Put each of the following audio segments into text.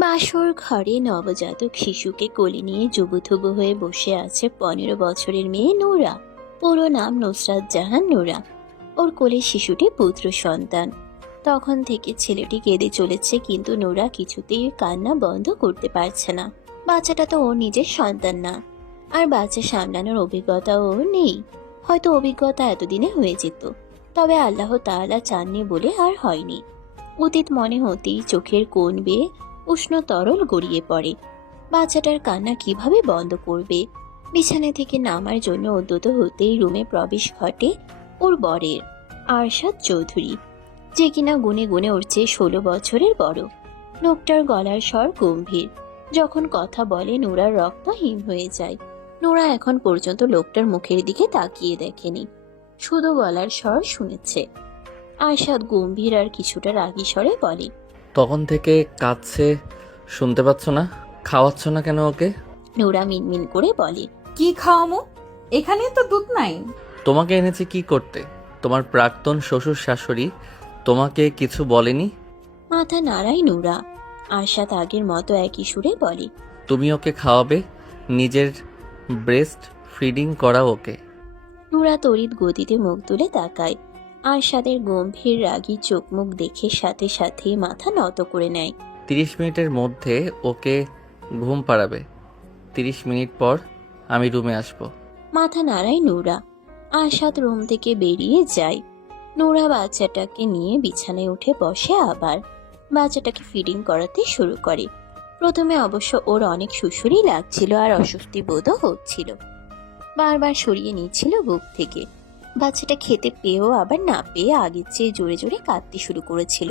বাসর ঘরে নবজাতক শিশুকে কোলে নিয়ে জুবুথুবু হয়ে বসে আছে 15 বছরের মেয়ে নূরা। পুরো নাম নুসরাত জাহান নূরা। ওর কোলে শিশুটি পুত্র সন্তান। তখন থেকে ছেলেটি কেঁদে চলেছে, কিন্তু নূরা কিছুতেই কান্না বন্ধ করতে পারছে না। বাচ্চাটা তো ওর নিজের সন্তান না, আর বাচ্চা সামলানোর অভিজ্ঞতাও ওর নেই। হয়তো অভিজ্ঞতা এতদিনে হয়ে যেত, তবে আল্লাহ তাআলা চাননি বলে আর হয়নি। অতীত মনে হতেই চোখের কোণ বেয়ে উষ্ণ তরল গড়িয়ে পড়ে। বাচ্চাটার কান্না কিভাবে বন্ধ করবে? বিছানা থেকে নামার জন্য উদ্যত হতেই রুমে প্রবেশ ঘটে ওর বরের, আরশাদ চৌধুরী, যে কিনা গুনে গুনে ওর চেয়ে 16 বছরের বড়। লোকটার গলার স্বর গম্ভীর। যখন কথা বলে নূরার রক্ত হিম হয়ে যায়। নূরা এখন পর্যন্ত লোকটার মুখের দিকে তাকিয়ে দেখেনি, শুধু গলার স্বর শুনেছে। আরশাদ গম্ভীর আর কিছুটা রাগী স্বরে বলে, তখন থেকে কাঁদছে, শুনতে পাচ্ছ না? খাওয়াচ্ছ না কেন ওকে? নূরা মিনমিন করে বলে, কি খাওয়ামো? এখানে তো দুধ নাই। তোমাকে এনেছি কি করতে? তোমার প্রাক্তন শ্বশুর শাশুড়ি তোমাকে কিছু বলেনি? মাথা নাড়ায় নূরা। আরশাদ আগের মতো একই সুরে বলে, তুমি ওকে খাওয়াবে, নিজের ব্রেস্ট ফিডিং করা ওকে। নূরা তড়িৎ গতিতে মুখ তুলে তাকায়। আরশাদের গম্ভীর রাগী চোখ মুখ দেখে সাথে সাথে মাথা নত করে নেয়। 30 মিনিটের মধ্যে ওকে ঘুম পাড়াবে। 30 মিনিট পর আমি রুমে আসবো। মাথা নাড়ায় নূরা। আরশাদ রুম থেকে বেরিয়ে যায়। নূরা বাচ্চাটাকে নিয়ে বিছানায় উঠে বসে, আবার বাচ্চাটাকে ফিডিং করাতে শুরু করে। প্রথমে অবশ্য ওর অনেক সুসুরি লাগছিল আর অস্বস্তি বোধও হচ্ছিল। বারবার সরিয়ে নিচ্ছিল বুক থেকে। বাচ্চাটা খেতে পেয়েও আবার না পেয়ে আগের চেয়ে জোরে জোরে কাঁদতে শুরু করেছিল।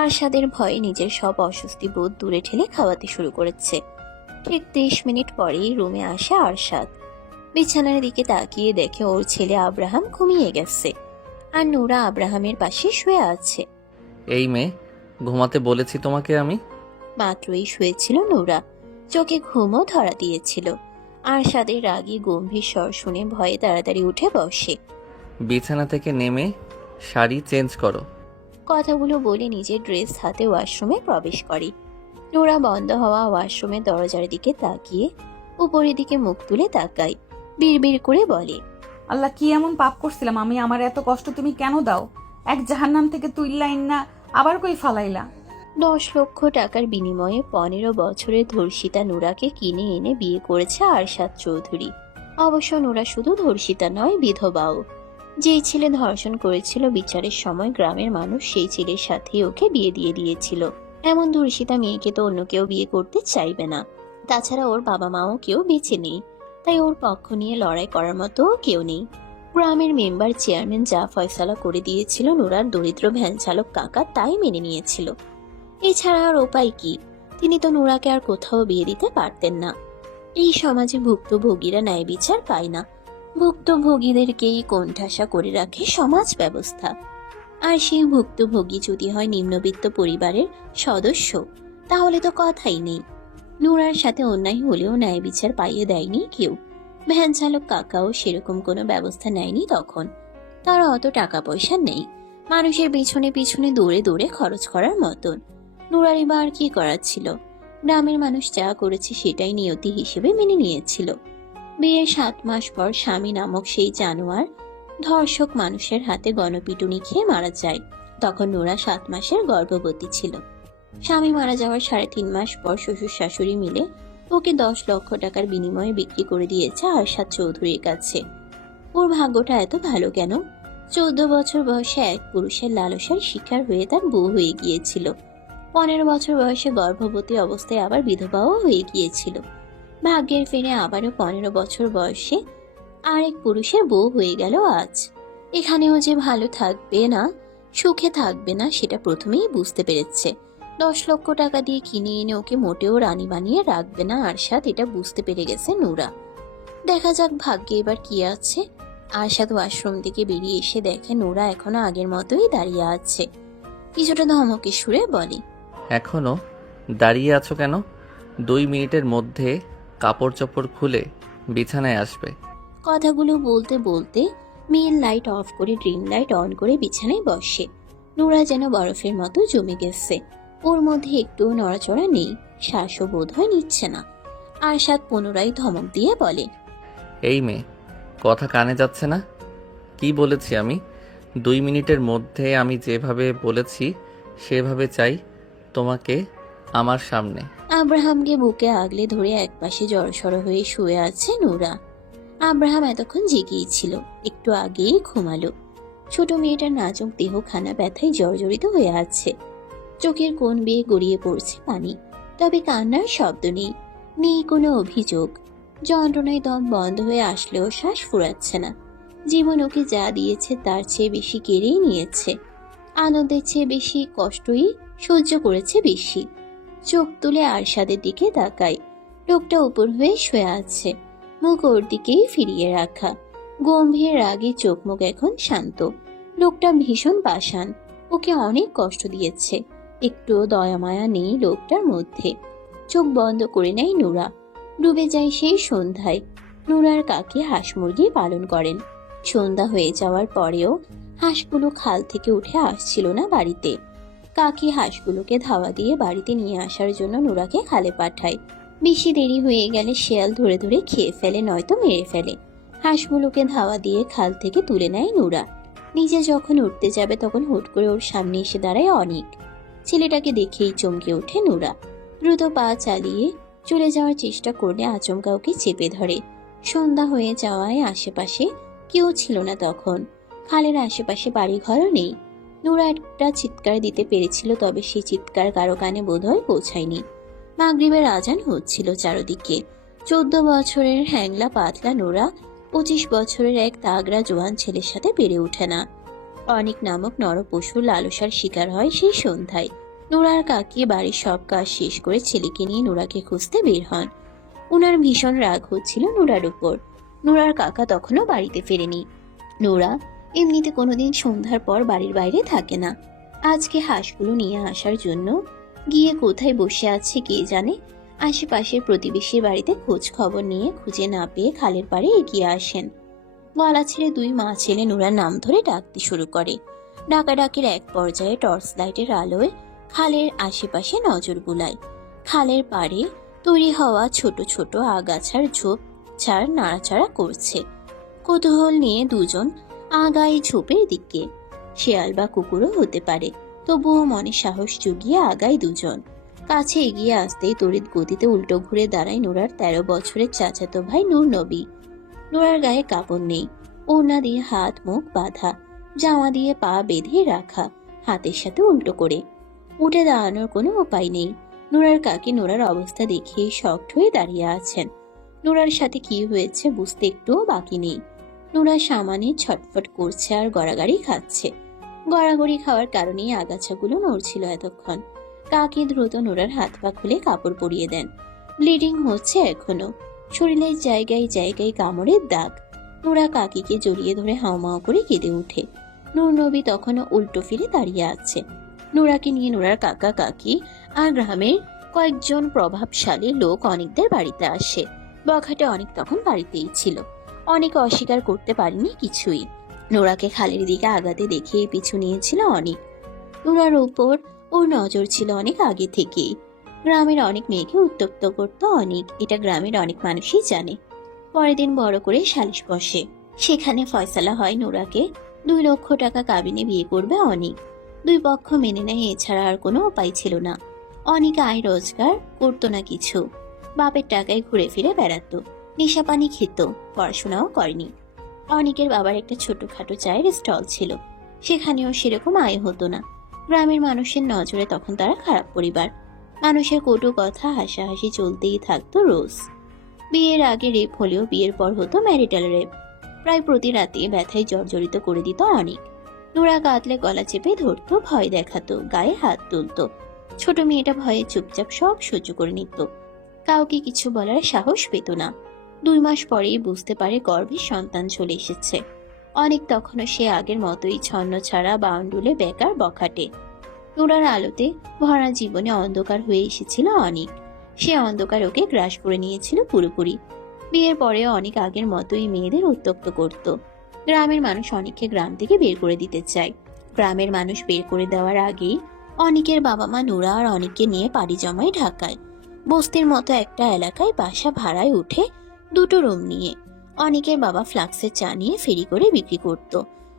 আরশাদের ভয়ে নিজের সব অস্বস্তি বোধ দূরে ঠেলে খাওয়াতে শুরু করেছে। ঠিক 30 মিনিট পরেই রুমে আসে আরশাদ। বিছানার দিকে তাকিয়ে দেখে ওর ছেলে আব্রাহাম ঘুমিয়ে গেছে, আর নূরা আব্রাহামের পাশে শুয়ে আছে। এই মেয়ে, ঘুমাতে বলেছি তোমাকে আমি। মাত্রই শুয়েছিল নূরা, চোখে ঘুমও ধরা দিয়েছিল। আরশাদের রাগী গম্ভীর স্বর শুনে ভয়ে তাড়াতাড়ি উঠে বসে। বিছানা থেকে নেমে শাড়ি চেঞ্জ করো। কথাগুলো বলে নিজের ড্রেস হাতে ওয়াশরুমে প্রবেশ করে। নূরা বন্ধ হওয়া ওয়াশরুমের দরজার দিকে তাকিয়ে উপরের দিকে মুখ তুলে তাকায়। বিড়বিড় করে বলে, আল্লাহ, কি এমন পাপ করছিলাম আমি? আমার এত কষ্ট তুমি কেন দাও? এক জাহান্নাম থেকে তুইলাইন না আবার কই ফালাইলা? 10 লক্ষ টাকার বিনিময়ে 15 বছরের ধর্ষিতা নূরাকে কিনে এনে বিয়ে করেছে আরশাদ চৌধুরী। অবশ্য নূরা শুধু ধর্ষিতা নয়, বিধবাও। যেই ছেলে ধর্ষণ করেছিল, বিচারের সময় গ্রামের মানুষ সেই ছেলের সাথেই ওকে বিয়ে দিয়ে দিয়েছিল। এমন ধর্ষিতা মেয়েকে তো অন্য কেউ বিয়ে করতে চাইবে না। তাছাড়া ওর বাবা মাও কেউ বেঁচে নেই, তাই ওর পক্ষ নিয়ে লড়াই করার মতো কেউ নেই। গ্রামের মেম্বার চেয়ারম্যান যা ফয়সালা করে দিয়েছিল, নূরার দরিদ্র ভ্যান চালক কাকা তাই মেনে নিয়েছিল। এছাড়া আর উপায় কি? তিনি তো নূরাকে আর কোথাও বিয়ে দিতে পারতেন না। এই সমাজে ভুক্তভোগীরা ন্যায় বিচার পায় না। ভুক্তভোগীদেরকেই কোণঠাসা করে রাখে সমাজ ব্যবস্থা। আর সেই ভুক্তভোগী যদি হয় নিম্নবিত্ত পরিবারের সদস্য, তাহলে তো কথাই নেই। নূরার সাথে অন্যায় হলেও ন্যায় বিচার পাইয়ে দেয়নি কেউ। ভ্যান চালক কাকাও সেরকম কোনো ব্যবস্থা নেয়নি তখন। তার অত টাকা পয়সা নেই মানুষের পিছনে পিছনে দৌড়ে দৌড়ে খরচ করার মতন। নূরার এবার কি করার ছিল? গ্রামের মানুষ যা করেছে সেটাই নিয়তি হিসেবে মেনে নিয়েছিল। বিয়ের 7 মাস পর স্বামী নামক সেই জানোয়ার ধর্ষক মানুষের হাতে গণপিটুনি খেয়ে মারা যায়। তখন নূরা 7 মাসের গর্ভবতী ছিল। স্বামী মারা যাওয়ার 3.5 মাস পর শ্বশুর শাশুড়ি মিলে ওকে 10 লক্ষ টাকার বিনিময়ে বিক্রি করে দিয়েছে আরশাদ চৌধুরীর কাছে। ওর ভাগ্যটা এত ভালো কেন? 14 বছর বয়সে এক পুরুষের লালসার শিকার হয়ে তার বউ হয়ে গিয়েছিল। 15 বছর বয়সে গর্ভবতী অবস্থায় আবার বিধবাও হয়ে গিয়েছিল। ভাগ্যের ফেরে আবারও 15 বছর বয়সে আরেক পুরুষের বউ হয়ে গেল আজ। এখানেও যে ভালো থাকবে না, সুখে থাকবে না, সেটা প্রথমেই বুঝতে পেরেছে। 10 লক্ষ টাকা দিয়ে কিনে এনে ওকে মোটেও রানী বানিয়ে রাখবে না আরশাদ, এটা বুঝতে পেরে গেছে নূরা। দেখা যাক ভাগ্যে এবার কি আছে। আরশাদ ওয়াশরুম থেকে বেরিয়ে এসে দেখে নূরা এখনো আগের মতোই দাঁড়িয়ে আছে। কিছুটা ধমকে সুরে বলে, এখনো দাঁড়িয়ে আছো কেন? 2 মিনিটের মধ্যে কাপড় চোপড় খুলে বিছানায় আসবে। কথাগুলো বলতে বলতে মেন লাইট অফ করে ড্রিম লাইট অন করে বিছানায় বসে। নূরা যেন বরফের মতো জমে গেছে, ওর মধ্যে একটুও নড়াচড়া নেই। শ্বাসও বোধ হয় নিচ্ছে না। আরশাদ পুনরায় ধমক দিয়ে বলে, এই মেয়ে, কথা কানে যাচ্ছে না? কি বলেছি আমি? 2 মিনিটের মধ্যে আমি যেভাবে বলেছি সেভাবে চাই তোমাকে আমার সামনে। আব্রাহামকে বুকে আগলে ধরে একপাশে জড়সড় হয়ে শুয়ে আছে নুরা। আব্রাহাম এতক্ষণ জেগেই ছিল, একটু আগেই ঘুমালো। ছোট মেয়েটার নাজুক দেহখানা ব্যথায় জর্জরিত হয়ে আছে। চোখের কোণ বেয়ে গড়িয়ে পড়ছে পানি, তবে কান্নার শব্দ নেই, নেই কোনো অভিযোগ। যন্ত্রণায় দম বন্ধ হয়ে আসলেও শ্বাস ফুরাচ্ছে না। জীবন ওকে যা দিয়েছে তার চেয়ে বেশি কেড়েই নিয়েছে। আনন্দের চেয়ে বেশি কষ্টই সহ্য করেছে বেশি। চোখ তুলে আরশাদের দিকে তাকায়। লোকটা উপর হয়ে শুয়ে আছে, মুখ ওর দিকেই ফিরিয়ে রাখা। গম্ভীর রাগে চোখ মুখ এখন শান্ত। লোকটা ভীষণ পাষাণ, ওকে অনেক কষ্ট দিয়েছে। একটুও দয়া মায়া নেই লোকটার মধ্যে। চোখ বন্ধ করে নেয় নুরা। ডুবে যায় সেই সন্ধ্যায়। নুরার কাকি হাঁস মুরগি পালন করেন। সন্ধ্যা হয়ে যাওয়ার পরেও হাঁসগুলো খাল থেকে উঠে আসছিল না বাড়িতে। কাকি হাঁসগুলোকে ধাওয়া দিয়ে বাড়িতে নিয়ে আসার জন্য নুরাকে খালে পাঠায়। বেশি দেরি হয়ে গেলে শেয়াল ধরে ধরে খেয়ে ফেলে, নয়তো মেরে ফেলে। হাঁসগুলোকে ধাওয়া দিয়ে খাল থেকে তুলে নেয় নুরা। নিজে যখন উঠতে যাবে তখন হুট করে ওর সামনে এসে দাঁড়ায় অনিক। ছেলেটাকে দেখেই চমকে ওঠে নুরা। দ্রুত পা চালিয়ে চলে যাওয়ার চেষ্টা করলে আচমকা ওকে চেপে ধরে। সন্ধ্যা হয়ে যাওয়ায় আশেপাশে কেউ ছিল না তখন। খালের আশেপাশে বাড়িঘরও নেই। নুরা একটা চিৎকার দিতে পেরেছিল, তবে সেই চিৎকার কারো কানে বোধহয় পৌঁছায়নি। মাগরিবের আজান হচ্ছিল চারদিকে। 14 বছরের হ্যাংলা পাতলা নুরা 25 বছরের এক তাগড়া জোয়ান ছেলের সাথে পেরে ওঠে না। অনেক নামক নরপশুর লালসার শিকার হয় সেই সন্ধ্যায়। নুরার কাকি বাড়ির সব কাজ শেষ করে ছেলেকে নিয়ে নুরাকে খুঁজতে বের হন। উনার ভীষণ রাগ হচ্ছিল নুরার উপর। নুরার কাকা তখনও বাড়িতে ফেরেনি। নুরা এমনিতে কোনোদিন সন্ধ্যার পর বাড়ির বাইরে থাকে না। আজকে হাঁসগুলো নিয়ে আসার জন্য গিয়ে কোথায় বসে আছে কে জানে। আশেপাশের প্রতিবেশীর বাড়িতে খোঁজ খবর নিয়ে খুঁজে না পেয়ে খালের পাড়ে এগিয়ে আসেন। গলা ছেড়ে 2 মা ছেলে নুরার নাম ধরে ডাকতে শুরু করে। ডাকাডাকির এক পর্যায়ে টর্চ লাইটের আলোয় খালের আশেপাশে নজর বুলায়। খালের পাড়ে তৈরি হওয়া ছোট ছোট আগাছার ঝোপ ঝাড় নাড়াচাড়া করছে। কৌতূহল নিয়ে দুজন আগায় ঝোপের দিকে। শেয়াল বা কুকুরও হতে পারে, তবুও মনে সাহস জুগিয়ে আগায় দুজন। কাছে এগিয়ে আসতেই তড়িৎ গতিতে উল্টো ঘুরে দাঁড়ায় নুরার 13 বছরের চাচাতো ভাই নূর নবী। নুরার গায়ে কাপড় নেই, ওড়না দিয়ে হাত মুখ বাঁধা, জামা দিয়ে পা বেঁধে রাখা, হাতের সাথে উল্টো করে। উঠে দাঁড়ানোর কোনো উপায় নেই। নুরার কাকি নুরার অবস্থা দেখিয়ে শকড হয়ে দাঁড়িয়ে আছেন। নুরার সাথে কি হয়েছে বুঝতে একটুও বাকি নেই। নুরা সামানে ছটফট করছে আর গড়াগড়ি খাচ্ছে। গড়াগড়ি খাওয়ার কারণেই আগাছাগুলো নড়ছিল এতক্ষণ। কাকি দ্রুত নুরার হাত পা খুলে কাপড় পরিয়ে দেন। ব্লিডিং হচ্ছে এখনো, শরীরের জায়গায় জায়গায় কামড়ের দাগ। নুরা কাকিকে জড়িয়ে ধরে হাওমাও করে কেঁদে ওঠে। নূর নবী তখনও উল্টো ফিরে দাঁড়িয়ে আছে। নুরাকে নিয়ে নুরার কাকা কাকি আর গ্রামের কয়েকজন প্রভাবশালী লোক অনেকদের বাড়িতে আসে। বখাটে অনেক তখন বাড়িতেই ছিল। অনেক অস্বীকার করতে পারেনি কিছুই। নোরাকে খালের দিকে আগাতে দেখে পিছু নিয়েছিল অনেক। নোরার উপর ওর নজর ছিল অনেক আগে থেকেই। গ্রামের অনেক মেয়েকে উত্ত্যক্ত করত অনেক, এটা গ্রামের অনেক মানুষই জানে। পরের দিন বড় করে সালিশ বসে। সেখানে ফয়সালা হয় নোরাকে 2 লক্ষ টাকা কাবিনে বিয়ে করবে অনেক। 2 পক্ষ মেনে নেয়, এছাড়া আর কোনো উপায় ছিল না। অনেক আয় রোজগার করতো না কিছু, বাপের টাকায় ঘুরে ফিরে বেড়াতো, নেশা পানি খেত, পড়াশোনাও করেনি। অনেকের বাবার একটা ছোটখাটো চায়ের স্টল ছিল, সেখানেও সেরকম আয় হতো না। গ্রামের মানুষের নজরে তখন তারা খারাপ পরিবার। মানুষের কটু কথা হাসাহাসি চলতেই থাকতো রোজ। বিয়ের আগে রেপ হলেও বিয়ের পর হতো ম্যারিটাল রেপ। প্রায় প্রতি রাতে ব্যথায় জর্জরিত করে দিত অনেক। নোরা কাঁদলে গলা চেপে ধরতো, ভয় দেখাতো, গায়ে হাত তুলতো। ছোট মেয়েটা ভয়ে চুপচাপ সব সহ্য করে নিত, কাউকে কিছু বলার সাহস পেত না। 2 মাস পরেই বুঝতে পারে গর্ভে সন্তান চলে এসেছে। অনেক তখনও সে আগের মতোই ছন্ন ছাড়া বাউন্ডুলে বেকার বখাটে। নোরার আলোতে ভরা জীবনে অন্ধকার হয়ে এসেছিল অনেক। সে অন্ধকার ওকে গ্রাস করে নিয়েছিল পুরোপুরি। বিয়ের পরেও অনেক আগের মতোই মেয়েদের উত্ত্যক্ত করত। গ্রামের মানুষ অনেককে গ্রাম থেকে বের করে দিতে চায়। গ্রামের মানুষ বের করে দেওয়ার আগেই অনেকের বাবা মা নোরা আর অনেককে নিয়ে পাড়ি জমায় ঢাকায়। বস্তির মতো একটা এলাকায় বাসা ভাড়ায় উঠে দুটো রুম নিয়ে অনেকের বাবা ফ্লাক্সে চা নিয়ে ফেরি করে বিক্রি করত।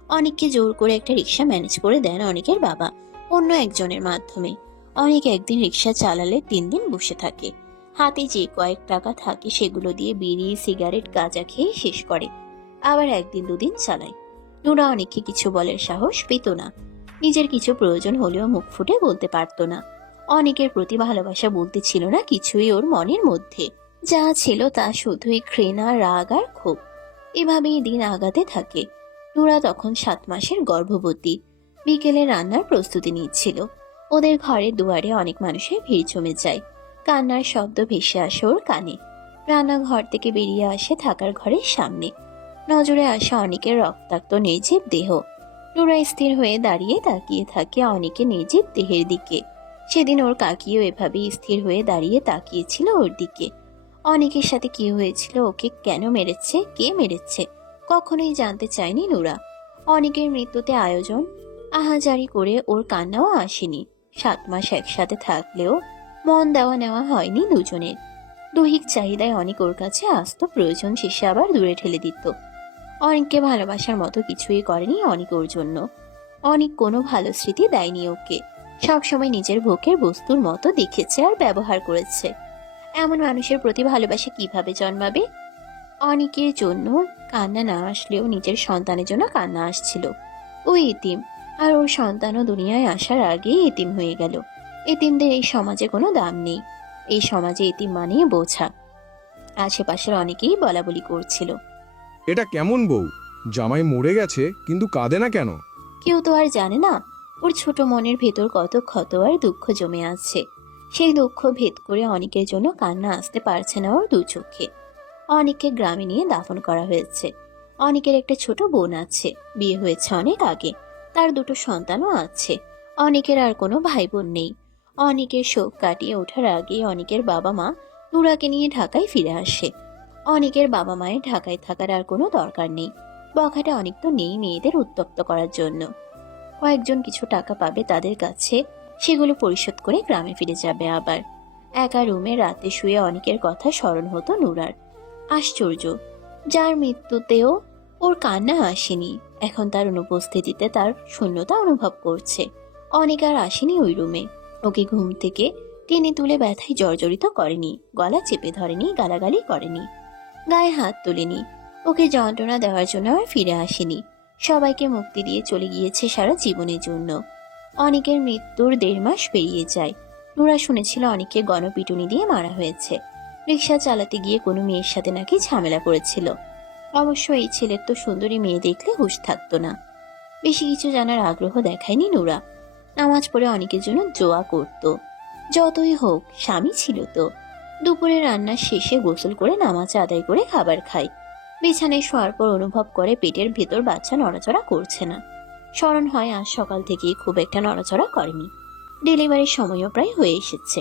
অনেককে জোর করে একটা রিক্সা ম্যানেজ করে দেন অনেকের বাবা অন্য একজনের মাধ্যমে। অনেক একদিন রিক্সা চালালে 3 দিন বসে থাকে। হাতে যে কয়েক টাকা থাকে সেগুলো দিয়ে বিড়ি সিগারেট গাঁজা খেয়ে শেষ করে। আবার একদিন দুদিন চালায়। নুরা অনেককে কিছু বলার সাহস পেত না। নিজের কিছু প্রয়োজন হলেও মুখ ফুটে বলতে পারতো না। অনেকের প্রতি ভালোবাসা বলতে ছিল না কিছুই ওর মনের মধ্যে। যা ছিল তা শুধুই ঘৃণা, রাগ আর ক্ষোভ। এভাবেই দিন আগাতে থাকে। নুরা তখন 7 মাসের গর্ভবতী। বিকেলে রান্নার প্রস্তুতি নিচ্ছিল। ওদের ঘরের দুয়ারে অনেক মানুষের ভিড় জমে যায়। কান্নার শব্দ ভেসে আসে ওর কানে। রান্নাঘর থেকে বেরিয়ে আসে থাকার ঘরের সামনে। নজরে আসে অনেকের রক্তাক্ত নির্জীব দেহ। নুরা স্থির হয়ে দাঁড়িয়ে তাকিয়ে থাকে অনেকের নির্জীব দেহের দিকে। সেদিন ওর কাকিও এভাবেই স্থির হয়ে দাঁড়িয়ে তাকিয়েছিল ওর দিকে। অনেকের সাথে কি হয়েছিল, ওকে কেন মেরেছে, কে মেরেছে, কখনোই জানতে চায়নি নুরা। অনেকের মৃত্যুতে আয়োজন আহাজারি করে ওর কান্নাও আসেনি। 7 মাস একসাথে থাকলেও মন দেওয়া নেওয়া হয়নি দুজনের। দৈহিক চাহিদায় অনেক ওর কাছে আসতো, প্রয়োজন শেষে আবার দূরে ঠেলে দিত। অনেককে ভালোবাসার মতো কিছুই করেনি অনেক ওর জন্য। অনেক কোনো ভালো স্মৃতি দেয়নি ওকে। সবসময় নিজের ভোগের বস্তুর মতো দেখেছে আর ব্যবহার করেছে। এমন মানুষের প্রতি ভালোবাসা কিভাবে জন্মাবে? অনেকের জন্য কান্না না আসলেও নিজের সন্তানের জন্য কান্না আসছিল। ওই এতিম, আর ওর সন্তানও দুনিয়ায় আসার আগেই এতিম হয়ে গেল। এতিমদের এই সমাজে কোনো দাম নেই। এই সমাজে এতিম মানিয়ে বোঝা। আশেপাশের অনেকেই বলাবলি করছিল, এটা কেমন বউ, জামাই মরে গেছে কিন্তু কাঁদে না কেন? কেউ তো আর জানে না ওর ছোট মনের ভেতর কত ক্ষত আর দুঃখ জমে আছে। সেই দুঃখ ভেদ করে অনেকের জন্য কান্না আসতে পারছে না ওর দু চোখে। অনেককে গ্রামে নিয়ে দাফন করা হয়েছে। অনেকের একটা ছোট বোন আছে, বিয়ে হয়েছে অনেক আগে, তার 2টো সন্তানও আছে। অনেকের আর কোনো ভাই বোন নেই। অনেকের শোক কাটিয়ে ওঠার আগে অনেকের বাবা মা নুরাকে নিয়ে ঢাকায় ফিরে আসে। অনেকের বাবা মায়ের ঢাকায় থাকার আর কোনো দরকার নেই। বখাটে অনেক তো নেই মেয়েদের উত্তপ্ত করার জন্য। কয়েকজন কিছু টাকা পাবে তাদের কাছে, সেগুলো পরিশোধ করে গ্রামে ফিরে যাবে আবার। একা রুমে রাতে শুয়ে অনেকের কথা স্মরণ হতো নুরার। আশ্চর্য, যার মৃত্যুতেও ওর কান্না আসেনি, এখন তার অনুপস্থিতিতে তার শূন্যতা অনুভব করছে। অনেক আর আসেনি ওই রুমে। ওকে ঘুম থেকে টেনে তুলে ব্যথায় জর্জরিত করেনি, গলা চেপে ধরেনি, গালাগালি করেনি, গায়ে হাত তোলেনি। ওকে যন্ত্রণা দেওয়ার জন্য আর ফিরে আসেনি। সবাইকে মুক্তি দিয়ে চলে গিয়েছে সারা জীবনের জন্য। অনেকের মৃত্যুর 1.5 মাস পেরিয়ে যায়। নুরা শুনেছিল অনেককে গণপিটুনি দিয়ে মারা হয়েছে। রিক্সা চালাতে গিয়ে কোনো মেয়ের সাথে নাকি ঝামেলা করেছিল। অবশ্য এই ছেলের তো সুন্দরী মেয়ে দেখলে হুঁশ থাকতো না। বেশি কিছু জানার আগ্রহ দেখায়নি নুরা। নামাজ পড়ে অনেকের জন্য দোয়া করত। যতই হোক স্বামী ছিল তো। দুপুরে রান্নার শেষে গোসল করে নামাজ আদায় করে খাবার খায়। বিছানায় শোয়ার পর অনুভব করে পেটের ভেতর বাচ্চা নড়াচড়া করছে না। স্মরণ হয় আজ সকাল থেকে খুব একটা নড়াচড়া করেনি। ডেলিভারির সময়ও প্রায় হয়ে এসেছে।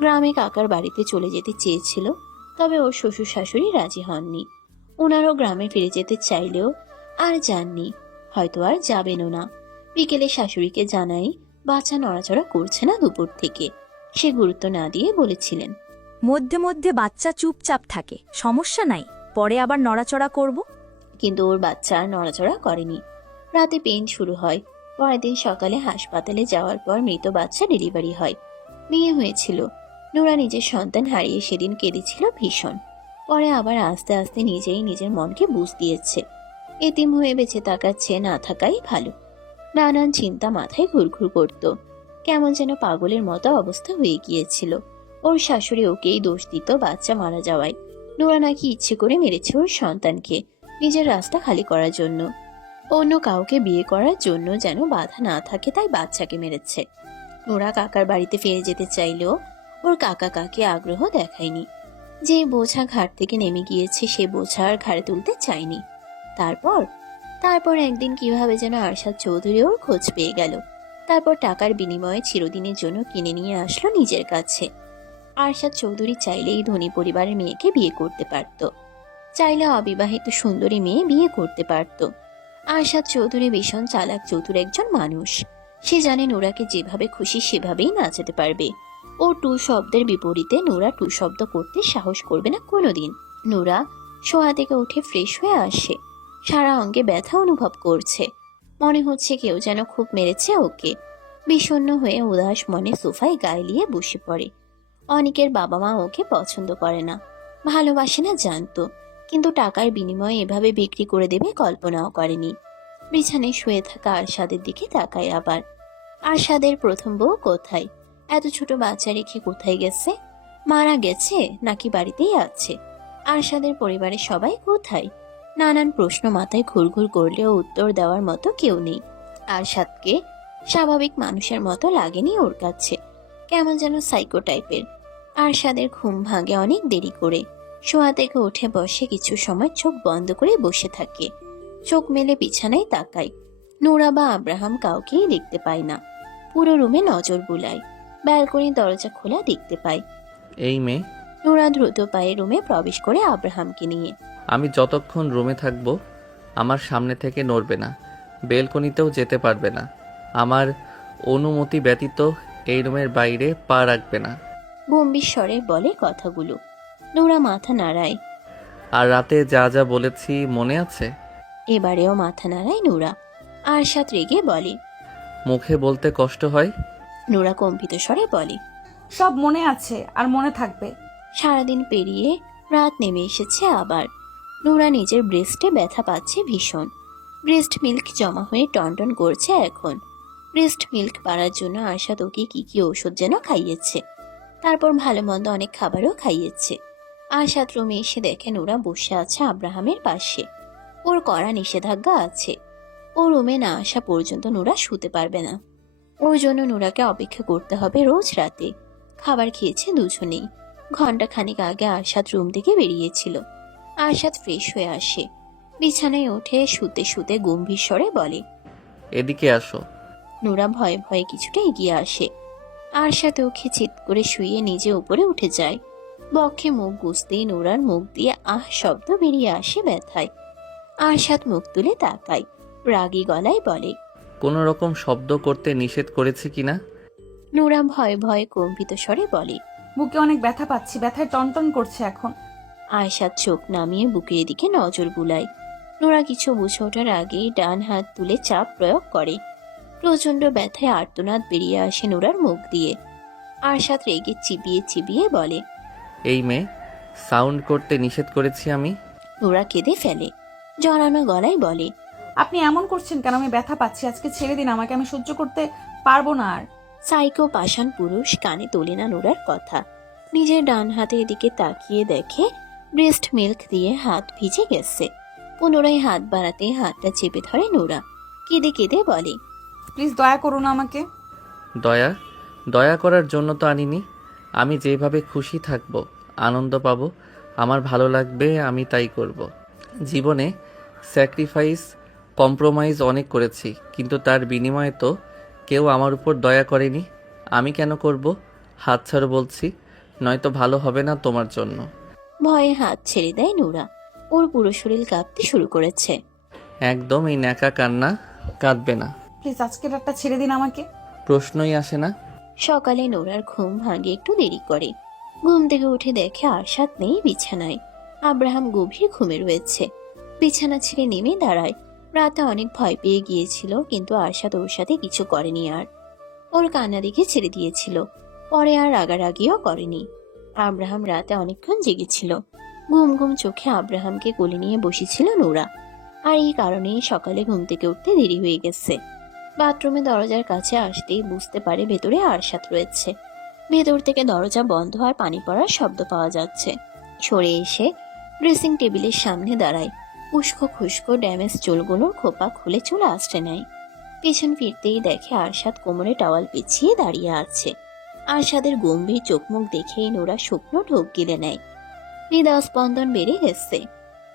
গ্রামে কাকার বাড়িতে চলে যেতে চেয়েছিল, তবে ওর শ্বশুর শাশুড়ি রাজি হননি। ওনারও গ্রামে ফিরে যেতে চাইলেও আর যাননি, হয়তো আর যাবেনও না। বিকেলে শাশুড়িকে জানাই বাচ্চা নড়াচড়া করছে না দুপুর থেকে। সে গুরুত্ব না দিয়ে বলেছিলেন, মধ্যে মধ্যে বাচ্চা চুপচাপ থাকে, সমস্যা নাই, পরে আবার নড়াচড়া করব। কিন্তু ওর বাচ্চা আর নড়াচড়া করেনি। রাতে পেইন শুরু হয়। পরের দিন সকালে হাসপাতালে যাওয়ার পর মৃত বাচ্চা ডেলিভারি হয়। মেয়ে হয়েছিল। নুরা নিজের সন্তান হারিয়ে সেদিন কেঁদেছিল ভীষণ। পরে আবার আস্তে আস্তে নিজেই নিজের মনকে বুঝ দিয়েছে এতিম হয়ে বেঁচে থাকার চেয়ে না থাকাই ভালো। নানান চিন্তা মাথায় ঘুরঘুর করত। কেমন যেন পাগলের মতো অবস্থা হয়ে গিয়েছিল। ওর শাশুড়ি ওকেই দোষ দিত বাচ্চা মারা যাওয়ায়। নুরা নাকি ইচ্ছে করে মেরেছে ওর সন্তানকে, নিজের রাস্তা খালি করার জন্য। অন্য কাউকে বিয়ে করার জন্য যেন বাধা না থাকে, তাই বাচ্চাকে মেরেছে। নুরা কাকার বাড়িতে ফিরে যেতে চাইলেও ওর কাকা কাকি আগ্রহ দেখায়নি। যে বোঝা ঘাট থেকে নেমে গিয়েছে সে বোঝা আর ঘাড়ে তুলতে চায়নি। তারপর একদিন কিভাবে যেন আরশাদ চৌধুরী ওর খোঁজ পেয়ে গেল। তারপর টাকার বিনিময়ে চিরদিনের জন্য কিনে নিয়ে আসলো নিজের কাছে। আরশাদ চৌধুরী চাইলেই ধনী পরিবারের মেয়েকে বিয়ে করতে পারত, চাইলে অবিবাহিত সুন্দরী মেয়ে বিয়ে করতে পারত। আরশাদ চৌধুরী ভীষণ চালাক চতুর একজন মানুষ। সে জানে নুরাকে যেভাবে খুশি সেভাবেই নাচাতে পারবে। ও টু শব্দের বিপরীতে নোরা টু শব্দ করতে সাহস করবে না কোনোদিন। নোরা শোয়া থেকে উঠে ফ্রেশ হয়ে আসে, সারা অঙ্গে ব্যথা অনুভব করছে, মনে হচ্ছে কেউ যেন খুব মেরেছে ওকে। বিষণ্ণ হয়ে উদাস মনে সোফায় গায়ে নিয়ে বসে পড়ে। অনেকের বাবা মা ওকে পছন্দ করে না, ভালোবাসে না জানতো, কিন্তু টাকার বিনিময়ে এভাবে বিক্রি করে দেবে কল্পনাও করেনি। বিছানায় শুয়ে থাকা আরশাদের দিকে তাকায় আবার। আরশাদের প্রথম বউ কোথায়? এত ছোট বাচ্চা রেখে কোথায় গেছে? মারা গেছে নাকি বাড়িতেই আছে? আরশাদের পরিবারের সবাই কোথায়? নানান প্রশ্ন মাথায় ঘুরঘুর করলেও উত্তর দেওয়ার মতো কেউ নেই। আরশাদকে স্বাভাবিক মানুষের মতো লাগেনি ওর কাছে, কেমন যেন সাইকো টাইপের। আরশাদের ঘুম ভাঙে অনেক দেরি করে। শোয়া থেকে উঠে বসে কিছু সময় চোখ বন্ধ করে বসে থাকে। চোখ মেলে বিছানায় তাকায়। নোরা বা আব্রাহাম কাউকেই দেখতে পায় না। পুরো রুমে নজর বুলায়। ব্যালকনির দরজা খোলা দেখতে পায়। এই মেয়ে, নোরা দ্রুত পায়ে রুমে প্রবেশ করে আব্রাহামকে নিয়ে। আমি যতক্ষণ রুমে থাকবো আমার সামনে থেকে নড়বে না, বেলকনিতেও যেতে পারবে না, আমার অনুমতি ব্যতীত এই রুমের বাইরে পা রাখবে না। গম্ভীর স্বরে বলে কথাগুলো। নোরা মাথা নাড়ায়। আর রাতে যা যা বলেছি মনে আছে? এবারেও মাথা নাড়ায় নোরা। আরশাদ রেগে বলে। মুখে বলতে কষ্ট হয়? নোরা কম্পিত স্বরে বলে। সব মনে আছে আর মনে থাকবে। সারাদিন পেরিয়ে রাত নেমে এসেছে আবার। নোরা নিজের ব্রেস্টে ব্যথা পাচ্ছে ভীষণ। ব্রেস্ট মিল্ক জমা হয়ে টনটন করছে এখন। ব্রেস্ট মিল্ক বাড়ার জন্য আরশাদ ওকে কি কি ওষুধ যেন খাইয়েছে, তারপর ভালো মন্দ অনেক খাবারও খাইয়েছে। আরশাদ রুমে এসে দেখে নোরা বসে আছে আব্রাহামের পাশে। ওর কড়া নিষেধাজ্ঞা আছে, ও রুমে না আসা পর্যন্ত নোরা শুতে পারবে না। ওর জন্য নোরাকে অপেক্ষা করতে হবে রোজ রাতে। খাবার খেয়েছে দুজনেই। ঘন্টা খানিক আগে আরশাদ রুম থেকে বেরিয়েছিল। আরশাদ ফ্রেশ হয়ে আসে, বিছানায় উঠে শুতে শুতে গম্ভীর স্বরে বলে। এদিকে আসো। নোরা ভয়ে ভয়ে কিছুটা এগিয়ে আসে। আরশাদ ওকে চিৎ করে শুয়ে নিজে উপরে উঠে যায়। বক্ষে মুখ গুজতেই নোরার মুখ দিয়ে আহ শব্দ বেরিয়ে আসে ব্যথায়। আরশাদ মুখ তুলে তাকায়, রাগী গলায় বলে। কোনো রকম শব্দ করতে নিষেধ করেছি কিনা? নোরা ভয়ে ভয়ে কম্পিত স্বরে বলে। বুকে অনেক ব্যথা পাচ্ছি, ব্যথায় টনটন করছে এখন। আয়শাদ চোখ নামিয়ে বুকের দিকে নজর বুলায়। নোরা কিছু বুঝে ওঠার আগেই ডান হাত তুলে চাপ প্রয়োগ করে। প্রচন্ড ব্যথায় আর্তনাদ বেরিয়ে আসে নোরার মুখ দিয়ে। আরশাদ রেগে চিবিয়ে চিবিয়ে বলে। এই মেয়ে, সাউন্ড করতে নিষেধ করেছি আমি? নোরা কেঁদে ফেলে, জড়ানো গলায় বলে। আপনি এমন করছেন কেন? আমি ব্যথা পাচ্ছি, আজকে ছেড়ে দিন আমাকে, আমি সহ্য করতে পারবো না আর। সাইকো পাষাণ পুরুষ কানে তোলে না নোরার কথা। নিজের ডান হাতের দিকে তাকিয়ে দেখে ব্রেস্ট মিল্ক দিয়ে হাত ভিজে গেছে। পুনরায় হাত বাড়াতে হাতটা চেপে ধরে নোরা, কেঁদে কেঁদে বলে। প্লিজ দয়া করুন আমাকে। দয়া? দয়া করার জন্য তো আনিনি। আমি যেভাবে খুশি থাকবো, আনন্দ পাবো, আমার ভালো লাগবে, আমি তাই করব। জীবনে স্যাক্রিফাইস, কম্প্রোমাইজ অনেক করেছি, কিন্তু তার বিনিময়ে তো কেউ আমার উপর দয়া করেনি। আমি কেন করব? হাত ছাড়ো বলছি, নয়তো ভালো হবে না তোমার জন্য। ভয়ে হাত ছেড়ে দেয় নোরা। ওর পুরো শরীর কাঁপতে শুরু করেছে। একদম এই ন্যাকা কান্না কাঁদবে না। প্লিজ আজকে রাতটা ছেড়ে দিন আমাকে। প্রশ্নই আসে না। সকালে নোরার ঘুম ভাঙে একটু দেরি করে। ঘুম থেকে উঠে দেখে আরশাদ নেই বিছানায়। আব্রাহাম গভীর ঘুমে রয়েছে। বিছানা ছেড়ে নেমে দাঁড়ায়। রাতে অনেক ভয় পেয়ে গিয়েছিল, কিন্তু আরশাদ ওর সাথে কিছু করেনি আর। ওর কান্না দেখে ছেড়ে দিয়েছিল, পরে আর রাগারাগিও করেনি। আব্রাহাম রাতে অনেকক্ষণ জেগেছিল। ঘুম ঘুম চোখে আব্রাহামকে কোলে নিয়ে বসেছিল নোরা। আর এই কারণেই সকালে ঘুম থেকে উঠতে দেরি হয়ে গেছে। বাথরুমে দরজার কাছে আসতেই বুঝতে পারে ভেতরে আরশাদ রয়েছে। ভেতর থেকে দরজা বন্ধ আর পানি পড়ার শব্দ পাওয়া যাচ্ছে। সরে এসে ড্রেসিং টেবিলের সামনে দাঁড়ায়। উস্কো খুস্কো ড্যামেজ চুলগুলোর খোপা খুলে চুল আঁচড়ে নেয়। পেছন ফিরতেই দেখে আরশাদ কোমরে টাওয়াল পেঁচিয়ে দাঁড়িয়ে আছে। আরশাদের গম্ভীর চোখ মুখ দেখেই নোরা শুকনো ঢোক গিলে নেয়। হৃদয় স্পন্দন বেড়ে গেছে।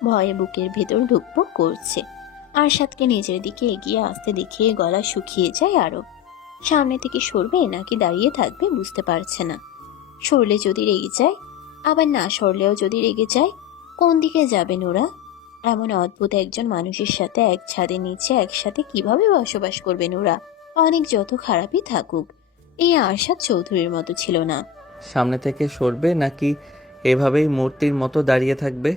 ভয়ে বুকের ভেতর ধুকপুক করছে। আরশাদকে নিজের দিকে এগিয়ে আসতে দেখে গলা শুকিয়ে যায় আরো। সামনে থেকে সরবে নাকি দাঁড়িয়ে থাকবে বুঝতে পারছে না। সরলে যদি রেগে যায়, আবার না সরলেও যদি রেগে যায়, কোন দিকে যাবে নোরা? এমন অদ্ভুত একজন মানুষের সাথে এক ছাদের নিচে একসাথে কিভাবে বসবাস করবে নোরা? অনেক যত খারাপই থাকুক, এই আরশাদ চৌধুরীর মতো ছিল না। সামনে থেকে সরবে নাকি এভাবেই মূর্তির মতো দাঁড়িয়ে থাকবে?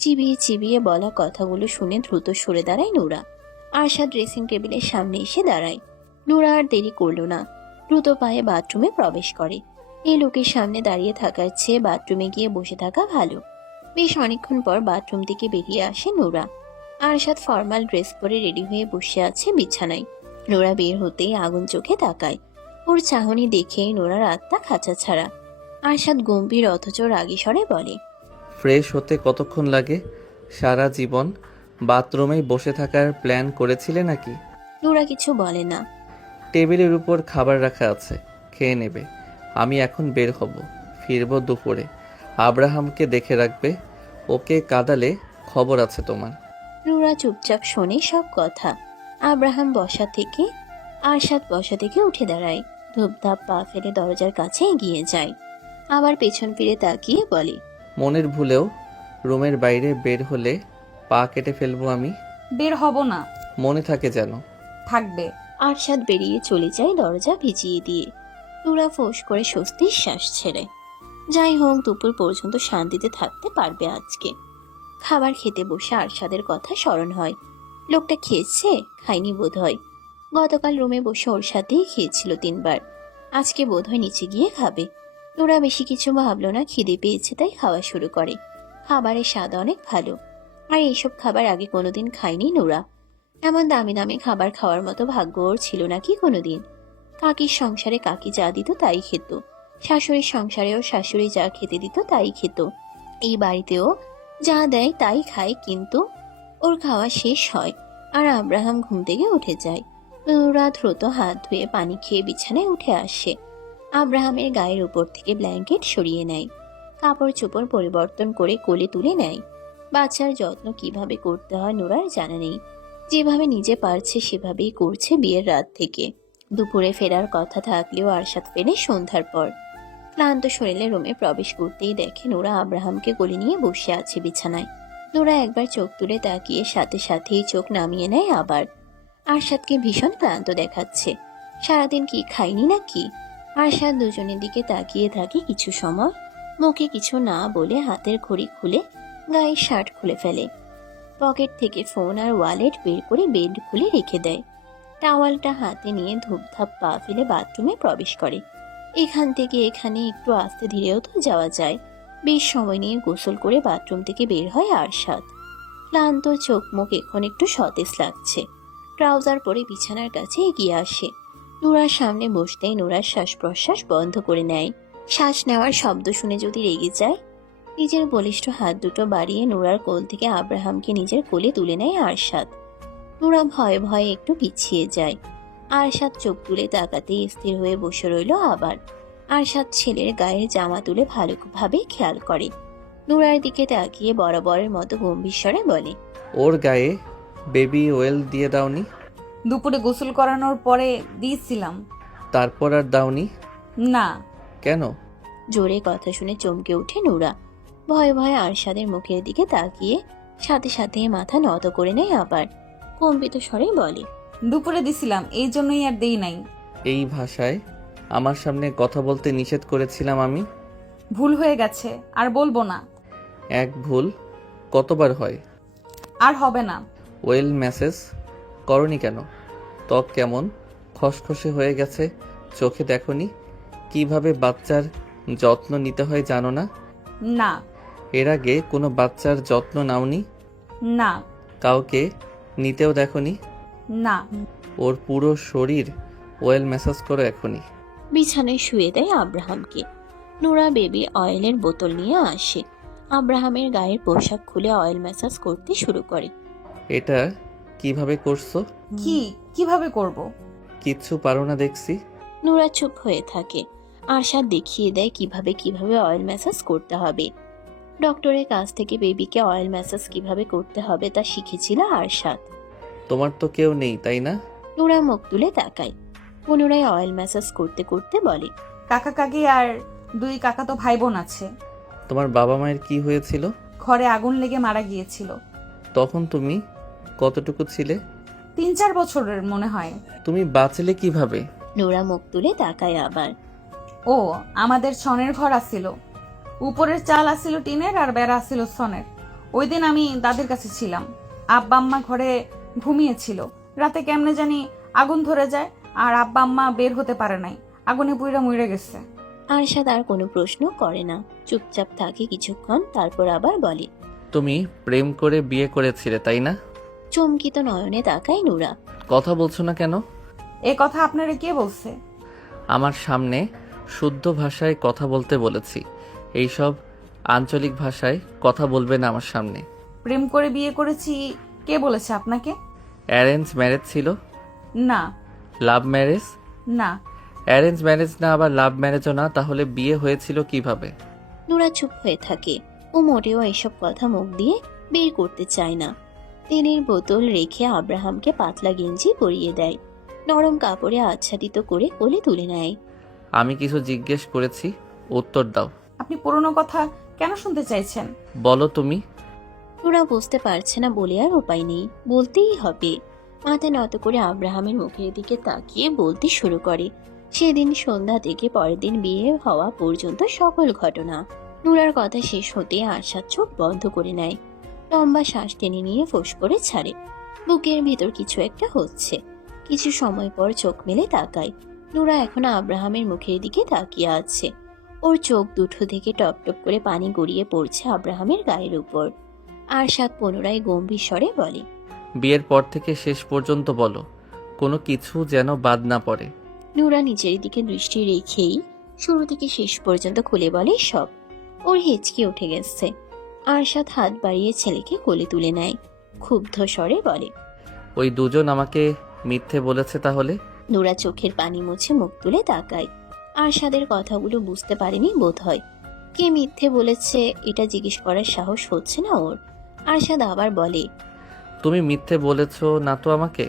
চিবিয়ে চিবিয়ে বলা কথাগুলো শুনে দ্রুত সরে দাঁড়ায় নোরা। আরশাদ ড্রেসিং টেবিলের সামনে এসে দাঁড়ায়। নোরা আর দেরি করল না, দ্রুত পায়ে বাথরুমে প্রবেশ করে। এই লোকের সামনে দাঁড়িয়ে থাকার চেয়ে বাথরুমে গিয়ে বসে থাকা ভালো। বেশ অনেকক্ষণ পর বাথরুম থেকে বেরিয়ে আসে নোরা। আরশাদ ফর্মাল ড্রেস পরে রেডি হয়ে বসে আছে বিছানায়। নোরা বের হতেই আগুন চোখে তাকায়। ওর চাহনি দেখেই নোরার আত্মা খাঁচা ছাড়া। আরশাদ গম্ভীর অথচ রাগী স্বরে বলে, ফ্রেশ হতে কতক্ষণ লাগে? সারা জীবন বাথরুমেই বসে থাকার প্ল্যান করেছিলে নাকি? নোরা কিছু বলে না। টেবিলের উপর খাবার রাখা আছে, খেয়ে নেবে। আমি এখন বের হব, ফিরবো দুপুরে। আব্রাহামকে দেখে রাখবে, ওকে কাঁদালে খবর আছে তোমার। নোরা চুপচাপ শোনে সব কথা। আব্রাহাম আরশাদ বসা থেকে উঠে দাঁড়ায়। ধূপধাপ পা ফেলে দরজার কাছে এগিয়ে যায়। আবার পেছন ফিরে তাকিয়ে বলে, মনের ভুলেও রুমের বাইরে বের হলে পা কেটে ফেলবো আমি। বের হব না। মনে থাকে যেন। থাকবে। আরশাদ বেরিয়ে চলে যায় দরজা ভিজিয়ে দিয়ে। নোরা ফোঁস করে স্বস্তির শ্বাস ছেড়ে। যাই হোক, দুপুর পর্যন্ত শান্তিতে থাকতে পারবে আজকে। খাবার খেতে বসে আরশাদের কথা স্মরণ হয়। লোকটা খেয়েছে, খায়নি বোধ হয়। গতকাল রুমে বসে ওর সাথেই খেয়েছিল 3 বার। আজকে বোধ হয় নিচে গিয়ে খাবে। নোরা বেশি কিছু ভাবলো না, খিদে পেয়েছে তাই খাওয়া শুরু করে। খাবারের স্বাদ অনেক ভালো। আর এইসব খাবার আগে কোনোদিন খায়নি নোরা। এমন দামি দামি খাবার খাওয়ার মতো ভাগ্য ওর ছিল নাকি কোনোদিন। কাকির সংসারে কাকি যা দিত তাই খেত। শাশুড়ির সংসারেও শাশুড়ি যা খেতে দিত তাই খেত। এই বাড়িতেও যা দেয় তাই খায়, কিন্তু ওর খাওয়া শেষ হয় আর আব্রাহাম ঘুম থেকে উঠে যায়। নোরা দ্রুত হাত ধুয়ে পানি খেয়ে বিছানায় উঠে আসে। আব্রাহামের গায়ের উপর থেকে ব্ল্যাঙ্কেট সরিয়ে নেয়। কাপড় চোপড় পরিবর্তন করে কোলে তুলে নেয়। বাচ্চার যত্ন কিভাবে করতে হয় নোরার জানা নেই। যেভাবে নিজে পারছে সেভাবেই করছে বিয়ের রাত থেকে। দুপুরে ফেরার কথা থাকলেও আরশাদ ফেরে সন্ধ্যার পর। ক্লান্ত শরীরে রুমে প্রবেশ করতেই দেখে নোরা আব্রাহামকে কোলে নিয়ে বসে আছে বিছানায়। নোরা একবার চোখ তুলে তাকিয়ে সাথে সাথেই চোখ নামিয়ে নেয় আবার। আরশাদকে ভীষণ ক্লান্ত দেখাচ্ছে। সারাদিন কি খায়নি নাকি? আরশাদ দুজনের দিকে তাকিয়ে থাকে কিছু সময়। মুখে কিছু না বলে হাতের ঘড়ি খুলে গায়ের শার্ট খুলে ফেলে। পকেট থেকে ফোন আর ওয়ালেট বের করে বেড খুলে রেখে দেয়। টাওয়ালটা হাতে নিয়ে ধূপধাপ পা ফেলে বাথরুমে প্রবেশ করে। এখান থেকে এখানে একটু আস্তে ধীরেও তো যাওয়া যায়। বেশ সময় নিয়ে গোসল করে বাথরুম থেকে বের হয় আরশাদ। ক্লান্ত চোখ মুখ এখন একটু সতেজ লাগছে। ট্রাউজার পরে বিছানার কাছে এগিয়ে আসে। নোরার সামনে বসতেই নোরার শ্বাস প্রশ্বাস বন্ধ করে নেয়। শ্বাস নেওয়ার শব্দ শুনে যদি রেগে যায়। নিজের বলিষ্ঠ হাত দুটো বাড়িয়ে নোরার কোল থেকে আব্রাহামকে নিজের কোলে তুলে নেয় আরশাদ। নোরা ভয়ে ভয়ে একটু পিছিয়ে যায়। আরশাদ চোখ তুলে তাকাতেই স্থির হয়ে বসে রইল আবার। আরশাদ ছেলের গায়ের জামা তুলে ভালোভাবে খেয়াল করে। নোরার দিকে তাকিয়ে বরাবরের মতো গম্ভীর স্বরে বলে, ওর গায়ে বেবি ওয়েল দিয়ে দাওনি? দুপুরে গোসল করানোর পরে দিয়েছিলাম। তারপর আর দাওনি না। কেন? জোরে কথা শুনে চমকে ওঠে নোরা। ভয়ে ভয়ে আরশাদের মুখের দিকে তাকিয়ে সাথে সাথে মাথা নত করে নেয় আবার। কম্পিত স্বরে বলে, দুপুরে দিছিলাম, এই জন্যই আর দেই নাই। এই ভাষায় আমার সামনে কথা বলতে নিষেধ করেছিলাম আমি। ভুল হয়ে গেছে, আর বলবো না। এক ভুল কতবার হয়? আর হবে না। ওয়েল মেসেজ করনি কেন? ত্বক কেমন খসখসে হয়ে গেছে, চোখে দেখনি? কিভাবে বাচ্চার যত্ন নিতে হয় জানো না? না। এর আগে কোনো বাচ্চার যত্ন নাওনি? না। কাউকে নিতেও দেখনি? না। ওর পুরো শরীর ওয়েল ম্যাসাজ করো এখনই। বিছানায় শুয়ে দেয় আব্রাহামকে। নোরা বেবি অয়েলের বোতল নিয়ে আসে। আব্রাহামের গায়ের পোশাক খুলে অয়েল ম্যাসাজ করতে শুরু করে। এটা কিভাবে করছো? কিভাবে করব? কিচ্ছু পারো না দেখছি। নোরা চুপ হয়ে থাকে। আরশাদ দেখিয়ে দেয় কিভাবে কিভাবে অয়েল ম্যাসাজ করতে হবে। ডক্টরের কাছ থেকে বেবিকে অয়েল ম্যাসাজ কিভাবে করতে হবে তা শিখেছিল আরশাদ। তোমার তো কেউ নেই তাই না? নোরা মুখ তুলে তাকায়। পুনরায় অয়েল ম্যাসাজ করতে করতে বলে, কাকা কাকি আর 2 কাকাতো ভাই বোন আছে। তোমার বাবা মায়ের কি হয়েছিল? ঘরে আগুন লেগে মারা গিয়েছিল। তখন তুমি কতটুকু ছিলে? 3-4 বছরের মনে হয়। তুমি বাঁচলে কিভাবে? নোরা মুখ তুলে তাকায় আবার। ও, আমাদের ছনের ঘর আসিল, উপরের চাল আসিল টিনের আর বেড়া আসিল ছনের। ওই দিন আমি দাদির কাছে ছিলাম, আব্বা আম্মা ঘরে ঘুমিয়েছিল। রাতে কেমনে জানি আগুন ধরে যায়, আর আব্বা আম্মা বের হতে পারে নাই, আগুনে পুইরা মুইরে গেছে। আরশাদ আর কোনো প্রশ্ন করে না, চুপচাপ থাকে কিছুক্ষণ, তারপর আবার বলে। তুমি প্রেম করে বিয়ে করেছিলে তাই না? চমকিত নয়নে তাকায় নোরা। কথা বলছো না কেন? এ কথা আপনারা কে বলছে? আমার সামনে শুদ্ধ ভাষায় কথা বলতে বলেছি, এইসব আঞ্চলিক ভাষায় কথা বলবে না আমার সামনে। প্রেম করে বিয়ে করেছি কে বলেছে আপনাকে? অ্যারেঞ্জ ম্যারেজ ছিল? না। Love marriage? না। অ্যারেঞ্জ ম্যারেজ না, আবার লাভ ম্যারেজও না, তাহলে বিয়ে হয়েছিল কিভাবে? নোরা চুপ হয়ে থাকে। ও মোটেও এসব কথা মুখ দিয়ে বের করতে চায় না। তেলের বোতল রেখে আব্রাহামকে পাতলা গেঞ্জি পরিয়ে দেয়, নরম কাপড়ে আচ্ছাদিত করে কোলে তুলে নেয়। আমি কিছু জিজ্ঞেস করেছি, উত্তর দাও। আপনি পুরনো কথা কেন শুনতে চাইছেন? বলো তুমি। নোরা বুঝতে পারছে না বলে আর উপায় নেই, বলতেই হবে। মাথা নত করে আব্রাহামের মুখের দিকে তাকিয়ে বলতে শুরু করে সেদিন সন্ধ্যা থেকে পরের দিন বিয়ে হওয়া পর্যন্ত সকল ঘটনা। নোরার কথা শেষ হতে আরশাদ চোখ বন্ধ করে নেয়, লম্বা শ্বাস টেনে নিয়ে ফোঁস করে ছাড়ে। বুকের ভিতর কিছু একটা হচ্ছে। কিছু সময় পর চোখ মেলে তাকায়। নোরা এখন আব্রাহামের মুখের দিকে তাকিয়ে আছে। ওর চোখ দুটো থেকে টপ টপ করে পানি গড়িয়ে পড়ছে আব্রাহামের গায়ের উপর। আরশাদ পুনরায় গম্ভীর স্বরে বলে, বিয়ের পর থেকে শেষ পর্যন্ত বলো, কোনো কিছু যেন বাদ না পড়ে। নোরা নিজের দিকে দৃষ্টি রেখেই শুরু থেকে শেষ পর্যন্ত খুলে বলে সব। ওর হেঁচকে উঠে গেছে। আরশাদ হাত বাড়িয়ে ছেলেকে কোলে তুলে নেয়, ক্ষুব্ধ স্বরে বলে, ওই দুজন আমাকে মিথ্যে বলেছে তাহলে? নোরা চোখের পানি মুছে মুখ তুলে তাকায়। আরশাদের কথাগুলো বুঝতে পারেনি বোধ হয়। কে মিথ্যে বলেছে এটা জিজ্ঞেস করার সাহস হচ্ছে না ওর। আরশাদ আবার বলে, তুমি মিথ্যে বলেছ না তো আমাকে?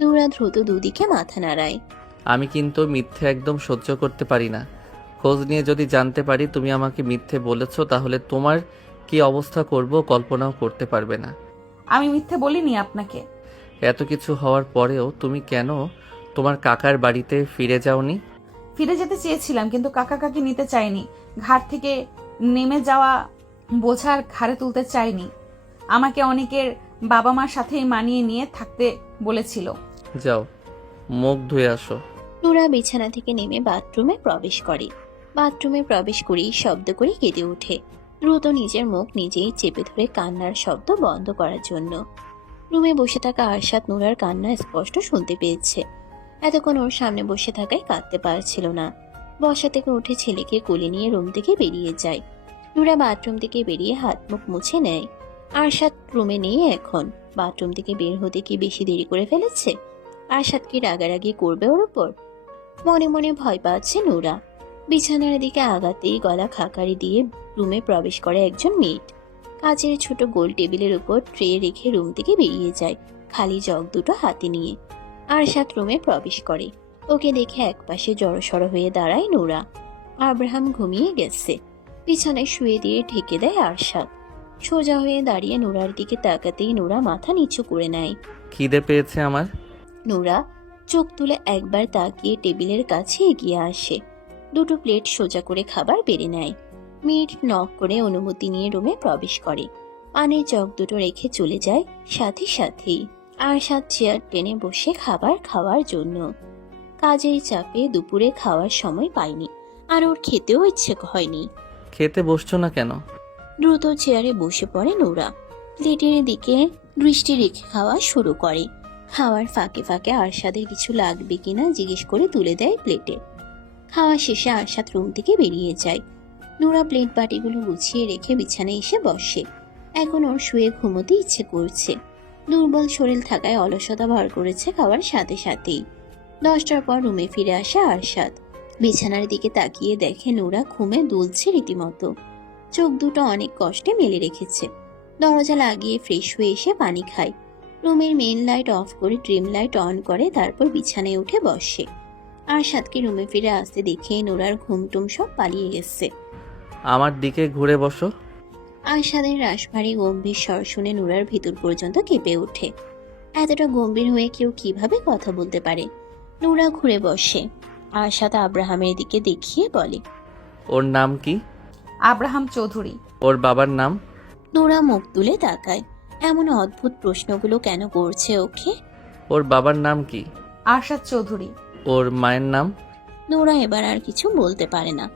নোরা দ্রুত দুদিকে মাথা নাড়ায়। আমি কিন্তু মিথ্যে একদম সহ্য করতে পারি না। খোঁজ নিয়ে যদি জানতে পারি তুমি আমাকে মিথ্যে বলেছ, তাহলে তোমার কি অবস্থা করব কল্পনাও করতে পারবে না। আমি মিথ্যে বলিনি আপনাকে। এত কিছু হওয়ার পরেও তুমি কেন তোমার কাকার বাড়িতে ফিরে যাওনি? ফিরে যেতে চেয়েছিলাম, কিন্তু কাকা কাকি নিতে চাইনি। ঘাট থেকে নেমে যাওয়া বোঝার ঘাড়ে তুলতে চাইনি। আমাকে অনেকের বাবা মার সাথেই মানিয়ে নিয়ে থাকতে বলেছিল। যাও, মুখ ধুয়ে আসো। নোরা বিছানা থেকে নেমে বাথরুমে প্রবেশ করে। বাথরুমে প্রবেশ করেই শব্দ করে কেঁদে ওঠে, দ্রুত নিজের মুখ নিজেই চেপে ধরে কান্নার শব্দ বন্ধ করার জন্য। রুমে বসে থাকা আরশাদ নোরার কান্না স্পষ্ট শুনতে পেয়েছে। এতক্ষণ ওর সামনে বসে থাকায় কাঁদতে পারছিল না। বসা থেকে উঠে ছেলেকে কোলে নিয়ে রুম থেকে বেরিয়ে যায়। নোরা বাথরুম থেকে বেরিয়ে হাত মুখ মুছে নেয়। আরশাদ রুমে নেই এখন। বাথরুম থেকে বের হতে কি বেশি দেরি করে ফেলেছে? আরশাদ কি রাগারাগি করবে ওর উপর? মনে মনে ভয় পাচ্ছে নোরা। বিছানার দিকে আগাতেই গলা খাকারি দিয়ে রুমে প্রবেশ করে একজন মেয়ে। কাচের ছোট গোল টেবিলের উপর ট্রে রেখে রুম থেকে বেরিয়ে যায়, খালি জগ দুটো হাতে নিয়ে। আরশাদ রুমে প্রবেশ করে। ওকে দেখে একপাশে জড়সড় হয়ে দাঁড়ায় নোরা। আব্রাহাম ঘুমিয়ে গেছে। বিছানায় শুয়ে দিয়ে ঢেকে দেয় আরশাদ। সোজা হয়ে দাঁড়িয়ে নোরার দিকে তাকাতেই নোরা মাথা নিচু করে নেয়। খিদে পেয়েছে আমার। নোরা চোখ তুলে একবার তাকিয়ে টেবিলের কাছে এগিয়ে আসে। দুটো প্লেট সোজা করে খাবার বেড়ে নেয়। মিট নক করে অনুমতি নিয়ে রুমে প্রবেশ করে। পানির জগ দুটো রেখে চলে যায় সাথে সাথেই। আরশাদ চেয়ার টেনে বসে খাবার খাওয়ার জন্য। কাজের চাপে দুপুরে খাওয়ার সময় পায়নি, আর ওর খেতেও ইচ্ছে হয়নি। খেতে বসছো না কেন? দ্রুত চেয়ারে বসে পড়ে নোরা। প্লেটের দিকে দৃষ্টি রেখে খাওয়া শুরু করে। খাওয়ার ফাঁকে ফাঁকে আরশাদের কিছু লাগবে কিনা জিজ্ঞেস করে তুলে দেয় প্লেটে। খাওয়া শেষে আরশাদ রুম থেকে বেরিয়ে যায়। নোরা প্লেট বাটিগুলো গুছিয়ে রেখে বিছানায় এসে বসে। এখন ওর শুয়ে ঘুমোতে ইচ্ছে করছে। দুর্বল শরীর থাকায় অলসতা ভর করেছে খাওয়ার সাথে সাথেই। 10টার পর রুমে ফিরে আসে আরশাদ। বিছানার দিকে তাকিয়ে দেখে নোরা ঘুমে দুলছে রীতিমতো। চোখ দুটো অনেক কষ্টে মেলে রেখেছে। দরজা লাগিয়ে ফ্রেশ হয়ে এসে পানি খায়। রুমের মেন লাইট অফ করে ড্রিম লাইট অন করে, তারপর বিছানায় উঠে বসে। আরশাদকে রুমে ফিরে আসতে দেখে নোরার ঘুমটুম সব পালিয়ে গেছে। আমার দিকে ঘুরে বসো। আরশাদের রাশভারী গম্ভীর স্বর শুনে নোরার ভিতর পর্যন্ত কেঁপে ওঠে। এতটা গম্ভীর হয়ে কেউ কিভাবে কথা বলতে পারে? নোরা ঘুরে বসে। আরশাদ আব্রাহামের দিকে দেখিয়ে বলে, ওর নাম কি? আব্রাহাম চৌধুরী। ওর বাবার নাম? নোরা মুখ তুলে তাকায়। এমন অদ্ভুত প্রশ্নগুলো কেন করছে ওকে? ওর বাবার নাম কি? আরশাদ চৌধুরী। ওর মায়ের নাম? নোরা এবার আর কিছু বলতে পারে না।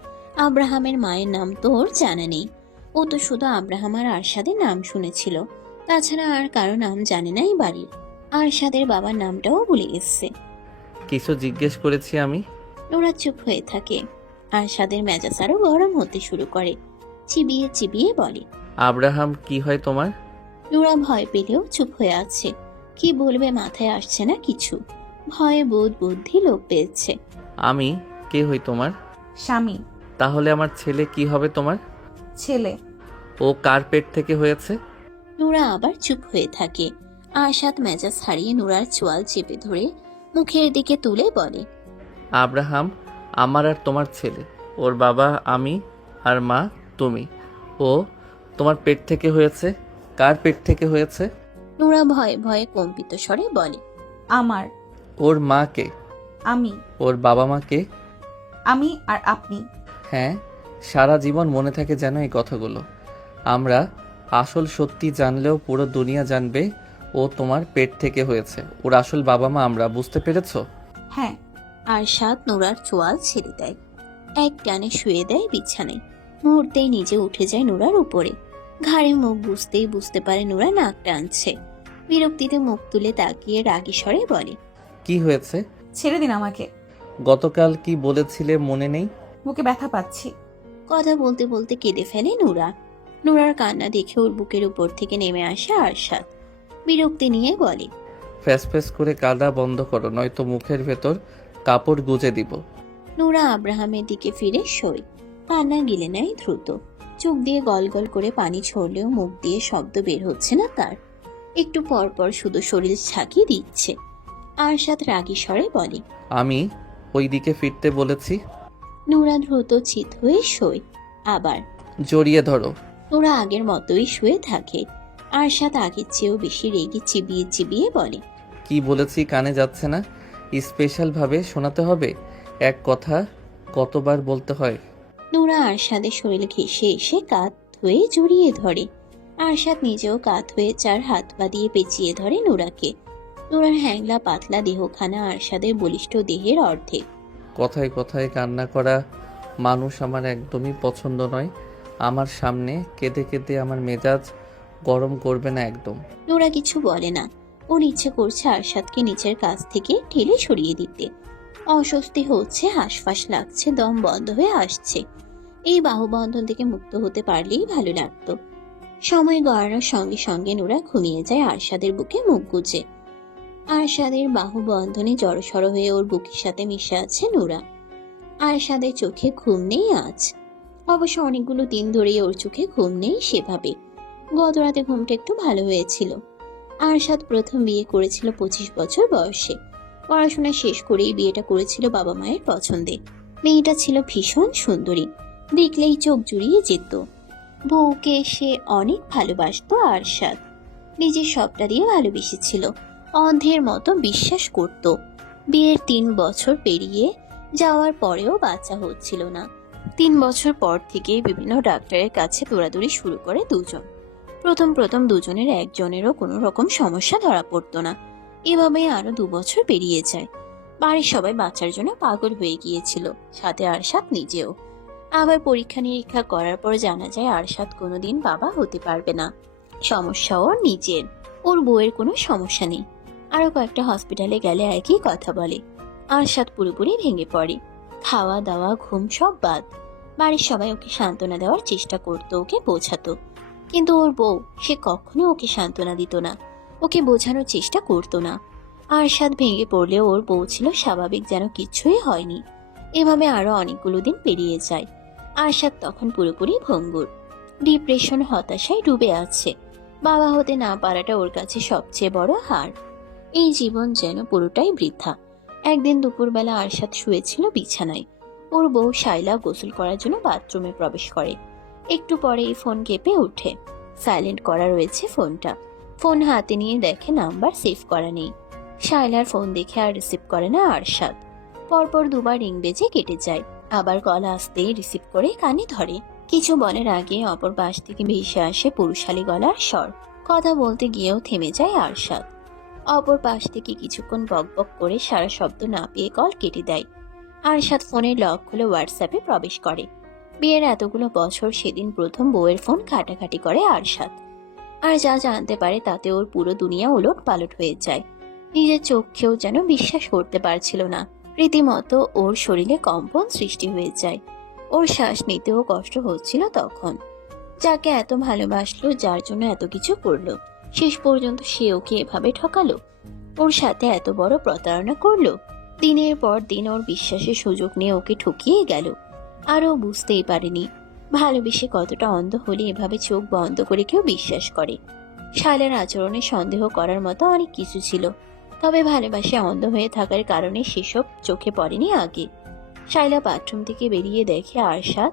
আব্রাহামের মায়ের নাম তো ওর জানা নেই। ও তো শুধু আব্রাহাম আর আরশাদের নাম শুনেছিল, তাছাড়া আর কারো নাম জানে না এই বাড়ির। আরশাদের বাবার নামটাও ভুলে গেছে। কিছু জিজ্ঞেস করেছি আমি? নোরা চুপ হয়ে থাকে। আরশাদের মেজাজ আরো গরম হতে শুরু করে। চিবিয়ে চিবিয়ে বলে, আব্রাহাম কি হয় তোমার? নোরা ভয় পেলেও চুপ হয়ে আছে। কি বলবে মাথায় আসছে না কিছু। ভয়ে বোধ বুদ্ধি লোপ পেয়েছে। আমি কে হই তোমার? স্বামী। তাহলে আমার ছেলে কি হবে তোমার? ছেলে। ও কার পেট থেকে হয়েছে? নোরা আবার চুপ হয়ে থাকে। আরশাদ মেজাজ হারিয়ে নোরার চোয়াল চেপে ধরে মুখের দিকে তুলে বলে, আব্রাহাম আমার আর তোমার ছেলে। ওর বাবা আমি আর মা তুমি। ও তোমার পেট থেকে হয়েছে। কার পেট থেকে হয়েছে? নোরা ভয়ে ভয়ে কম্পিত স্বরে বলে, আমার। ওর মা কে? আমি। ওর বাবা মা কে? আমি আর আপনি। হ্যাঁ, সারা জীবন মনে থাকে যেন এই কথাগুলো। আমরা আসল সত্যি জানলেও পুরো দুনিয়া জানবে ও তোমার পেট থেকে হয়েছে। ওর আসল বাবা মা আমরা, বুঝতে পেরেছো? হ্যাঁ। আরশাদ নোরার চোয়াল ছেড়ে দেয়। এক টানে শুয়ে দেয় বিছানায়। মুহূর্তেই নিজে উঠে যায় নোরার উপরে। ঘাড়ে মুখ বুঝতেই বুঝতে পারে নোরা নাক টানছে। বিরক্তিতে মুখ তুলে তাকিয়ে রাগী স্বরে বলে, কি হয়েছে? ছেড়ে দিন আমাকে। গতকাল কি বলেছিলে মনে নেই? বুকে ব্যথা পাচ্ছি। কথা বলতে বলতে কেঁদে ফেলে নোরা। নোরার কান্না দেখে ওর বুকের উপর থেকে নেমে আসে আরশাদ। বিরক্তি নিয়ে বলে, ফ্যাস ফ্যাস করে কাঁদা বন্ধ করো, নয়তো মুখের ভেতর কাপড় গুজে দিব। নোরা আব্রাহামের দিকে ফিরে শোয়। কান্না গিলে নেয় দ্রুত। চোখ দিয়ে গল গল করে পানি ছড়লেও মুখ দিয়ে শব্দ বের হচ্ছে না তার। একটু পর পর শুধু শরীর ঝাঁকিয়ে দিচ্ছে। আরশাদ রাগী স্বরে বলে, আমি ওই দিকে ফিরতে বলেছি। নোরা দ্রুত চিত হয়ে শোয়। আবার জড়িয়ে ধরো। নোরা আগের মতোই শুয়ে থাকে। আরশাদ আগের চেয়েও বেশি রেগে চিবিয়ে চিবিয়ে বলে, কি বলেছি কানে যাচ্ছে না? স্পেশাল ভাবে শোনাতে হবে? এক কথা কতবার বলতে হয়? নোরা আরশাদের শরীর ঘেঁষে এসে কাঁধ হয়ে জড়িয়ে ধরে। আরশাদ নিজেও কাঁধ হয়ে চার হাত পা দিয়ে পেঁচিয়ে ধরে নোরাকে। নোরার হ্যাংলা পাতলা দেহখানা আরশাদের বলিষ্ঠ দেহের অর্ধেক। কথায় কথায় কান্না করা মানুষ আমার একদমই পছন্দ নয়। আমার সামনে কেঁদে কেঁদে আমার মেজাজ গরম করবে না একদম। নোরা কিছু বলে না। ওর ইচ্ছে করছে আরশাদকে নিচের কাছ থেকে ঠেলে সরিয়ে দিতে। অস্বস্তি হচ্ছে, হাঁসফাঁস লাগছে, দম বন্ধ হয়ে আসছে। এই বাহুবন্ধন থেকে মুক্ত হতে পারলেই ভালো লাগতো। সময় গড়ানোর সঙ্গে সঙ্গে নোরা ঘুমিয়ে যায় আরশাদের বুকে মুখ গুজে। আরশাদের বাহুবন্ধনে জড়সড় হয়ে ওর বুকের সাথে মিশে আছে নোরা। আরশাদের চোখে ঘুম নেই আজ। অবশ্য অনেকগুলো দিন ধরেই ওর চোখে ঘুম নেই সেভাবে। গত রাতে ঘুমটা একটু ভালো হয়েছিল। আরশাদ প্রথম বিয়ে করেছিল 25 বছর বয়সে। পড়াশোনা শেষ করেই বিয়েটা করেছিল বাবা মায়ের পছন্দে। মেয়েটা ছিল ভীষণ সুন্দরী, দেখলেই চোখ জুড়িয়ে যেত। বউকে সে অনেক ভালোবাসতো আরশাদ। নিজের সবটা দিয়ে ভালোবেসেছিল, অন্ধের মতো বিশ্বাস করত। বিয়ের 3 বছর পেরিয়ে যাওয়ার পরেও বাচ্চা হচ্ছিল না। 3 বছর পর থেকে বিভিন্ন ডাক্তারের কাছে দৌড়াদৌড়ি শুরু করে দুজন। প্রথম প্রথম দুজনের একজনেরও কোনো রকম সমস্যা ধরা পড়তো না। এভাবেই আরো 2 বছর পেরিয়ে যায়। বাড়ির সবাই বাচ্চার জন্য পাগল হয়ে গিয়েছিল, সাথে আরশাদ নিজেও। আবার পরীক্ষা নিরীক্ষা করার পর জানা যায় আরশাদ কোনোদিন বাবা হতে পারবে না। সমস্যা ওর নিজের, ওর বউয়ের কোনো সমস্যা নেই। আরো কয়েকটা হসপিটালে গেলে একই কথা বলে। আরশাদ পুরোপুরি ভেঙে পড়ে। খাওয়া দাওয়া ঘুম সব বাদ। বাড়ির সবাই ওকে সান্ত্বনা দেওয়ার চেষ্টা করতো, ওকে বোঝাতো। কিন্তু ওর বউ, সে কখনো ওকে সান্ত্বনা দিত না, ওকে বোঝানোর চেষ্টা করতো না। আরশাদ ভেঙে পড়লেও ওর বউ ছিল স্বাভাবিক, যেন কিছুই হয়নি। এভাবে আরো অনেকগুলো দিন পেরিয়ে যায়। আরশাদ তখন পুরোপুরি ভঙ্গুর, ডিপ্রেশন, হতাশায় ডুবে আছে। বাবা হতে না পারাটা ওর কাছে সবচেয়ে বড় হার। এই জীবন যেন পুরোটাই বৃথা। একদিন দুপুরবেলা আরশাদ শুয়েছিল বিছানায়। ওর বউ শাইলা গোসল করার জন্য বাথরুমে প্রবেশ করে। একটু পরেই ফোন কেঁপে ওঠে। সাইলেন্ট করা রয়েছে ফোনটা। ফোন হাতে নিয়ে দেখে নাম্বার সেভ করা নেই। শায়লার ফোন দেখে আর রিসিভ করে না আরশাদ। পরপর দুবার রিং বেজে কেটে যায়, আবার গলা আসতেই রিসিভ করে কানে ধরে। কিছু বলার আগে অপর পাশ থেকে ভেসে আসে পুরুষালী গলার স্বর। কথা বলতে গিয়েও থেমে যায় আরশাদ। অপর পাশ থেকে কিছুক্ষণ বকবক করে সারা শব্দ না পেয়ে কল কেটে দেয়। আরশাদ ফোনের লক খুলে হোয়াটসঅ্যাপে প্রবেশ করে। বিয়ের এতগুলো বছর সেদিন প্রথম বউয়ের ফোন ঘাটাঘাটি করে আরশাদ। আর যা জানতে পারে তাতে ওর পুরো দুনিয়া ওলট পালট হয়ে যায়। নিজের চোখেও যেন বিশ্বাস করতে পারছিল না। রীতিমতো ওর শরীরে কম্পন সৃষ্টি হয়ে যায়। ওর শ্বাস নিতেও কষ্ট হচ্ছিল তখন। যাকে এত ভালোবাসলো, যার জন্য এত কিছু করলো, শেষ পর্যন্ত সে ওকে এভাবে ঠকালো, ওর সাথে এত বড় প্রতারণা করলো। দিনের পর দিন ওর বিশ্বাসের সুযোগ নিয়ে ওকে ঠকিয়ে গেল। আর ও বুঝতেই পারেনি ভালোবেসে কতটা অন্ধ হলে এভাবে চোখ বন্ধ করে কেউ বিশ্বাস করে। শায়লার আচরণে সন্দেহ করার মতো অনেক কিছু ছিল, তবে ভালোবাসে অন্ধ হয়ে থাকার কারণে সেসব চোখে পড়েনি আগে। শায়লা বাথরুম থেকে বেরিয়ে দেখে আরশাদ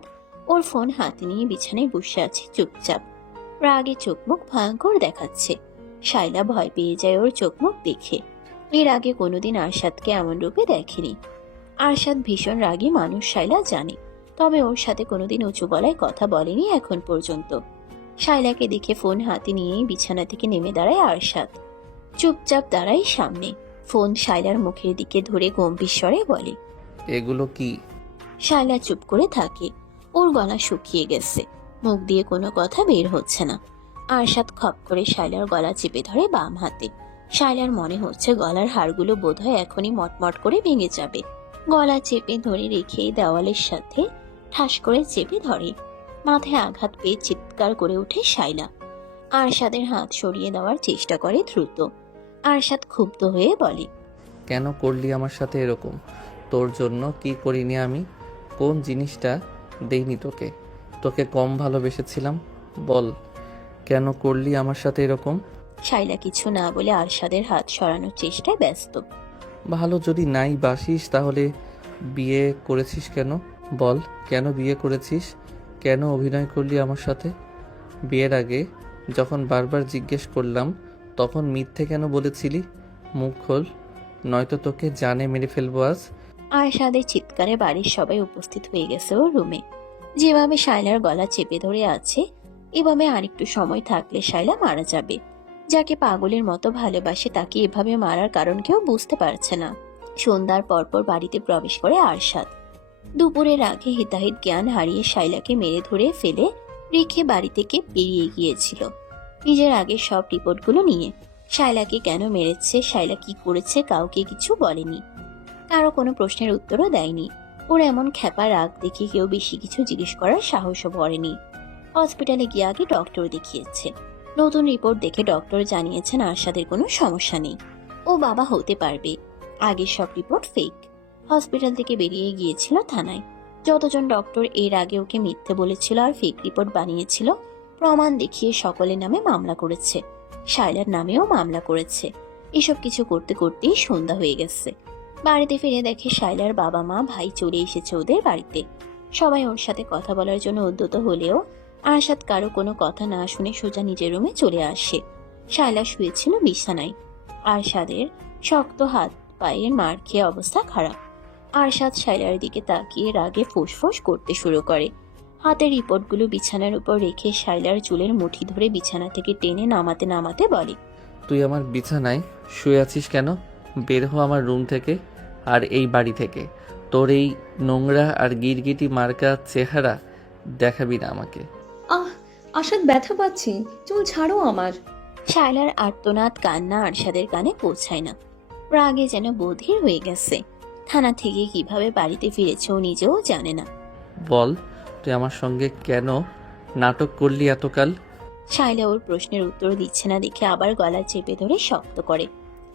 ওর ফোন হাতে নিয়ে বিছানায় বসে আছে চুপচাপ। রাগে চোখ মুখ ভয়ঙ্কর দেখাচ্ছে। শায়লা ভয় পেয়ে যায় ওর চোখ মুখ দেখে। এর আগে কোনোদিন আরশাদকে এমন রূপে দেখেনি। আরশাদ ভীষণ রাগী মানুষ, শায়লা জানে, তবে ওর সাথে কোনোদিন উঁচু গলায় কথা বলেনি এখন পর্যন্ত। শায়লাকে দেখে ফোন হাতে নিয়ে বিছানা থেকে নেমে দাঁড়ায় আরশাদ। চুপচাপ দাঁড়ায় সামনে, ফোন শায়লার মুখের দিকে ধরে গম্ভীর স্বরে বলে, এগুলো কি? শায়লা চুপ করে থাকে। ওর গলা শুকিয়ে গেছে, মুখ দিয়ে কোনো কথা বের হচ্ছে না। আরশাদ খপ করে শায়লার গলা চেপে ধরে বাম হাতে। শায়লার মনে হচ্ছে গলার হাড়গুলো বোধহয় এখনই মটমট করে ভেঙে যাবে। গলা চেপে ধরে রেখে দেওয়ালের সাথে ঠাস করে চেপে ধরে। মাথায় আঘাত পেয়ে চিৎকার করে ওঠে শায়লা। আরশাদের হাত সরিয়ে দেওয়ার চেষ্টা করে দ্রুত। আরশাদ ক্ষুব্ধ হয়ে বলে, কেন করলি আমার সাথে এরকম? তোর জন্য কি করিনি আমি? কোন জিনিসটা দেইনি তোকে? তোকে কম ভালোবেসেছিলাম? বল, কেন করলি আমার সাথে এরকম? শায়লা কিছু না বলে আরশাদের হাত সরানোর চেষ্টায় ব্যস্ত। ভালো যদি নাই বাসিস তাহলে বিয়ে করেছিস কেন? বল, কেন বিয়ে করেছিস? কেন অভিনয় করলি আমার সাথে? বিয়ের আগে যখন বারবার জিজ্ঞেস করলাম তখন মিথ্যে কেন বলেছিলি? মুখ খোল, নয়তো তোকে জানে মেরে ফেলবো আজ। আরশাদের চিৎকারে বাড়ির সবাই উপস্থিত হয়ে গেছে ওর রুমে। যেভাবে শায়লার গলা চেপে ধরে আছে, এভাবে আরেকটু সময় থাকলে শায়লা মারা যাবে। যাকে পাগলের মতো ভালোবাসে তাকে এভাবে মারার কারণ কেউ বুঝতে পারছে না। সন্ধ্যার পরপর বাড়িতে প্রবেশ করে আরশাদ। দুপুরের আগে হিতাহিত জ্ঞান হারিয়ে শায়লাকে মেরে ধরে ফেলে রেখে বাড়ি থেকে বেরিয়ে গিয়েছিল নিজের আগের সব রিপোর্টগুলো নিয়ে। শায়লাকে কেন মেরেছে, শায়লা কি করেছে, কাউকে কিছু বলেনি। কারো কোনো প্রশ্নের উত্তরও দেয়নি। ওর এমন খ্যাপা রাগ দেখে কেউ বেশি কিছু জিজ্ঞেস করার সাহসও করেনি। হসপিটালে গিয়ে আগে ডক্টর দেখিয়েছে। নতুন রিপোর্ট দেখে ডক্টর জানিয়েছেন আরশাদের কোনো সমস্যা নেই, ও বাবা হতে পারবে। আগের সব রিপোর্ট ফেক। হসপিটাল থেকে বেরিয়ে গিয়েছিল থানায়। যতজন ডক্টর এর আগে ওকে মিথ্যে বলেছিল আর ফেক রিপোর্ট বানিয়েছিল, প্রমাণ দেখিয়ে সকলের নামে মামলা করেছে। শায়লার নামেও মামলা করেছে। এসব কিছু করতে করতেই সন্ধ্যা হয়ে গেছে। বাড়িতে ফিরে দেখে শায়লার বাবা মা ভাই চলে এসেছে ওদের বাড়িতে। সবাই ওর সাথে কথা বলার জন্য উদ্যত হলেও আরশাদ কারো কোনো কথা না শুনে সোজা নিজের রুমে চলে আসে। শায়লা শুয়েছিল বিছানায়। আরশাদের শক্ত হাত পায়ের মার খেয়ে অবস্থা খারাপ। আরশাদ শায়লার দিকে তাকিয়ে রাগে ফুসফুস করতে শুরু করে। হাতের রিপোর্টগুলো বিছানার উপর রেখে শায়লার চুলের মুঠি ধরে বিছানা থেকে টেনে নামাতে নামাতে বলে, তুই আমার বিছানায় শুয়ে আছিস কেন? বের হ আমার রুম থেকে আর এই বাড়ি থেকে। তোর এই নোংরা আর গিরগিটি মার্কা চেহারা দেখাবি না আমাকে। আশাদ, ব্যথা পাচ্ছি, চুল ছাড়ো আমার। শায়লার আর্তনাদ কান্না আরশাদের কানে পৌঁছায় না। রাগে যেন বধির হয়ে গেছে। থানা থেকে কিভাবে বাড়িতে ফিরেছে ও নিজেও জানে না। বল, তুই আমার সঙ্গে কেন নাটক করলি এতকাল? শায়লা ওর প্রশ্নের উত্তর দিচ্ছে না দেখে আবার গলা চেপে ধরে শক্ত করে।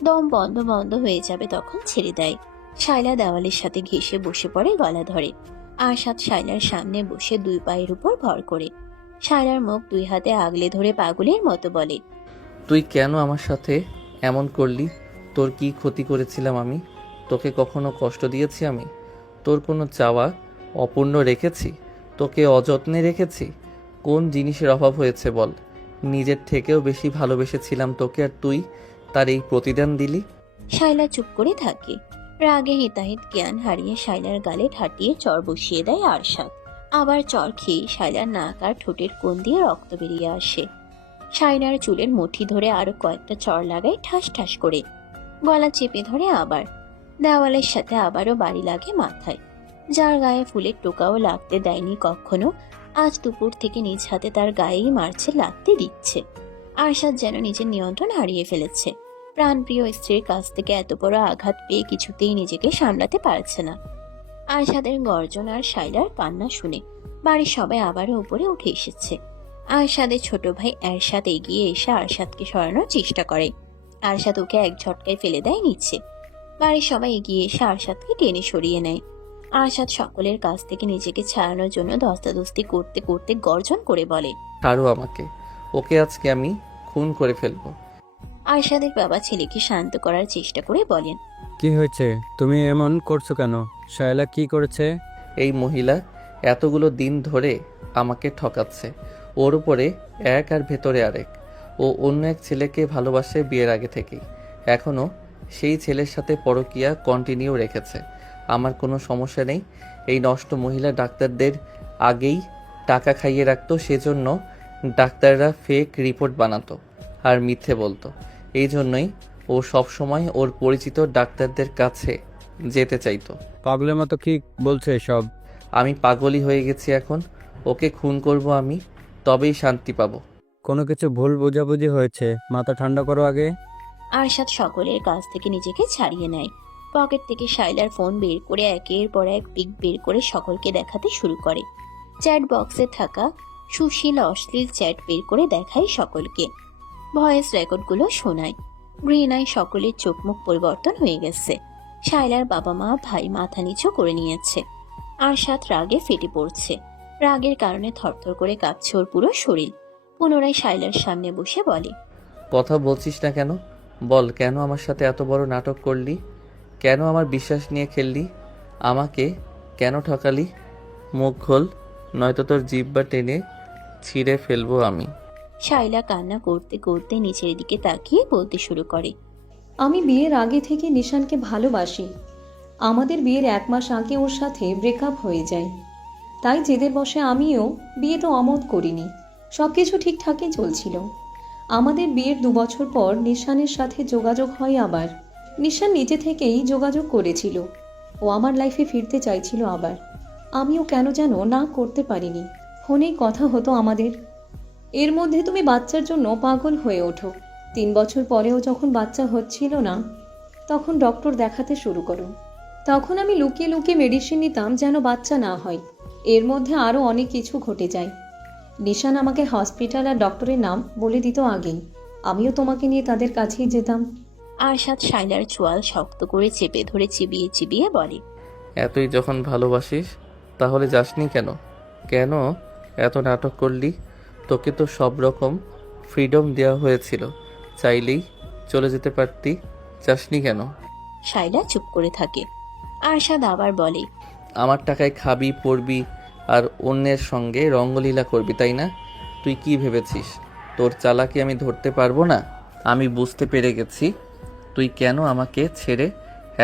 দম বন্ধ বন্ধ হয়ে যাবে তখন ছেড়ে দেয়। শায়লা দেওয়ালের সাথে ঘেঁষে বসে পড়ে, গলা ধরে। আরশাদ শায়লার সামনে বসে দুই পায়ের উপর ভর করে। শায়লার মুখ দুই হাতে আগলে ধরে পাগলের মতো বলে, তুই কেন আমার সাথে এমন করলি? তোর কি ক্ষতি করেছিলাম আমি? তোকে কখনো কষ্ট দিয়েছি আমি? তোর কোনো চাওয়া অপূর্ণ রেখেছি? তোকে অযত্নে রেখেছি? কোন জিনিসের অভাব হয়েছে বল? নিজের থেকেও বেশি ভালোবেসেছিলাম তোকে, আর তুই তার এই প্রতিদান দিলি। শাইলা চুপ করে থাকে। রাগে হিতাহিত জ্ঞান হারিয়ে শাইলার গালে ঠাটিয়ে চর বসিয়ে দেয় আরশাদ। আবার চর খেয়ে শাইলার নাক আর ঠোঁটের কোণ দিয়ে রক্ত বেরিয়ে আসে। শাইলার চুলের মুঠি ধরে আরো কয়েকটা চর লাগায় ঠাস ঠাস করে। গলা চেপে ধরে আবার। দেওয়ালের সাথে আবারও বাড়ি লাগে মাথায়। যার গায়ে ফুলের টোকাও লাগতে দেয়নি কখনো, আজ দুপুর থেকে নিজ হাতে তার গায়েই মারছে, লাগতে দিচ্ছে। আরশাদ যেন নিজের নিয়ন্ত্রণ হারিয়ে ফেলেছে। প্রাণপ্রিয় স্ত্রীর কাছ থেকে এত বড় আঘাত পেয়ে কিছুতেই নিজেকে সামলাতে পারছে না। আরশাদের গর্জন আর শাইলার কান্না শুনে বাড়ির সবাই আবারও উপরে উঠে এসেছে। আরশাদের ছোট ভাই এরশাদ এগিয়ে এসে আরশাদকে সরানোর চেষ্টা করে। আরশাদ ওকে এক ঝটকায় ফেলে দেয় নিচে। বাড়ির সবাই এগিয়ে এসে আরশাদকে টেনে সরিয়ে নেয়। আরশাদ সকলের কাছ থেকে নিজেকে ছাড়ানোর জন্য ধস্তাধস্তি করতে করতে গর্জন করে বলে, ছাড়ো আমাকে, ওকে আজকে আমি খুন করে ফেলবো। আরশাদের বাবা ছেলেকে শান্ত করার চেষ্টা করে বলেন, কি হয়েছে? তুমি এমন করছো কেন? শায়লা কি করেছে? এই মহিলা এতগুলো দিন ধরে আমাকে ঠকাচ্ছে। ওর উপরে এক আর ভেতরে আরেক। ও অন্য এক ছেলেকে ভালোবাসে বিয়ের আগে থেকেই। এখনও সেই ছেলের সাথে পরকীয়া কন্টিনিউ রেখেছে। আমার কোনো সমস্যা নেই। এই নষ্ট মহিলা ডাক্তারদের আগেই টাকা খাইয়ে রাখতো, সেজন্য ডাক্তাররা ফেক রিপোর্ট বানাতো আর মিথ্যে বলতো। এই জন্যই ও সবসময় ওর পরিচিত ডাক্তারদের কাছে যেতে চাইতো। পাগলের মতো কি বলছে সব? আমি পাগলই হয়ে গেছি এখন। ওকে খুন করব আমি, তবেই শান্তি পাবো। কোনো কিছু ভুল বোঝাবুঝি হয়েছে, মাথা ঠান্ডা করো আগে। আরশাদ সকলের কাছ থেকে নিজেকে ছাড়িয়ে নেয়। পকেট থেকে শাইলার ফোন বের করে একের পর এক পিক বের করে সকলকে দেখাতে শুরু করে। চ্যাট বক্সে থাকা সুশীল অশ্লীল চ্যাট বের করে দেখায় সকলকে। ভয়েস রেকর্ডগুলো শোনায়। ঘৃণায় সকলের চোখ মুখ পরিবর্তন হয়ে গেছে। শাইলার বাবা মা ভাই মাথা নিচু করে নিয়েছে। আরশাদ রাগে ফেটে পড়ছে। রাগের কারণে থরথর করে কাঁপছে ওর পুরো শরীর। পুনরায় শাইলার সামনে বসে বলে, কথা বলছিস না কেন? বল, কেন আমার সাথে এত বড় নাটক করলি? কেন আমার বিশ্বাস নিয়ে খেললি? আমাকে কেন ঠকালি? মুখ খোল, নয়তো তোর জিহ্বা টেনে ছিঁড়ে ফেলবো আমি। শাইলা কান্না করতে করতে নিচের দিকে তাকিয়ে বলতে শুরু করে, আমি বিয়ের আগে থেকে নিশানকে ভালোবাসি। আমাদের বিয়ের 1 মাস আগে ওর সাথে ব্রেকআপ হয়ে যায়। তাই জেদের বশে আমিও বিয়েটা অমত করিনি। সব কিছু ঠিকঠাকই চলছিল। আমাদের বিয়ের 2 বছর পর নিশানের সাথে যোগাযোগ হয় আবার। নিশান নিজে থেকেই যোগাযোগ করেছিল। ও আমার লাইফে ফিরতে চাইছিল আবার। আমিও কেন যেন না করতে পারিনি। ফোনেই কথা হতো আমাদের। এর মধ্যে তুমি বাচ্চার জন্য পাগল হয়ে ওঠো। 3 বছর পরেও যখন বাচ্চা হচ্ছিল না, তখন ডক্টর দেখাতে শুরু করো। তখন আমি লুকিয়ে লুকিয়ে মেডিসিন নিতাম যেন বাচ্চা না হয়। এর মধ্যে আরও অনেক কিছু ঘটে যায়। নিশান আমাকে হসপিটাল আর ডক্টরের নাম বলে দিত আগেই। আমিও তোমাকে নিয়ে তাদের কাছেই যেতাম। আরশাদ শাইলার চোয়াল শক্ত করে চেপে ধরে চিবিয়ে চিবিয়ে বলে, এতই যখন ভালোবাসিস তাহলে যাসনি কেন? কেন এত নাটক করলি? তোকে তো সব রকম ফ্রিডম দেওয়া হয়েছিল, চাইলেই চলে যেতে পারতি। যাসনি কেন? শাইলা চুপ করে থাকে। আরশাদ আবার বলে, আমার টাকায় খাবি, পড়বি আর অন্যের সঙ্গে রঙ্গলীলা করবি, তাই না? তুই কি ভেবেছিস তোর চালাকি আমি ধরতে পারবো না? আমি বুঝতে পেরে গেছি তুই কেন আমাকে ছেড়ে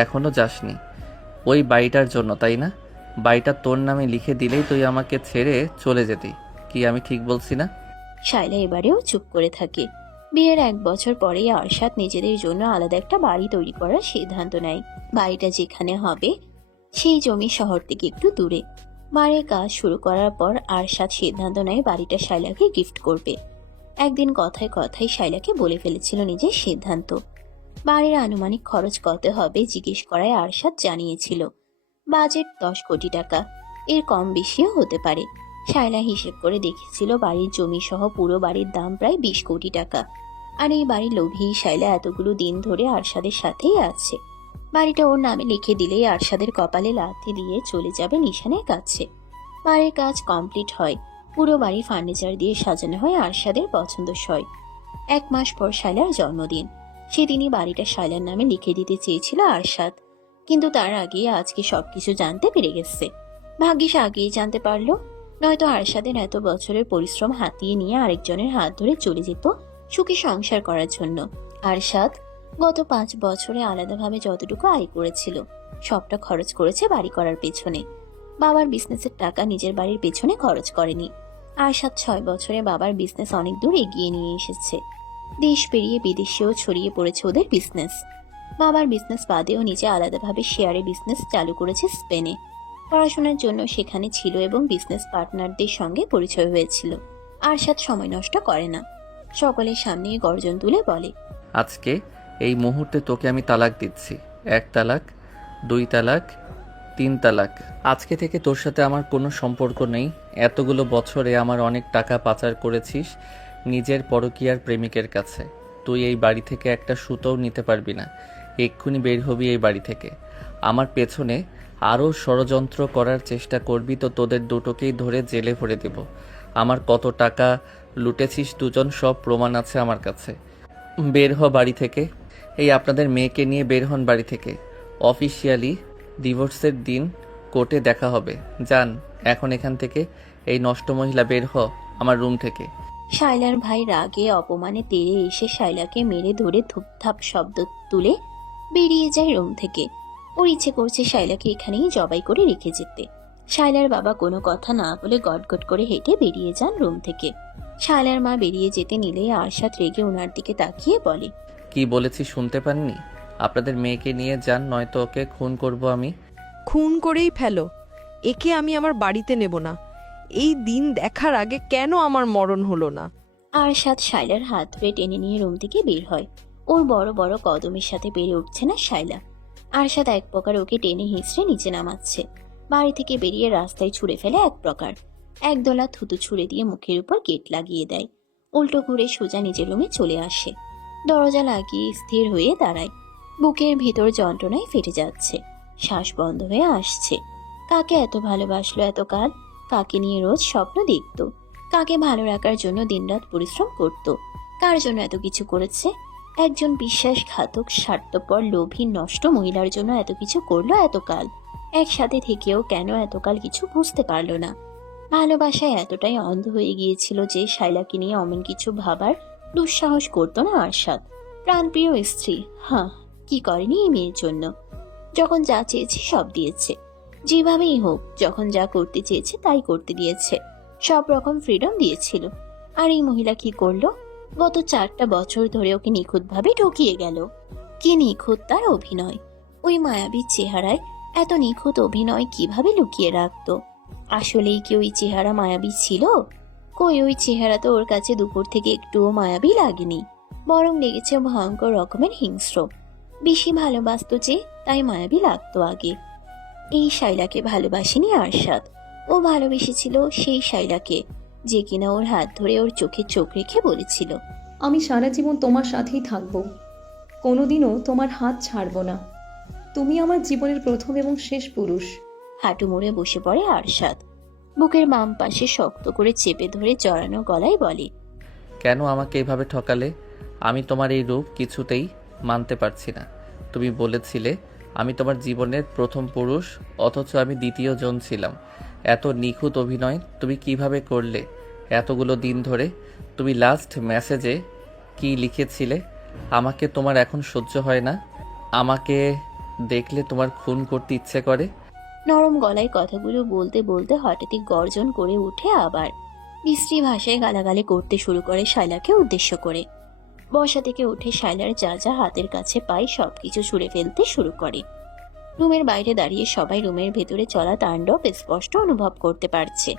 এখনো যাসনি। ওই বাড়িটার জন্য, তাই না? বাড়িটা তোর নামে লিখে দিলেই তুই আমাকে ছেড়ে চলে যেতি। কি আমি ঠিক বলছি না? শাইলা এবারেও চুপ করে থাকে। বিয়ের 1 বছর পরেই আরশাদ নিজেদের জন্য আলাদা একটা বাড়ি তৈরি করার সিদ্ধান্ত নেয়। বাড়িটা যেখানে হবে সেই জমি শহর থেকে একটু দূরে। বাড়ির কাজ শুরু করার পর আরশাদ সিদ্ধান্ত নেয় বাড়িটা শাইলাকে গিফট করবে। একদিন কথায় কথায় শাইলাকে বলে ফেলেছিল নিজের সিদ্ধান্ত। বাড়ির আনুমানিক খরচ কত হবে জিজ্ঞেস করায় আরশাদ জানিয়েছিল বাজেট 10 কোটি টাকা, এর কম বেশিও হতে পারে। শায়লা হিসেব করে দেখেছিল বাড়ির জমি সহ পুরো বাড়ির দাম প্রায় 20 কোটি টাকা। আর এই বাড়ির লোভী শায়লা এতগুলো দিন ধরে আরশাদের সাথেই আছে। বাড়িটা ওর নামে লিখে দিলেই আরশাদের কপালে লাথি দিয়ে চলে যাবে নিশানের কাছে। বাড়ির কাজ কমপ্লিট হয়। পুরো বাড়ি ফার্নিচার দিয়ে সাজানো হয় আরশাদের পছন্দসই। 1 মাস পর শায়লার জন্মদিন। সেদিনই বাড়িটা শায়লার নামে লিখে দিতে চেয়েছিল আরশাদ, কিন্তু তার আগে আজকে সবকিছু জানতে পেরে গেছে। ভাগ্যিস আগেই জানতে পারলো, নয়তো আরশাদের এত বছরের পরিশ্রম হাতিয়ে নিয়ে আরেকজনের হাত ধরে চলে যেত সুখী সংসার করার জন্য। আরশাদ গত 5 বছরে আলাদাভাবে যতটুকু আয় করেছিল সবটা খরচ করেছে বাড়ি করার পেছনে। বাবার বিজনেসের টাকা নিজের বাড়ির পেছনে খরচ করেনি। আরশাদ 6 বছরে বাবার বিজনেস অনেক দূর এগিয়ে নিয়ে এসেছে। দেশ পেরিয়ে বিদেশেও ছড়িয়ে পড়েছে ওদের বিজনেস। বাবার বিজনেস বাদেও নিজে আলাদাভাবে শেয়ারে বিজনেস চালু করেছে স্পেনে। পড়াশোনার জন্য সেখানে ছিল এবং বিজনেস পার্টনারদের সঙ্গে পরিচয় হয়েছিল। আরশাদ সময় নষ্ট করে না, সকলের সামনে গর্জন তুলে বলে, আজকে এই মুহূর্তে তোকে আমি তালাক দিচ্ছি। 1 তালাক, 2 তালাক, 3 তালাক। আজকে থেকে তোর সাথে আমার কোনো সম্পর্ক নেই। এতগুলো বছরে আমার অনেক টাকা পাচার করেছিস নিজের পরকীয়ার প্রেমিকের কাছে। তুই এই বাড়ি থেকে একটা সুতোও নিতে পারবি না। এক্ষুনি বের হবি এই বাড়ি থেকে। আমার পেছনে আরও ষড়যন্ত্র করার চেষ্টা করবি তো তোদের দুটোকেই ধরে জেলে ভরে দেব। আমার কত টাকা লুটেছিস দুজন, সব প্রমাণ আছে আমার কাছে। বের হ বাড়ি থেকে। এই আপনাদের মেয়েকে নিয়ে বের হন বাড়ি থেকে। অফিসিয়ালি ডিভোর্সের দিন কোর্টে দেখা হবে। যান এখন এখান থেকে। এই নষ্ট মহিলা, বের হ আমার রুম থেকে। শায়লার ভাই রাগে অপমানে তেড়ে এসে শায়লাকে মেরে ধরে ধূপধাপ শব্দ তুলে বেরিয়ে যায় রুম থেকে। ওর ইচ্ছে করছে শায়লাকে এখানেই জবাই করে রেখে যেতে। শায়লার বাবা কোনো কথা না বলে গটগট করে হেঁটে বেরিয়ে যান রুম থেকে। শায়লার মা বেরিয়ে যেতে নিলেই আরশাদ রেগে ওনার দিকে তাকিয়ে বলে, কি বলেছি শুনতে পাননি? আপনাদের মেয়েকে নিয়ে যান, নয়তো ওকে খুন করব আমি। খুন করেই ফেলো, একে আমি আমার বাড়িতে নেব না। এই দিন দেখার আগে কেন আমার মরণ হলো না? আরশাদ শায়লার হাত ধরে টেনে নিয়ে রুম থেকে বের হয়। ওর বড় বড় কদমের সাথে পেরে উঠছে না শায়লা। আরশাদ এক প্রকার ওকে টেনে হিঁচড়ে নিচে নামাচ্ছে। বাড়ি থেকে বেরিয়ে রাস্তায় ছুঁড়ে ফেলে এক প্রকার। একদলা থুতু ছুঁড়ে দিয়ে মুখের উপর গেট লাগিয়ে দেয়। উল্টো ঘুরে সোজা নিজের রুমে চলে আসে। দরজা লাগিয়ে স্থির হয়ে দাঁড়ায়। বুকের ভিতর যন্ত্রণায় ফেটে যাচ্ছে, শ্বাস বন্ধ হয়ে আসছে। কাকে এত ভালোবাসলো এতকাল? কাকে নিয়ে রোজ স্বপ্ন দেখত? কাকে ভালো রাখার জন্য দিনরাত পরিশ্রম করত? কার জন্য এত কিছু করেছে? একজন বিশ্বাসঘাতক, স্বার্থপর, লোভী, নষ্ট মহিলার জন্য এত কিছু করলো এতকাল। একসাথে থেকেও কেন এতকাল কিছু বুঝতে পারলো না? ভালোবাসায় এতটাই অন্ধ হয়ে গিয়েছিল যে শায়লাকে নিয়ে অমন কিছু ভাবার দুঃসাহস করতো না আরশাদ। প্রাণপ্রিয় স্ত্রী, হ্যাঁ, কি করেনি এই মেয়ের জন্য? যখন যা চেয়েছে সব দিয়েছে, যেভাবেই হোক। যখন যা করতে চেয়েছে তাই করতে দিয়েছে, সব রকম ফ্রিডম দিয়েছিল। আর এই মহিলা কি করলো? গত 4টা বছর ধরে ওকে নিখুঁতভাবে ঠকিয়ে গেল। কি নিখুঁত তার অভিনয়! ওই মায়াবীর চেহারায় এত নিখুঁত অভিনয় কিভাবে লুকিয়ে রাখতো? আসলেই কি ওই চেহারা মায়াবী ছিল? কই, ওই চেহারা তো ওর কাছে দুপুর থেকে একটুও মায়াবী লাগেনি, বরং লেগেছে ভয়ঙ্কর রকমের হিংস্র। বেশি ভালোবাসতো যে, তাই মায়াবী লাগতো আগে। এই শায়লাকে ভালোবাসেনি আরশাদ, ও ভালোবেসেছিল সেই শায়লাকে, যে কিনা ওর হাত ধরে ওর চোখে চোখ রেখে বলেছিল, আমি সারা জীবন তোমার সাথেই থাকবো, কোনোদিনও তোমার হাত ছাড়বো না। তুমি আমার জীবনের প্রথম এবং শেষ পুরুষ। হাঁটু মুড়ে বসে পড়ে আরশাদ। বুকের বাম পাশে শক্ত করে চেপে ধরে জড়ানো গলায় বলে, কেন আমাকে এভাবে ঠকালে? আমি তোমার এই রূপ কিছুতেই মানতে পারছি না। তুমি বলেছিলে আমি তোমার জীবনের প্রথম পুরুষ, অথচ আমি দ্বিতীয় জন ছিলাম। এত নিখুঁত অভিনয় তুমি কিভাবে করলে এতগুলো দিন ধরে? তুমি লাস্ট মেসেজে কি লিখেছিলে? আমাকে তোমার এখন সহ্য হয় না, আমাকে দেখলে তোমার খুন করতে ইচ্ছে করে। নরম গলায় কথাগুলো বলতে বলতে হঠাৎই গর্জন করে উঠে আবার বিশ্রী ভাষায় গালাগালি করতে শুরু করে শায়লাকে উদ্দেশ্য করে। বসা থেকে উঠে শায়লার যা যা হাতের কাছে পায় সবকিছু ছুঁড়ে ফেলতে শুরু করে। রুমের বাইরে দাঁড়িয়ে সবাই রুমের ভেতরে চলা তাণ্ডব স্পষ্ট অনুভব করতে পারছে।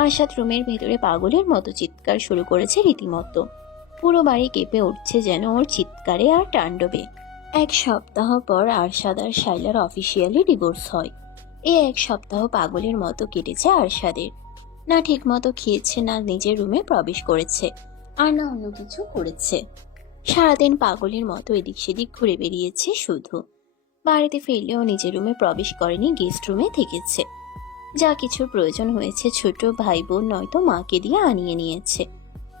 আরশাদ রুমের ভেতরে পাগলের মতো চিৎকার শুরু করেছে রীতিমতো। পুরো বাড়ি কেঁপে উঠছে যেন ওর চিৎকারে আর তাণ্ডবে। 1 সপ্তাহ পর আরশাদ আর শায়লার অফিসিয়ালি ডিভোর্স হয়। এই 1 সপ্তাহ পাগলের মতো কেটেছে আরশাদের। না ঠিক মতো খেয়েছে, না নিজের রুমে প্রবেশ করেছে, আর না অন্য কিছু করেছে। সারাদিন পাগলের মতো এদিক সেদিক ঘুরে বেরিয়েছে শুধু। বাড়িতে ফিরলেও নিজের রুমে প্রবেশ করেনি, গেস্ট রুমে থেকেছে। যা কিছুর প্রয়োজন হয়েছে ছোট ভাই বোন নয়তো মাকে দিয়ে আনিয়ে নিয়েছে।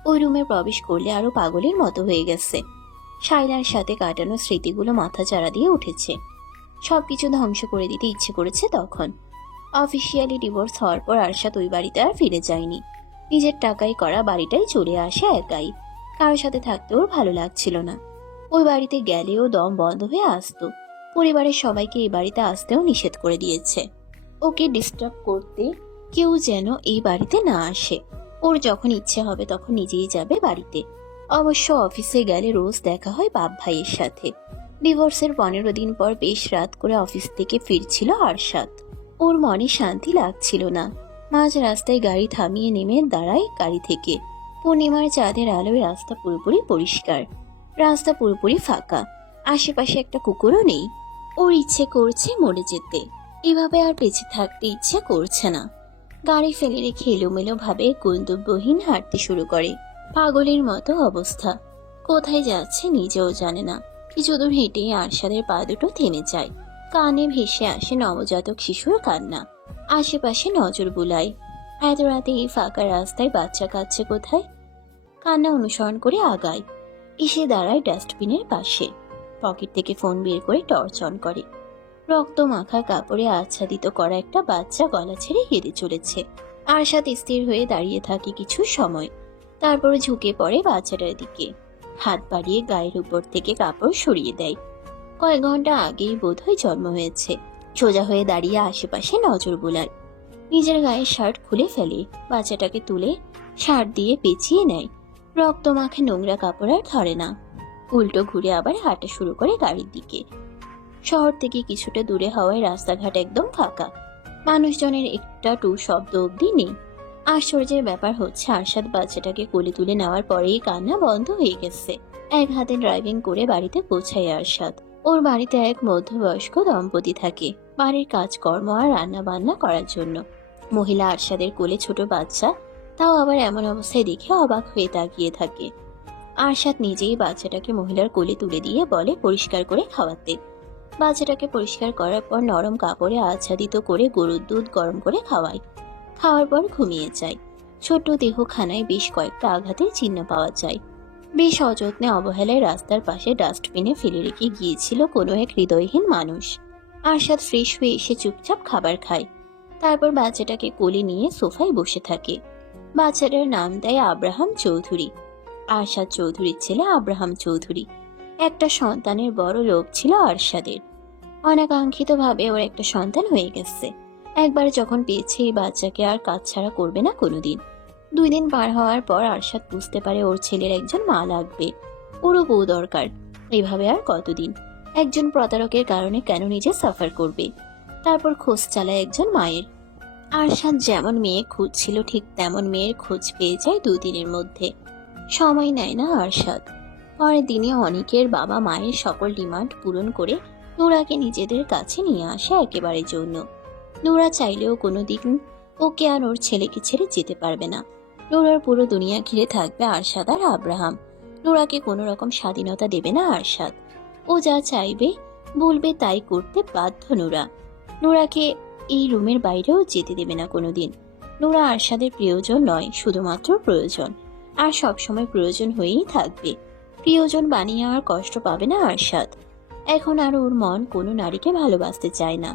ওই রুমে প্রবেশ করলে আরো পাগলের মতো হয়ে গেছে। শায়লার সাথে কাটানো স্মৃতিগুলো মাথা চাড়া দিয়ে উঠেছে। সবকিছু ধ্বংস করে দিতে ইচ্ছে করেছে তখন। অফিসিয়ালি ডিভোর্স হওয়ার পর আরশাদ ওই বাড়িতে আর ফিরে যায়নি। নিজের টাকায় করা বাড়িটাই চলে আসে একাই। কারোর সাথে থাকতেও ভালো লাগছিল না। ওই বাড়িতে গেলেও দম বন্ধ হয়ে আসতো। পরিবারের সবাইকে এই বাড়িতে আসতেও নিষেধ করে দিয়েছে। ওকে ডিস্টার্ব করতে কেউ যেন এই বাড়িতে না আসে। ওর যখন ইচ্ছে হবে তখন নিজেই যাবে বাড়িতে। অবশ্য অফিসে গেলে রোজ দেখা হয় বাপ ভাইয়ের সাথে। ডিভোর্সের 15 দিন পর বেশ রাত করে অফিস থেকে ফিরছিল আরশাদ। ওর মনে শান্তি লাগছিল না। মাঝ রাস্তায় গাড়ি থামিয়ে নেমে দাঁড়ায় গাড়ি থেকে। পূর্ণিমার চাঁদের আলোয় রাস্তা পুরোপুরি পরিষ্কার, রাস্তা পুরোপুরি ফাঁকা, আশেপাশে একটা কুকুরও নেই। ওর ইচ্ছে করছে মরে যেতে, এভাবে আর বেঁচে থাকতে ইচ্ছে করছে না। গাড়ি ফেলে রেখে এলোমেলো ভাবে গন্তব্যহীন হাঁটতে শুরু করে। পাগলের মতো অবস্থা, কোথায় যাচ্ছে নিজেও জানে না। কিছু দূর হেঁটেই আরশাদের পা দুটো থেমে যায়। কানে ভেসে আসে নবজাতক শিশুর কান্না। আশেপাশে নজর বুলায়। এত রাতে এই ফাঁকা রাস্তায় বাচ্চা কাঁদছে কোথায়? কান্না অনুসরণ করে আগায়, এসে দাঁড়ায় ডাস্টবিনের পাশে। পকেট থেকে ফোন বের করে টর্চ অন করে। রক্ত মাখা কাপড়ে আচ্ছাদিত করা একটা বাচ্চা গলা ছেড়ে কেঁদে চলেছে। আরশাদ স্থির হয়ে দাঁড়িয়ে থাকে কিছু সময়, তারপর ঝুঁকে পড়ে বাচ্চাটার দিকে। হাত বাড়িয়ে গায়ের উপর থেকে কাপড় সরিয়ে দেয়। কয়েক ঘন্টা আগেই বোধহয় জন্ম হয়েছে। সোজা হয়ে দাঁড়িয়ে আশেপাশে নজর বুলায়। নিজের গায়ের শার্ট খুলে ফেলে, বাচ্চাটাকে তুলে শার্ট দিয়ে পেঁচিয়ে নেয়। রক্ত মাখে নোংরা কাপড় আর ধরে না। উল্টো ঘুরে আবার হাঁটা শুরু করে গাড়ির দিকে। শহর থেকে কিছুটা দূরে হওয়ায় রাস্তাঘাট একদম ফাঁকা। মানুষজনের একটা টু শব্দ অবধি নেই। আশ্চর্যের ব্যাপার হচ্ছে আরশাদ বাচ্চাটাকে কোলে তুলে নেওয়ার পরেই কান্না বন্ধ হয়ে গেছে। এক হাতে ড্রাইভিং করে বাড়িতে পৌঁছায় আরশাদ। ওর বাড়িতে এক মধ্যবয়স্ক দম্পতি থাকে বাড়ির কাজকর্ম আর রান্না বান্না করার জন্য। মহিলা আরশাদের কোলে ছোট বাচ্চা, তাও আবার এমন অবস্থায় দেখে অবাক হয়ে তাকিয়ে থাকে। আরশাদ নিজেই বাচ্চাটাকে মহিলার কোলে তুলে দিয়ে বলে পরিষ্কার করে খাওয়াতে। বাচ্চাটাকে পরিষ্কার করার পর নরম কাপড়ে আচ্ছাদিত করে গরুর দুধ গরম করে খাওয়ায়। খাওয়ার পর ঘুমিয়ে যায়। ছোট্ট দেহখানায় বেশ কয়েকটা আঘাতের চিহ্ন পাওয়া যায়। বেশ অযত্নে অবহেলায় রাস্তার পাশে ডাস্টবিনে ফেলে রেখে গিয়েছিল কোনো এক হৃদয়হীন মানুষ। আরশাদ ফ্রেশ হয়ে এসে চুপচাপ খাবার খায়। তারপর বাচ্চাটাকে কোলে নিয়ে সোফায় বসে থাকে। বাচ্চাটার নাম দেয় আব্রাহাম চৌধুরী। আরশাদ চৌধুরীর ছেলে আব্রাহাম চৌধুরী। একটা সন্তানের বড় লোভ ছিল আরশাদের। অনাকাঙ্ক্ষিতভাবে ওর একটা সন্তান হয়ে গেছে। একবার যখন পেয়েছে এই বাচ্চাকে আর কাজ ছাড়া করবে না কোনোদিন। 2 দিন পার হওয়ার পর আরশাদ বুঝতে পারে ওর ছেলের একজন মা লাগবে, ওরও বউ দরকার। এভাবে আর কতদিন? একজন প্রতারকের কারণে কেন নিজে সাফার করবে? তারপর খোঁজ চালায় একজন মায়ের। আরশাদ যেমন মেয়ে খুঁজছিল ঠিক তেমন মেয়ের খোঁজ পেয়ে যায় 2 দিনের মধ্যে। সময় নেয় না আরশাদ। পরের দিনে অনিকের বাবা মায়ের সকল ডিমান্ড পূরণ করে নুরাকে নিজেদের কাছে নিয়ে আসে একেবারে জন্য। নুরা চাইলেও কোনোদিন ওকে আর ওর ছেলেকে ছেড়ে যেতে পারবে না। নুরার পুরো দুনিয়া ঘিরে থাকবে আরশাদ আর আব্রাহাম। নুরাকে কোনো রকম স্বাধীনতা দেবে না আরশাদ। ও যা চাইবে বলবে তাই করতে বাধ্য নুরা। নুরাকে এই রুমের বাইরেও যেতে দেবে না কোনোদিন। নুরা আরশাদের প্রিয়জন নয়, শুধুমাত্র প্রয়োজন। আর সবসময় প্রয়োজন হয়েই থাকবে। প্রিয়জন বানিয়ে আর কষ্ট পাবে না আরশাদ। এখন আর ওর মন কোনো নারীকে ভালোবাসতে চায় না।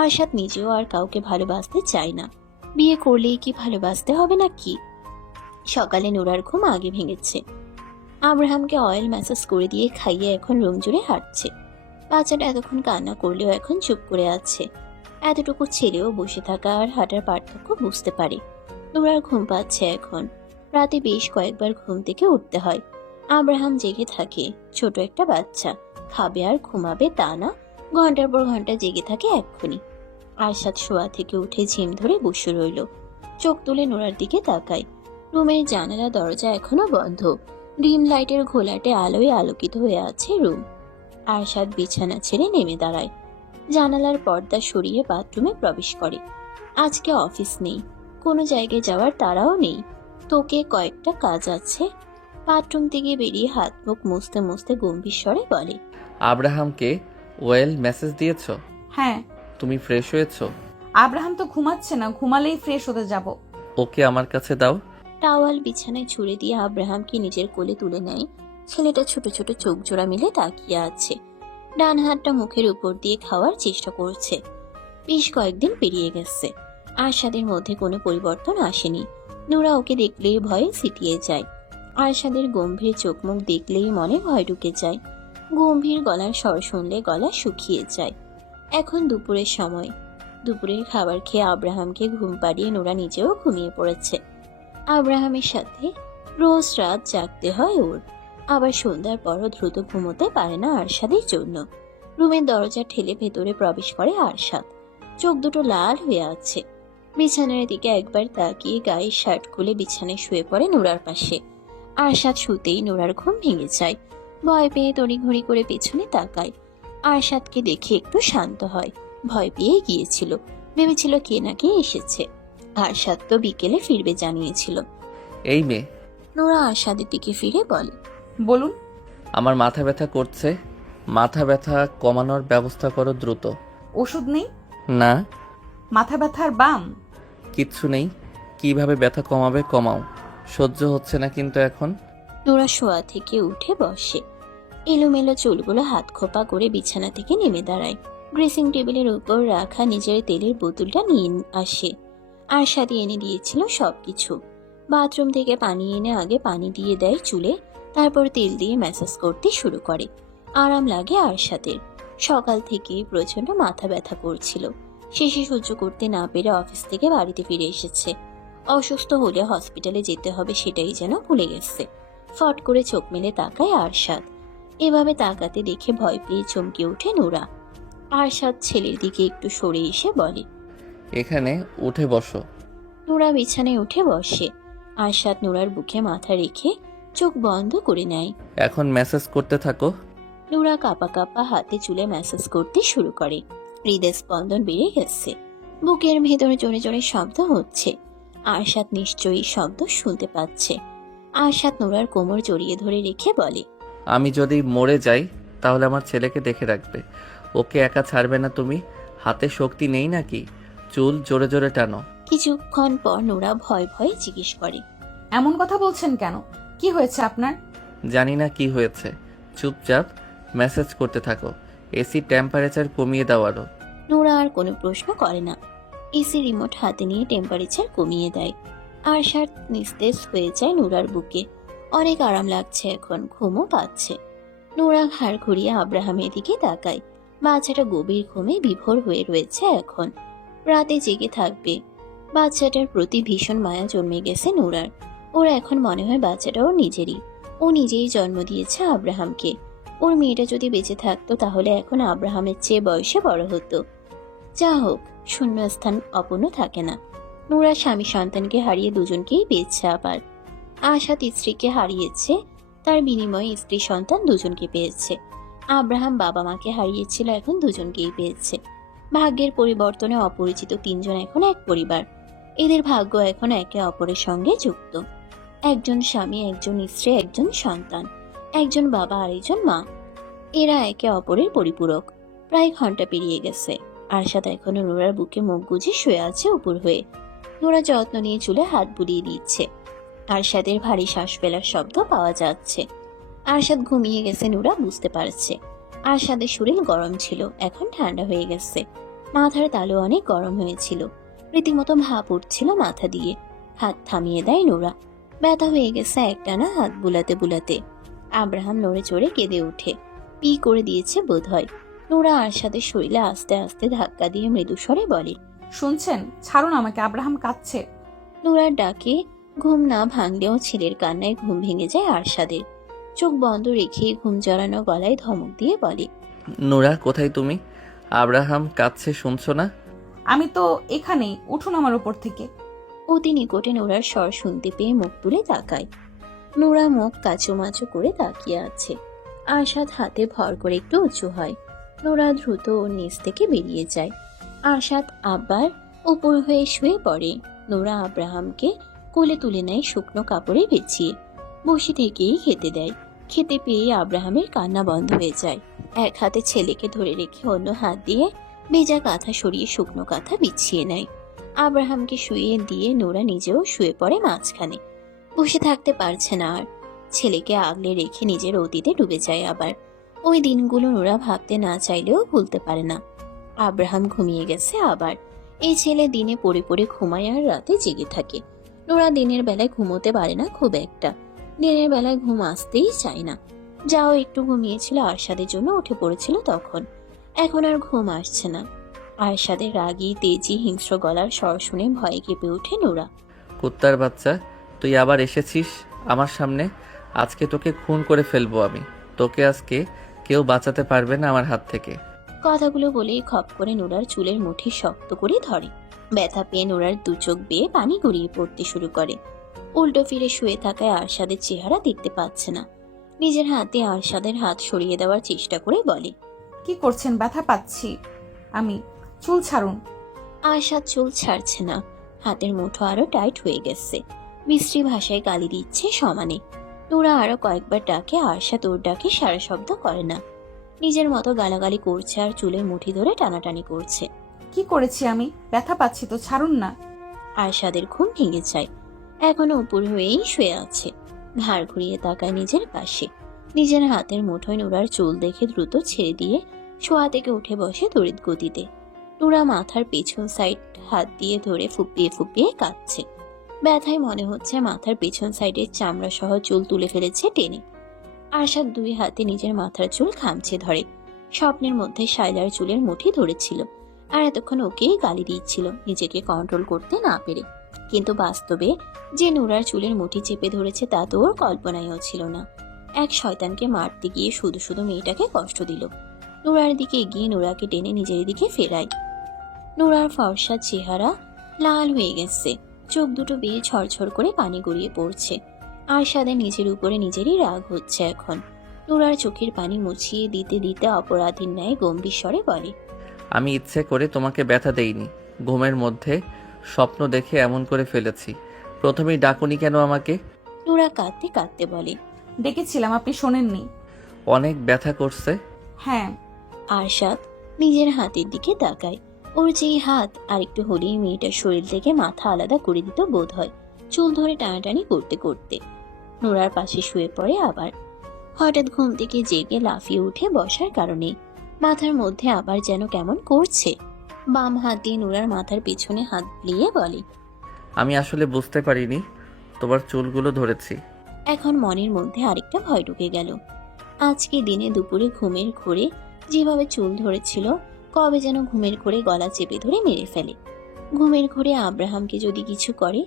আরশাদ নিজেও আর কাউকে ভালোবাসতে চায় না। বিয়ে করলেই কি ভালোবাসতে হবে না কি? সকালে নুরার ঘুম আগে ভেঙেছে। আব্রাহামকে অয়েল ম্যাসাজ করে দিয়ে খাইয়ে এখন রুম জুড়ে হাঁটছে। বাচ্চাটা এতক্ষণ কান্না করলেও এখন চুপ করে আছে। এতটুকু ছেলেও বসে থাকা আর হাঁটার পার্থক্য বুঝতে পারে। নুরার ঘুম পাচ্ছে এখন। রাতে বেশ কয়েকবার ঘুম থেকে উঠতে হয়। আব্রাহাম জেগে থাকে। ছোট একটা বাচ্চা, খাবে আর ঘুমাবে তা না, ঘন্টার পর ঘন্টা জেগে থাকে এক্ষুনি। আরশাদ শোয়া থেকে উঠে ঝিম ধরে বসে রইল। চোখ তুলে নোরার দিকে তাকায়। রুমের জানালা দরজা এখনো বন্ধ। ডিম লাইটের ঘোলাটে আলোয় আলোকিত হয়ে আছে রুম। আরশাদ বিছানা ছেড়ে নেমে দাঁড়ায়। জানালার পর্দা সরিয়ে বাথরুমে প্রবেশ করে। আজকে অফিস নেই, কোনো জায়গায় যাওয়ার তাড়াও নেই। তোকে কয়েকটা কাজ আছে। বাথরুম থেকে বেরিয়ে হাত মুখ মুছতে মুছতে গম্ভীর স্বরে বলে, আব্রাহামকে ওয়েল মেসেজ দিয়েছো? হ্যাঁ। তুমি ফ্রেশ হয়েছো? আব্রাহাম তো ঘুমাচ্ছে না, ঘুমালেই ফ্রেশ হতে যাব। ওকে আমার কাছে দাও। টাওয়াল বিছানায় ছুঁড়ে দিয়ে আব্রাহামকে নিজের কোলে তুলে নেয়। ছেলেটা ছোট ছোট চোখ জোড়া মিলে তাকিয়ে আছে। ডান হাতটা মুখের উপর দিয়ে খাওয়ার চেষ্টা করছে। বেশ কয়েকদিন পেরিয়ে গেছে। আরশাদের মধ্যে কোনো পরিবর্তন আসেনি। নুরা ওকে দেখলেই ভয়ে সিটিয়ে যায়। আরশাদের গম্ভীর চোখ মুখ দেখলেই মনে ভয় ঢুকে যায়। গম্ভীর গলার স্বর শুনলে গলা শুকিয়ে যায়। এখন দুপুরের সময়। দুপুরের খাবার খেয়ে আব্রাহামকে ঘুম পাড়িয়ে নোরা নিজেও ঘুমিয়ে পড়েছে। আব্রাহামের সাথে রোজ রাত জাগতে হয় ওর। আবার সন্ধ্যার পরও দ্রুত ঘুমোতে পারে না আরশাদের জন্য। রুমের দরজা ঠেলে ভেতরে প্রবেশ করে আরশাদ। চোখ দুটো লাল হয়ে আছে। বিছানার দিকে একবার তাকিয়ে গায়ের শার্ট খুলে বিছানায় শুয়ে পড়ে নোরার পাশে। আরশাদ শুতেই নোরার ঘুম ভেঙে যায়। ভয় পেয়ে তড়িঘড়ি করে পেছনে তাকায়। আরশাদকে দেখে একটু শান্ত হয়। ভয় পেয়ে গিয়েছিল, ভেবেছিল কে না কে এসেছে। আরশাদ তো বিকেলে ফিরবে জানিয়েছিল। এই মেয়ে, নোরা আরশাদের দিকে ফিরে বলে, বলুন। আমার মাথা ব্যথা করছে। মাথা ব্যথা কমানোর ব্যবস্থা করো দ্রুত। ওষুধ নেই? না, মাথা ব্যথার বাম? কিচ্ছু নেই। কিভাবে ব্যথা কমাবে কমাও, সহ্য হচ্ছে না কিন্তু এখন। নোরা শোয়া থেকে উঠে বসে। এলোমেলো চুলগুলো হাত খোপা করে বিছানা থেকে নেমে দাঁড়ায়। ড্রেসিং টেবিলের উপর রাখা নিজের তেলের বোতলটা নিয়ে আসে। আরশাদ এনে দিয়েছিল সবকিছু। বাথরুম থেকে পানি এনে আগে পানি দিয়ে দেয় চুলে, তারপর তেল দিয়ে ম্যাসাজ করতে শুরু করে। আরাম লাগে আরশাদের। সকাল থেকে প্রচন্ড মাথা ব্যথা করছিল। শেষে সহ্য করতে না পেরে অফিস থেকে বাড়িতে ফিরে এসেছে। অসুস্থ হলে হসপিটালে যেতে হবে সেটাই যেন ভুলে গেছে। ফট করে চোখ মেলে তাকায় আরশাদ। এভাবে তাকাতে দেখে ভয় পেয়ে চমকে ওঠে নোরা। আরশাদ ছেলের দিকে একটু সরে এসে বলে, এখানে উঠে বসো। নোরা বিছানায় উঠে বসে। আরশাদ নোরার বুকে মাথা রেখে চোখ বন্ধ করে নেয়। এখন মেসেজ করতে থাকো। নোরা কাঁপা কাঁপা হাতে চুলে ম্যাসাজ করতে শুরু করে। হৃদয় স্পন্দন বেড়ে গেছে। বুকের ভেতরে জোরে জোরে শব্দ হচ্ছে। আরশাদ নিশ্চয়ই শব্দ শুনতে পাচ্ছে। আরশাদ নোরার কোমর জড়িয়ে ধরে রেখে বলে, আমি যদি মরে যাই তাহলে আমার ছেলেকে দেখে রাখবে। ওকে একা ছাড়বে না তুমি। হাতে শক্তি নেই নাকি? চুল জোরে জোরে টানো। কিছুক্ষণ পর নোরা ভয় ভয়ে জিজ্ঞেস করে, এমন কথা বলছেন কেন? কি হয়েছে আপনার? জানি না কি হয়েছে, চুপচাপ মেসেজ করতে থাকো। এসি টেম্পারেচার কমিয়ে দাও আরো। নোরা আর কোনো প্রশ্ন করে না। এসি রিমোট হাতে নিয়ে টেম্পারেচার কমিয়ে দেয়। আরশাদ নিস্তেজ হয়ে যায় নোরার বুকে। অনেক আরাম লাগছে এখন, ঘুমও পাচ্ছে। নোরা ঘাড় ঘুরিয়ে আব্রাহামের দিকে তাকায়। বাচ্চাটা গভীর ঘুমে বিভোর হয়ে রয়েছে এখন। রাতে জেগে থাকবে। বাচ্চাটার প্রতি ভীষণ মায়া জন্মে গেছে নোরার। ওর এখন মনে হয় বাচ্চাটা ওর নিজেরই। ও নিজেই জন্ম দিয়েছে আব্রাহামকে। ওর মেয়েটা যদি বেঁচে থাকতো তাহলে এখন আব্রাহামের চেয়ে বয়সে বড় হতো। যা হোক, শূন্যস্থান অপূর্ণ থাকে না। নোরা স্বামী সন্তানকে হারিয়ে দুজনকেই পেয়েছে আবার। আশাদ স্ত্রীকে হারিয়েছে, তার বিনিময়ে স্ত্রী সন্তান দুজনকে পেয়েছে। আব্রাহাম বাবা মাকে হারিয়েছিল, এখন দুজনকেই পেয়েছে। ভাগ্যের পরিবর্তনে অপরিচিত তিনজন এখন এক পরিবার। এদের ভাগ্য এখন একে অপরের সঙ্গে যুক্ত। একজন স্বামী, একজন স্ত্রী, একজন সন্তান, একজন বাবা আর একজন মা। এরা একে অপরের পরিপূরক। প্রায় ঘন্টা পেরিয়ে গেছে। আরশাদ এখনো নোরার বুকে মুখ গুজে শুয়ে আছে উপর হয়ে। নোরা যত্ন নিয়ে চুলে হাত বুলিয়ে দিচ্ছে। আরশাদের ভারী শ্বাস ফেলার শব্দ পাওয়া যাচ্ছে। আরশাদ ঘুমিয়ে গেছে নোরা বুঝতে পারছে। আরশাদের শরীর গরম ছিল, এখন ঠান্ডা হয়ে গেছে। মাথার তালু অনেক গরম হয়েছিল। রীতিমতো ভাপ উঠছিল মাথা দিয়ে। হাত থামিয়ে দেয় নোরা। ব্যথা হয়ে গেছে একটানা হাত বুলাতে বুলাতে। আব্রাহাম নড়ে চড়ে কেঁদে উঠে। পি করে দিয়েছে বোধহয়। নোরা আরশাদের শরীরে আস্তে আস্তে ধাক্কা দিয়ে মৃদু স্বরে বলে, শুনছেন? ছাড়ুন আমাকে, আব্রাহাম কাঁদছে। নোরার ডাকে ঘুম না ভাঙলেও ছেলের কান্নায় ঘুম ভেঙে যায় আরশাদের। চোখ বন্ধ রেখে ঘুম জড়ানো গলায় ধমক দিয়ে বলে, নোরা, কোথায় তুমি? আব্রাহাম কাঁদছে, শুনছো না? আমি তো এখানেই, উঠুন আমার উপর থেকে। অতি নিকটে নোরার স্বর শুনতে পেয়ে মুখ তুলে তাকায়। নোরা মুখ কাচুমাচু করে তাকিয়ে আছে। আরশাদ হাতে ভর করে একটু উঁচু হয়। নোরা দ্রুত ওর নিচ থেকে বেরিয়ে যায়। আরশাদ আবার উপর হয়ে শুয়ে পড়ে। নোরা আব্রাহামকে কোলে তুলে নেয় শুকনো কাপড়ে বিছিয়ে। বসে থেকেই খেতে দেয়। খেতে পেয়ে আব্রাহামের কান্না বন্ধ হয়ে যায়। এক হাতে ছেলেকে ধরে রেখে অন্য হাত দিয়ে ভেজা কাঁথা সরিয়ে শুকনো কাঁথা বিছিয়ে নেয়। আব্রাহামকে শুয়ে দিয়ে নোরা নিজেও শুয়ে পড়ে মাঝখানে। বসে থাকতে পারছে না আর। ছেলেকে আগলে রেখে নিজের অতীতে ডুবে যায় আবার। ওই দিনগুলো নোরা ভাবতে না চাইলেও ভুলতে পারে না। আব্রাহাম ঘুমিয়ে গেছে আবার। এই ছেলে দিনে পড়ে পড়ে ঘুমায় আর রাতে জেগে থাকে। নোরা দিনের বেলায় ঘুমোতে পারে না খুব একটা। দিনের বেলায় ঘুম আসতেই চায় না। যাও একটু ঘুমিয়েছিল আরশাদের জন্য উঠে পড়েছিল তখন। এখন আর ঘুম আসছে না। আরশাদের রাগী তেজি হিংস্র গলার স্বর শুনে ভয়ে কেঁপে ওঠে নুরা। কুত্তার বাচ্চা, তুই আবার এসেছিস আমার সামনে। আজকে তোকে খুন করে ফেলবো আমি। তোকে আজকে কেউ বাঁচাতে পারবে না আমার হাত থেকে। কথাগুলো বলেই খপ করে নুরার চুলের মুঠি শক্ত করে ধরে। ব্যথা পেয়ে নুরার দু চোখ বেয়ে পানি গড়িয়ে পড়তে শুরু করে। উল্টো ফিরে শুয়ে থাকায় আরশাদের চেহারা দেখতে পাচ্ছে না। নিজের হাতে আরশাদের হাত সরিয়ে দেওয়ার চেষ্টা করে বলে, কি করছেন? ব্যথা পাচ্ছি আমি, চুল ছাড়ুন। আরশাদ চুল ছাড়ছে না। হাতের মুঠো আরো টাইট হয়ে গেছে। মিষ্টি ভাষায় গালি দিচ্ছে সমানে। নুরা আরো কয়েকবার ডাকে, আরশাদ ওর ডাকে সারা শব্দ করে না। নিজের মতো গালাগালি করছে আর চুলের মুঠি ধরে টানাটানি করছে। কি করেছি আমি? ব্যথা পাচ্ছি তো, ছাড়ুন না। আরশাদের ঘুম ভেঙে যায়। এখনো উপর হয়েই শুয়ে আছে। ঘাড় ঘুরিয়ে তাকায় নিজের পাশে। নিজের হাতের মুঠোয় নুরার চুল দেখে দ্রুত ছেড়ে দিয়ে শোয়া থেকে উঠে বসে তড়িৎ গতিতে। নুরা মাথার পেছন সাইড হাত দিয়ে ধরে ফুপিয়ে ফুপিয়ে কাঁদছে। ব্যথায় মনে হচ্ছে মাথার পেছন সাইডের চামড়া সহ চুল তুলে ফেলেছে টেনে। আরশাদ দুই হাতে নিজের মাথার চুল খামচে ধরে। স্বপ্নের মধ্যে শায়লার চুলের মুঠি ধরেছিল আর এতক্ষণ ওকেই গালি দিচ্ছিল নিজেকে কন্ট্রোল করতে না পেরে। কিন্তু বাস্তবে যে নুরার চুলের মুঠি চেপে ধরেছে তা তো ওর কল্পনায়ও ছিল না। এক শয়তানকে মারতে গিয়ে শুধু শুধু মেয়েটাকে কষ্ট দিল। নুরার দিকে এগিয়ে নুরাকে টেনে নিজের দিকে ফেরায়। নুরার ফর্সা চেহারা লাল হয়ে গেছে। চোখ দুটো বেয়ে ঝরঝর করে পানি গড়িয়ে পড়ছে। আরশাদের নিজের উপরে নিজেরই রাগ হচ্ছে এখন। নুরার চোখের পানি মুছিয়ে দিতে দিতে অপরাধীর ন্যায় গম্ভীর স্বরে বলে, আমি ইচ্ছে করে তোমাকে ব্যথা দেইনি। ঘুমের মধ্যে স্বপ্ন দেখে এমন করে ফেলেছি। প্রথমেই ডাকুনি কেন আমাকে? নুরা কাঁদতে কাঁদতে বলে। ডেকেছিলাম, আপনি শোনেননি। অনেক ব্যথা করছে। হ্যাঁ। আরশাদ নিজের হাতের দিকে তাকায়। ওর যেই হাত আরেকটু হলেই মেয়েটার শরীর থেকে মাথা আলাদা করে দিত বোধ হয়, চুল ধরে টানাটানি করতে করতে। নুরার পাশে শুয়ে পড়ে আবার। হঠাৎ ঘুম থেকে জেগে লাফিয়ে উঠে বসার কারণে মাথার মধ্যে আবার যেন কেমন করছে। বাম হাত দিয়ে নুরার মাথার পেছনে হাত বুলিয়ে বলে, আমি আসলে বুঝতে পারিনি তোমার চুলগুলো ধরেছি। এখন মনের মধ্যে আরেকটা ভয় ঢুকে গেল। আজকে দিনে দুপুরে ঘুমের ঘোরে যেভাবে চুল ধরেছিল, কবে যেন ঘুমের ঘোরে গলা চেপে ধরে মেরে ফেলে। ঘুমের ঘোরে আব্রাহামকে যদি কিছু করে,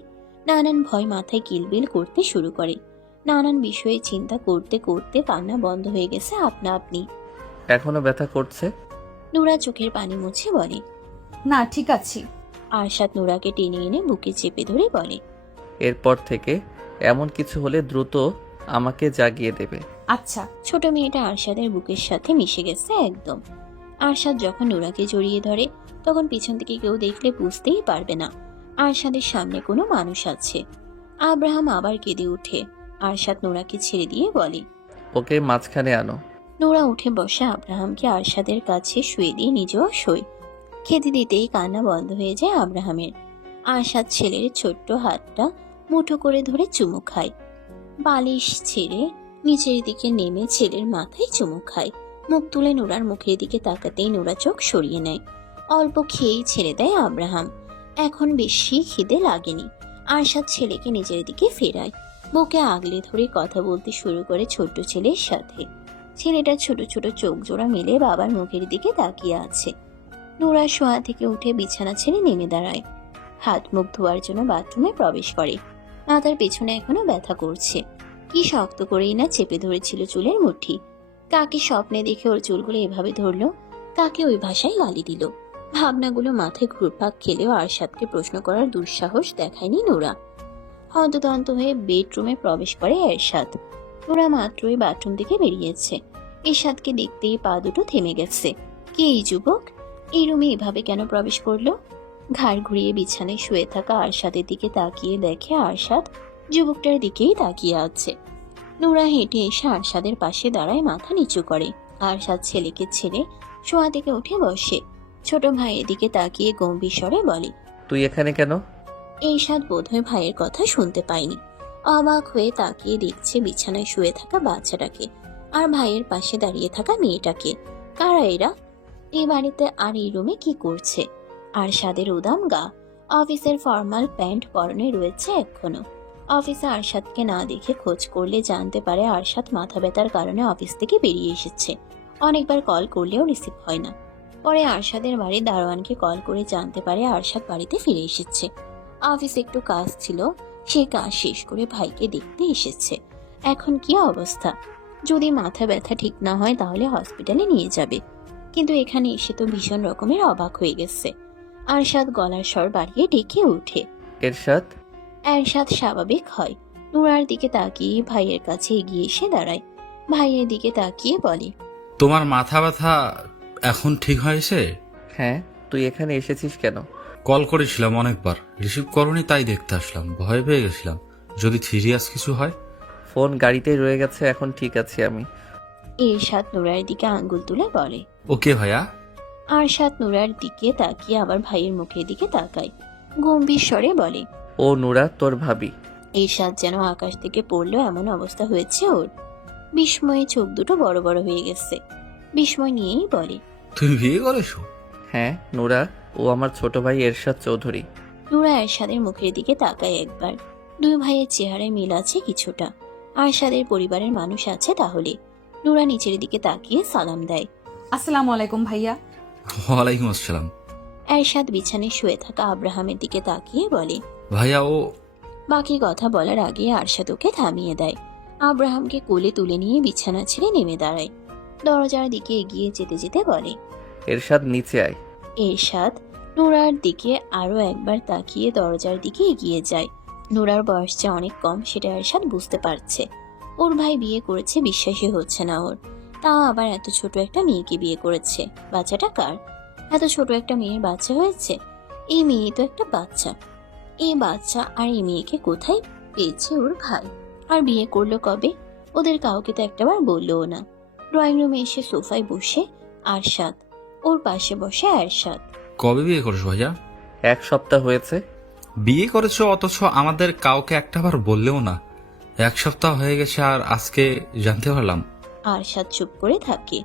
নানান ভয় মাথায় কিলবিল করতে শুরু করে। নানান বিষয়ে চিন্তা করতে করতে কান্না বন্ধ হয়ে গেছে আপনা আপনি। এখনো ব্যথা করছে? নুরা চোখের পানি মুছে বলে, না, ঠিক আছি। আরশাদ নুরাকে টেনে এনে বুকে চেপে ধরে বলে, এরপর থেকে এমন কিছু হলে দ্রুত আমাকে জাগিয়ে দেবে। আচ্ছা। ছোট মেয়েটা আরশাদের বুকের সাথে মিশে গেছে একদম। আরশাদ যখন নুরাকে জড়িয়ে ধরে তখন পিছন থেকে কেউ দেখলে বুঝতেই পারবে না আরশাদের সামনে কোনো মানুষ আছে। আব্রাহাম আবার কেঁদে উঠে। আরশাদ নুরাকে ছেড়ে দিয়ে বলে, ওকে মাঝখানে আনো। নোরা উঠে বসে আব্রাহামকে আরশাদের কাছে শুয়ে দিয়ে নিজেও শোয়। খেতে দিতেই কান্না বন্ধ হয়ে যায় আব্রাহামের। আরশাদ ছেলের ছোট্ট হাতটা মুঠো করে ধরে চুমু খায়। বালিশ ছেড়ে নিচের দিকে নেমে ছেলের মাথায় চুমু খায়। মুখ তুলে নোরার মুখের দিকে তাকাতেই নোরা চোখ সরিয়ে নেয়। অল্প খেয়েই ছেড়ে দেয় আব্রাহাম। এখন বেশি খিদে লাগেনি। আরশাদ ছেলেকে নিজের দিকে ফেরায়। বুকে আগলে ধরে কথা বলতে শুরু করে ছোট্ট ছেলের সাথে। ছেলেটা ছোট ছোট চোখ জোড়া মেলে বাবার মুখের দিকে তাকিয়ে আছে। নোরা শোয়া থেকে উঠে বিছানা ছেড়ে নেমে দাঁড়ায়। হাত মুখ ধোয়ার জন্য বাথরুমে প্রবেশ করে। মাথার পেছনে এখনো ব্যথা করছে। কি শক্ত করেই না চেপে ধরেছিল চুলের মুঠি। কাকে স্বপ্নে দেখে ওর চুলগুলো এভাবে ধরলো, কাকে ওই ভাষায় গালি দিল। ভাবনাগুলো মাথায় ঘুরপাক খেলেও আরশাদকে প্রশ্ন করার দুঃসাহস দেখায়নি নোরা। হন্তদন্ত হয়ে বেডরুমে প্রবেশ করে এরশাদ। নোরা মাত্রই বাথরুম থেকে বেরিয়েছে। এরশাদকে দেখতেই পা দুটো থেমে গেছে। কে এই যুবক? এই রুমে এভাবে কেন প্রবেশ করলো? ঘাড় ঘুরিয়ে বিছানায় শুয়ে থাকা আরশাদের দিকে তাকিয়ে দেখে আরশাদ যুবকটার দিকেই তাকিয়ে আছে। নোরা হেঁটে এসে আরশাদের পাশে দাঁড়ায়, মাথা নিচু করে। আরশাদ ছেলেকে ছেড়ে শোয়া থেকে উঠে বসে। ছোট ভাইয়ের দিকে তাকিয়ে গম্ভীর স্বরে বলে, তুই এখানে কেন? এরশাদ বোধহয় ভাইয়ের কথা শুনতে পায়নি। অবাক হয়ে তাকিয়ে দেখছে বিছানায় শুয়ে থাকা বাচ্চাটাকে আর ভাইয়ের পাশে দাঁড়িয়ে থাকা মেয়েটাকে। কারা এরা? এই বাড়িতে আর এই রুমে কি করছে? আরশাদের উদাম গা, অফিসের ফর্মাল প্যান্ট পরনে রয়েছে এখনো। অফিসে আরশাদকে না দেখে খোঁজ করলে জানতে পারে আরশাদ মাথা ব্যথার কারণে অফিস থেকে বেরিয়ে এসেছে। অনেকবার কল করলেও রিসিভ হয় না। পরে আরশাদের বাড়ির দারোয়ানকে কল করে জানতে পারে আরশাদ বাড়িতে ফিরে এসেছে। অফিসে একটু কাজ ছিল, সে কাজ শেষ করে ভাইকে দেখতে এসেছে। এখন কি অবস্থা? যদি মাথা ব্যথা ঠিক না হয় তাহলে হসপিটালে নিয়ে যাবে, কিন্তু এখানে এসে তো ভীষণ রকমের অবাক হয়ে গেছে। আরশাদ গলার স্বর বাড়িয়ে ডেকে ওঠে। এরশাদ, এরশাদ স্বাভাবিক হয়, নুরার দিকে তাকিয়ে ভাইয়ের কাছে এগিয়ে এসে দাঁড়ায়। ভাইয়ের দিকে তাকিয়ে বলে, তোমার মাথা ব্যথা এখন ঠিক হয়েছে? হ্যাঁ, তুই এখানে এসেছিস কেন? কল করেছিলাম অনেকবার, রিসিভ করনি, তাই দেখতে আসলাম। ভয় পেয়ে গেছিলাম যদি সিরিয়াস কিছু হয়। ফোন গাড়িতেই রয়ে গেছে, এখন ঠিক আছি আমি। এরশাদ নুরার দিকে আঙ্গুল তুলে বলে। ওকে ভাইয়া। আরশাদ নুরার দিকে তাকিয়ে আবার ভাইয়ের মুখের দিকে তাকায়, গম্ভীর স্বরে বলে, ও নুরা, তোর ভাবি। এরশাদ যেন আকাশ থেকে পড়লো এমন অবস্থা হয়েছে ওর। বিস্ময়ে চোখ দুটো বড় বড় হয়ে গেছে। বিস্ময় নিয়েই বলে, তুমি বিয়ে করেছো? হ্যাঁ নুরা, ও আমার ছোট ভাই এরশাদ চৌধুরী। নুরা এরশাদের মুখের দিকে তাকায় একবার। দুই ভাইয়ের চেহারায় মিল আছে কিছুটা। আরশাদের পরিবারের মানুষ আছে তাহলে। নুরা নিচের দিকে তাকিয়ে সালাম দেয়। আসসালামু আলাইকুম ভাইয়া। ওয়ালাইকুম আসসালাম। এরশাদ বিছানায় শুয়ে থাকা আব্রাহামের দিকে তাকিয়ে বলে। ভাইয়া ও। বাকি কথা বলার আগে আরশাদ ওকে থামিয়ে দেয়। আব্রাহামকে কোলে তুলে নিয়ে বিছানা ছেড়ে নেমে দাঁড়ায়। দরজার দিকে এগিয়ে যেতে যেতে বলে, এরশাদ নিচে আয়। এরশাদ নুরার দিকে আরো একবার তাকিয়ে দরজার দিকে এগিয়ে যায়। নুরার বয়স যে অনেক কম সেটা এরশাদ বুঝতে পারছে। ওর ভাই বিয়ে করেছে, বিশ্বাসই হচ্ছে না ওর। তা আবার এত ছোট একটা মেয়েকে বিয়ে করেছে। বাচ্চাটা কার? এত ছোট একটা মেয়ের বাচ্চা হয়েছে? এই মেয়ে তো একটা বাচ্চা। এই বাচ্চা আর এই মেয়েকে কোথায় পেয়েছে ওর ভাই? আর বিয়ে করলো কবে? ওদের কাউকে তো একটাবার বললোও না। ড্রয়িং রুমে এসে সোফায় বসে আরশাদ, ওর পাশে বসে এরশাদ। কবে বিয়ে করেছো ভাইয়া? 1 সপ্তাহ হয়েছে। বিয়ে করেছো অথচ আমাদের কাউকে একটাবার বললেও না। 1 সপ্তাহ হয়ে গেছে আর আজকে জানতে পারলাম। আরশাদ চুপ করে থাকে।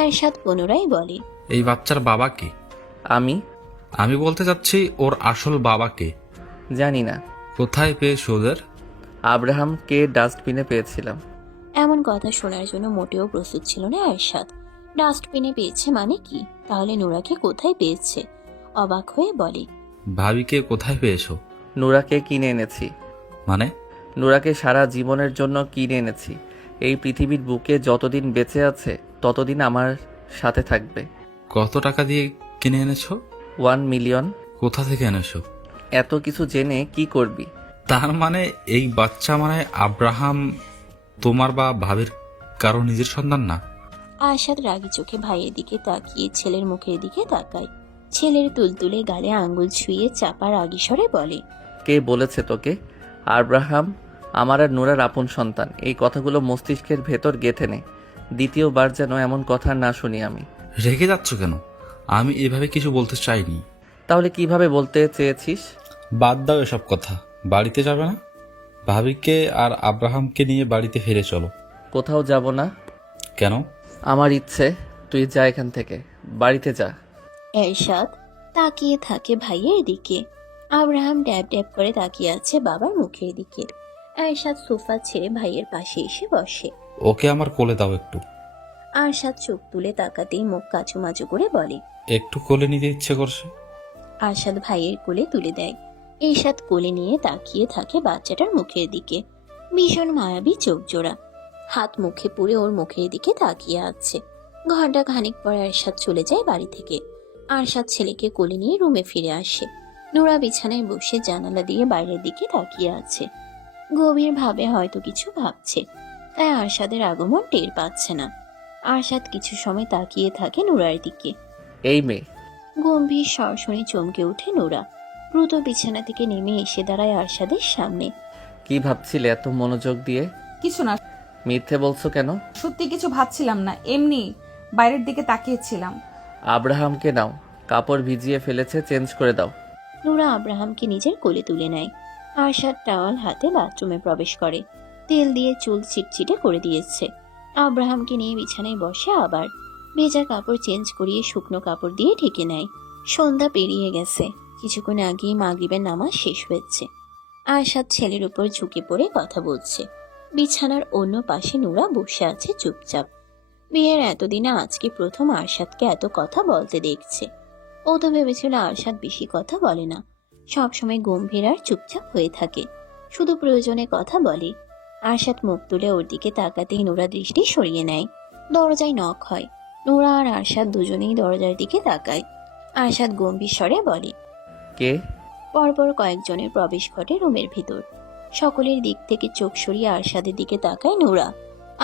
এরশাদ পুনরায় বলে, এই বাচ্চার বাবা কে? আমি আমি বলতে চাচ্ছি ওর আসল বাবা কে? জানি না। কোথায় পেয়েছো ওদের? আব্রাহামকে ডাস্টবিনে পেয়েছিলাম। এমন কথা শোনার জন্য মোটেও প্রস্তুত ছিল না এরশাদ। ডাস্টবিনে পেয়েছে মানে কি? তাহলে নুরাকে কোথায় পেয়েছে? অবাক হয়ে বলে, ভাবিকে কোথায় পেয়েছো? নুরাকে কিনে এনেছি। মানে? নুরাকে সারা জীবনের জন্য কিনে এনেছি। এই পৃথিবীর বুকে যতদিন বেঁচে আছে ততদিন আমার সাথে থাকবে। কত টাকা দিয়ে কিনে এনেছো? 1 মিলিয়ন। কোথা থেকে এনেছো? এত কিছু জেনে কি করবি? তার মানে এই বাচ্চা মানে আব্রাহাম তোমার বা ভাবির কারো নিজের সন্তান না? আরশাদ রাগী চোখে ভাইয়ের দিকে তাকিয়ে ছেলের মুখের দিকে তাকায়। ছেলের তুলতুলে গালে আঙ্গুল ছুঁয়ে চাপা রাগী স্বরে বলে, কে বলেছে তোকে আব্রাহাম আমার আর নুরার আপন সন্তান? এই কথাগুলো মস্তিষ্কের ভেতর গেঁথে নে। দ্বিতীয়বার যেন এমন কথা না শুনি আমি। রেগে যাচ্ছ কেন? আমি এভাবে কিছু বলতে চাইনি। তাহলে কিভাবে বলতে চেয়েছিস? বাদ দাও এসব কথা। বাড়িতে যাবে না? ভাবিকে আর আব্রাহামকে নিয়ে বাড়িতে ফিরে চলো। কোথাও যাব না। কেন? আমার ইচ্ছে তুই যা এখান থেকে, বাড়িতে যা। এরশাদ তাকিয়ে থাকে ভাইয়ের দিকে। আব্রাহাম ড্যাব ড্যাব করে তাকিয়ে আছে বাবার মুখের দিকে। এরশাদ সোফা ছেড়ে ভাইয়ের পাশে এসে বসে। ওকে আমার কোলে দাও একটু। আরশাদ চোখ তুলে তাকাতেই মুখ কাচুমাচু করে বলে, একটু কোলে নিতে ইচ্ছে করছে। আরশাদ ভাইয়ের কোলে তুলে দেয়। এরশাদ কোলে নিয়ে তাকিয়ে থাকে বাচ্চাটার মুখের দিকে। ভীষণ মায়াবী চোখ জোড়া, হাত মুখে পুরে ওর মুখের দিকে তাকিয়ে আছে। ঘন্টা খানিক পর এরশাদ চলে যায় বাড়ি থেকে। আরশাদ ছেলেকে কোলে নিয়ে রুমে ফিরে আসে। নুরা বিছানায় বসে জানালা দিয়ে বাইরের দিকে তাকিয়ে আছে। গভীর ভাবে হয়তো কিছু ভাবছে, তাই আরশাদের আগমন টের পাচ্ছে না। আরশাদ কিছু সময় তাকিয়ে থাকে নুরার দিকে। এই মেয়ে। গম্ভীর স্বর শুনে চমকে ওঠে নুরা। দ্রুত বিছানা থেকে নেমে এসে দাঁড়ায় আরশাদের সামনে। কি ভাবছিলে এত মনোযোগ দিয়ে? কিছু না, মিথ্যে বলছো কেন? সত্যি কিছু ভাবছিলাম না, এমনি বাইরের দিকে তাকিয়েছিলাম। আব্রাহামকে নাও, কাপড় ভিজিয়ে ফেলেছে, চেঞ্জ করে দাও। নুরা আব্রাহামকে নিজের কোলে তুলে নেয়। আরশাদ টাওয়াল হাতে বাথরুমে প্রবেশ করে। তেল দিয়ে চুল চিটচিটে করে দিয়েছে। আব্রাহামকে নিয়ে বিছানায় বসে আবার ভেজা কাপড় চেঞ্জ করিয়ে শুকনো কাপড় দিয়ে ঢেকে নেয়। সন্ধ্যা পেরিয়ে গেছে। কিছুক্ষণ আগেই মাগরিবের নামাজ শেষ হয়েছে। আরশাদ ছেলের উপর ঝুঁকে পড়ে কথা বলছে। বিছানার অন্য পাশে নুরা বসে আছে চুপচাপ। বিয়ের এতদিনে আজকে প্রথম আরশাদকে এত কথা বলতে দেখছে। ও তো ভেবেছিল আরশাদ বেশি কথা বলে না, সবসময় গম্ভীর আর চুপচাপ হয়ে থাকে, শুধু প্রয়োজনে কথা বলে। আরশাদ মুখ তুলে ওর দিকে তাকাতেই নোরা দৃষ্টি সরিয়ে নেয়। দরজায় নক হয়। নোরা আর আরশাদ দুজনেই দরজার দিকে তাকায়। আরশাদ গম্ভীর স্বরে বলে, কে? পরপর কয়েকজনের প্রবেশ ঘটে রুমের ভিতর। সকলের দিক থেকে চোখ সরিয়ে আরশাদের দিকে তাকায় নোরা।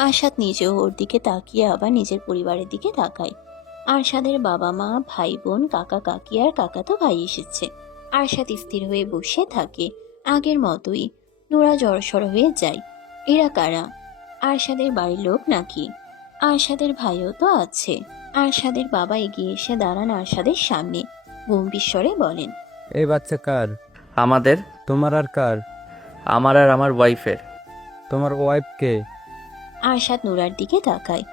আরশাদ নিজেও ওর দিকে তাকিয়ে আবার নিজের পরিবারের দিকে তাকায়। আরশাদের বাবা মা, ভাই বোন, কাকা কাকি আর কাকাতো ভাই এসেছে। আরশাদ স্থির হয়ে বসে থাকে আগের মতোই। নোরা জড়সড় হয়ে যায়। এরা কারা? আরশাদের বাড়ির লোক নাকি? আরশাদের ভাইও তো আছে। আরশাদের বাবা এগিয়ে এসে দাঁড়ান আরশাদের সামনে, গম্ভীর স্বরে বলেন, এই বাচ্চা কার? আমাদের। তোমার আর কার? আমার আর আমার ওয়াইফের। তোমার ওয়াইফ কে? আরশাদ নোরার দিকে তাকায়।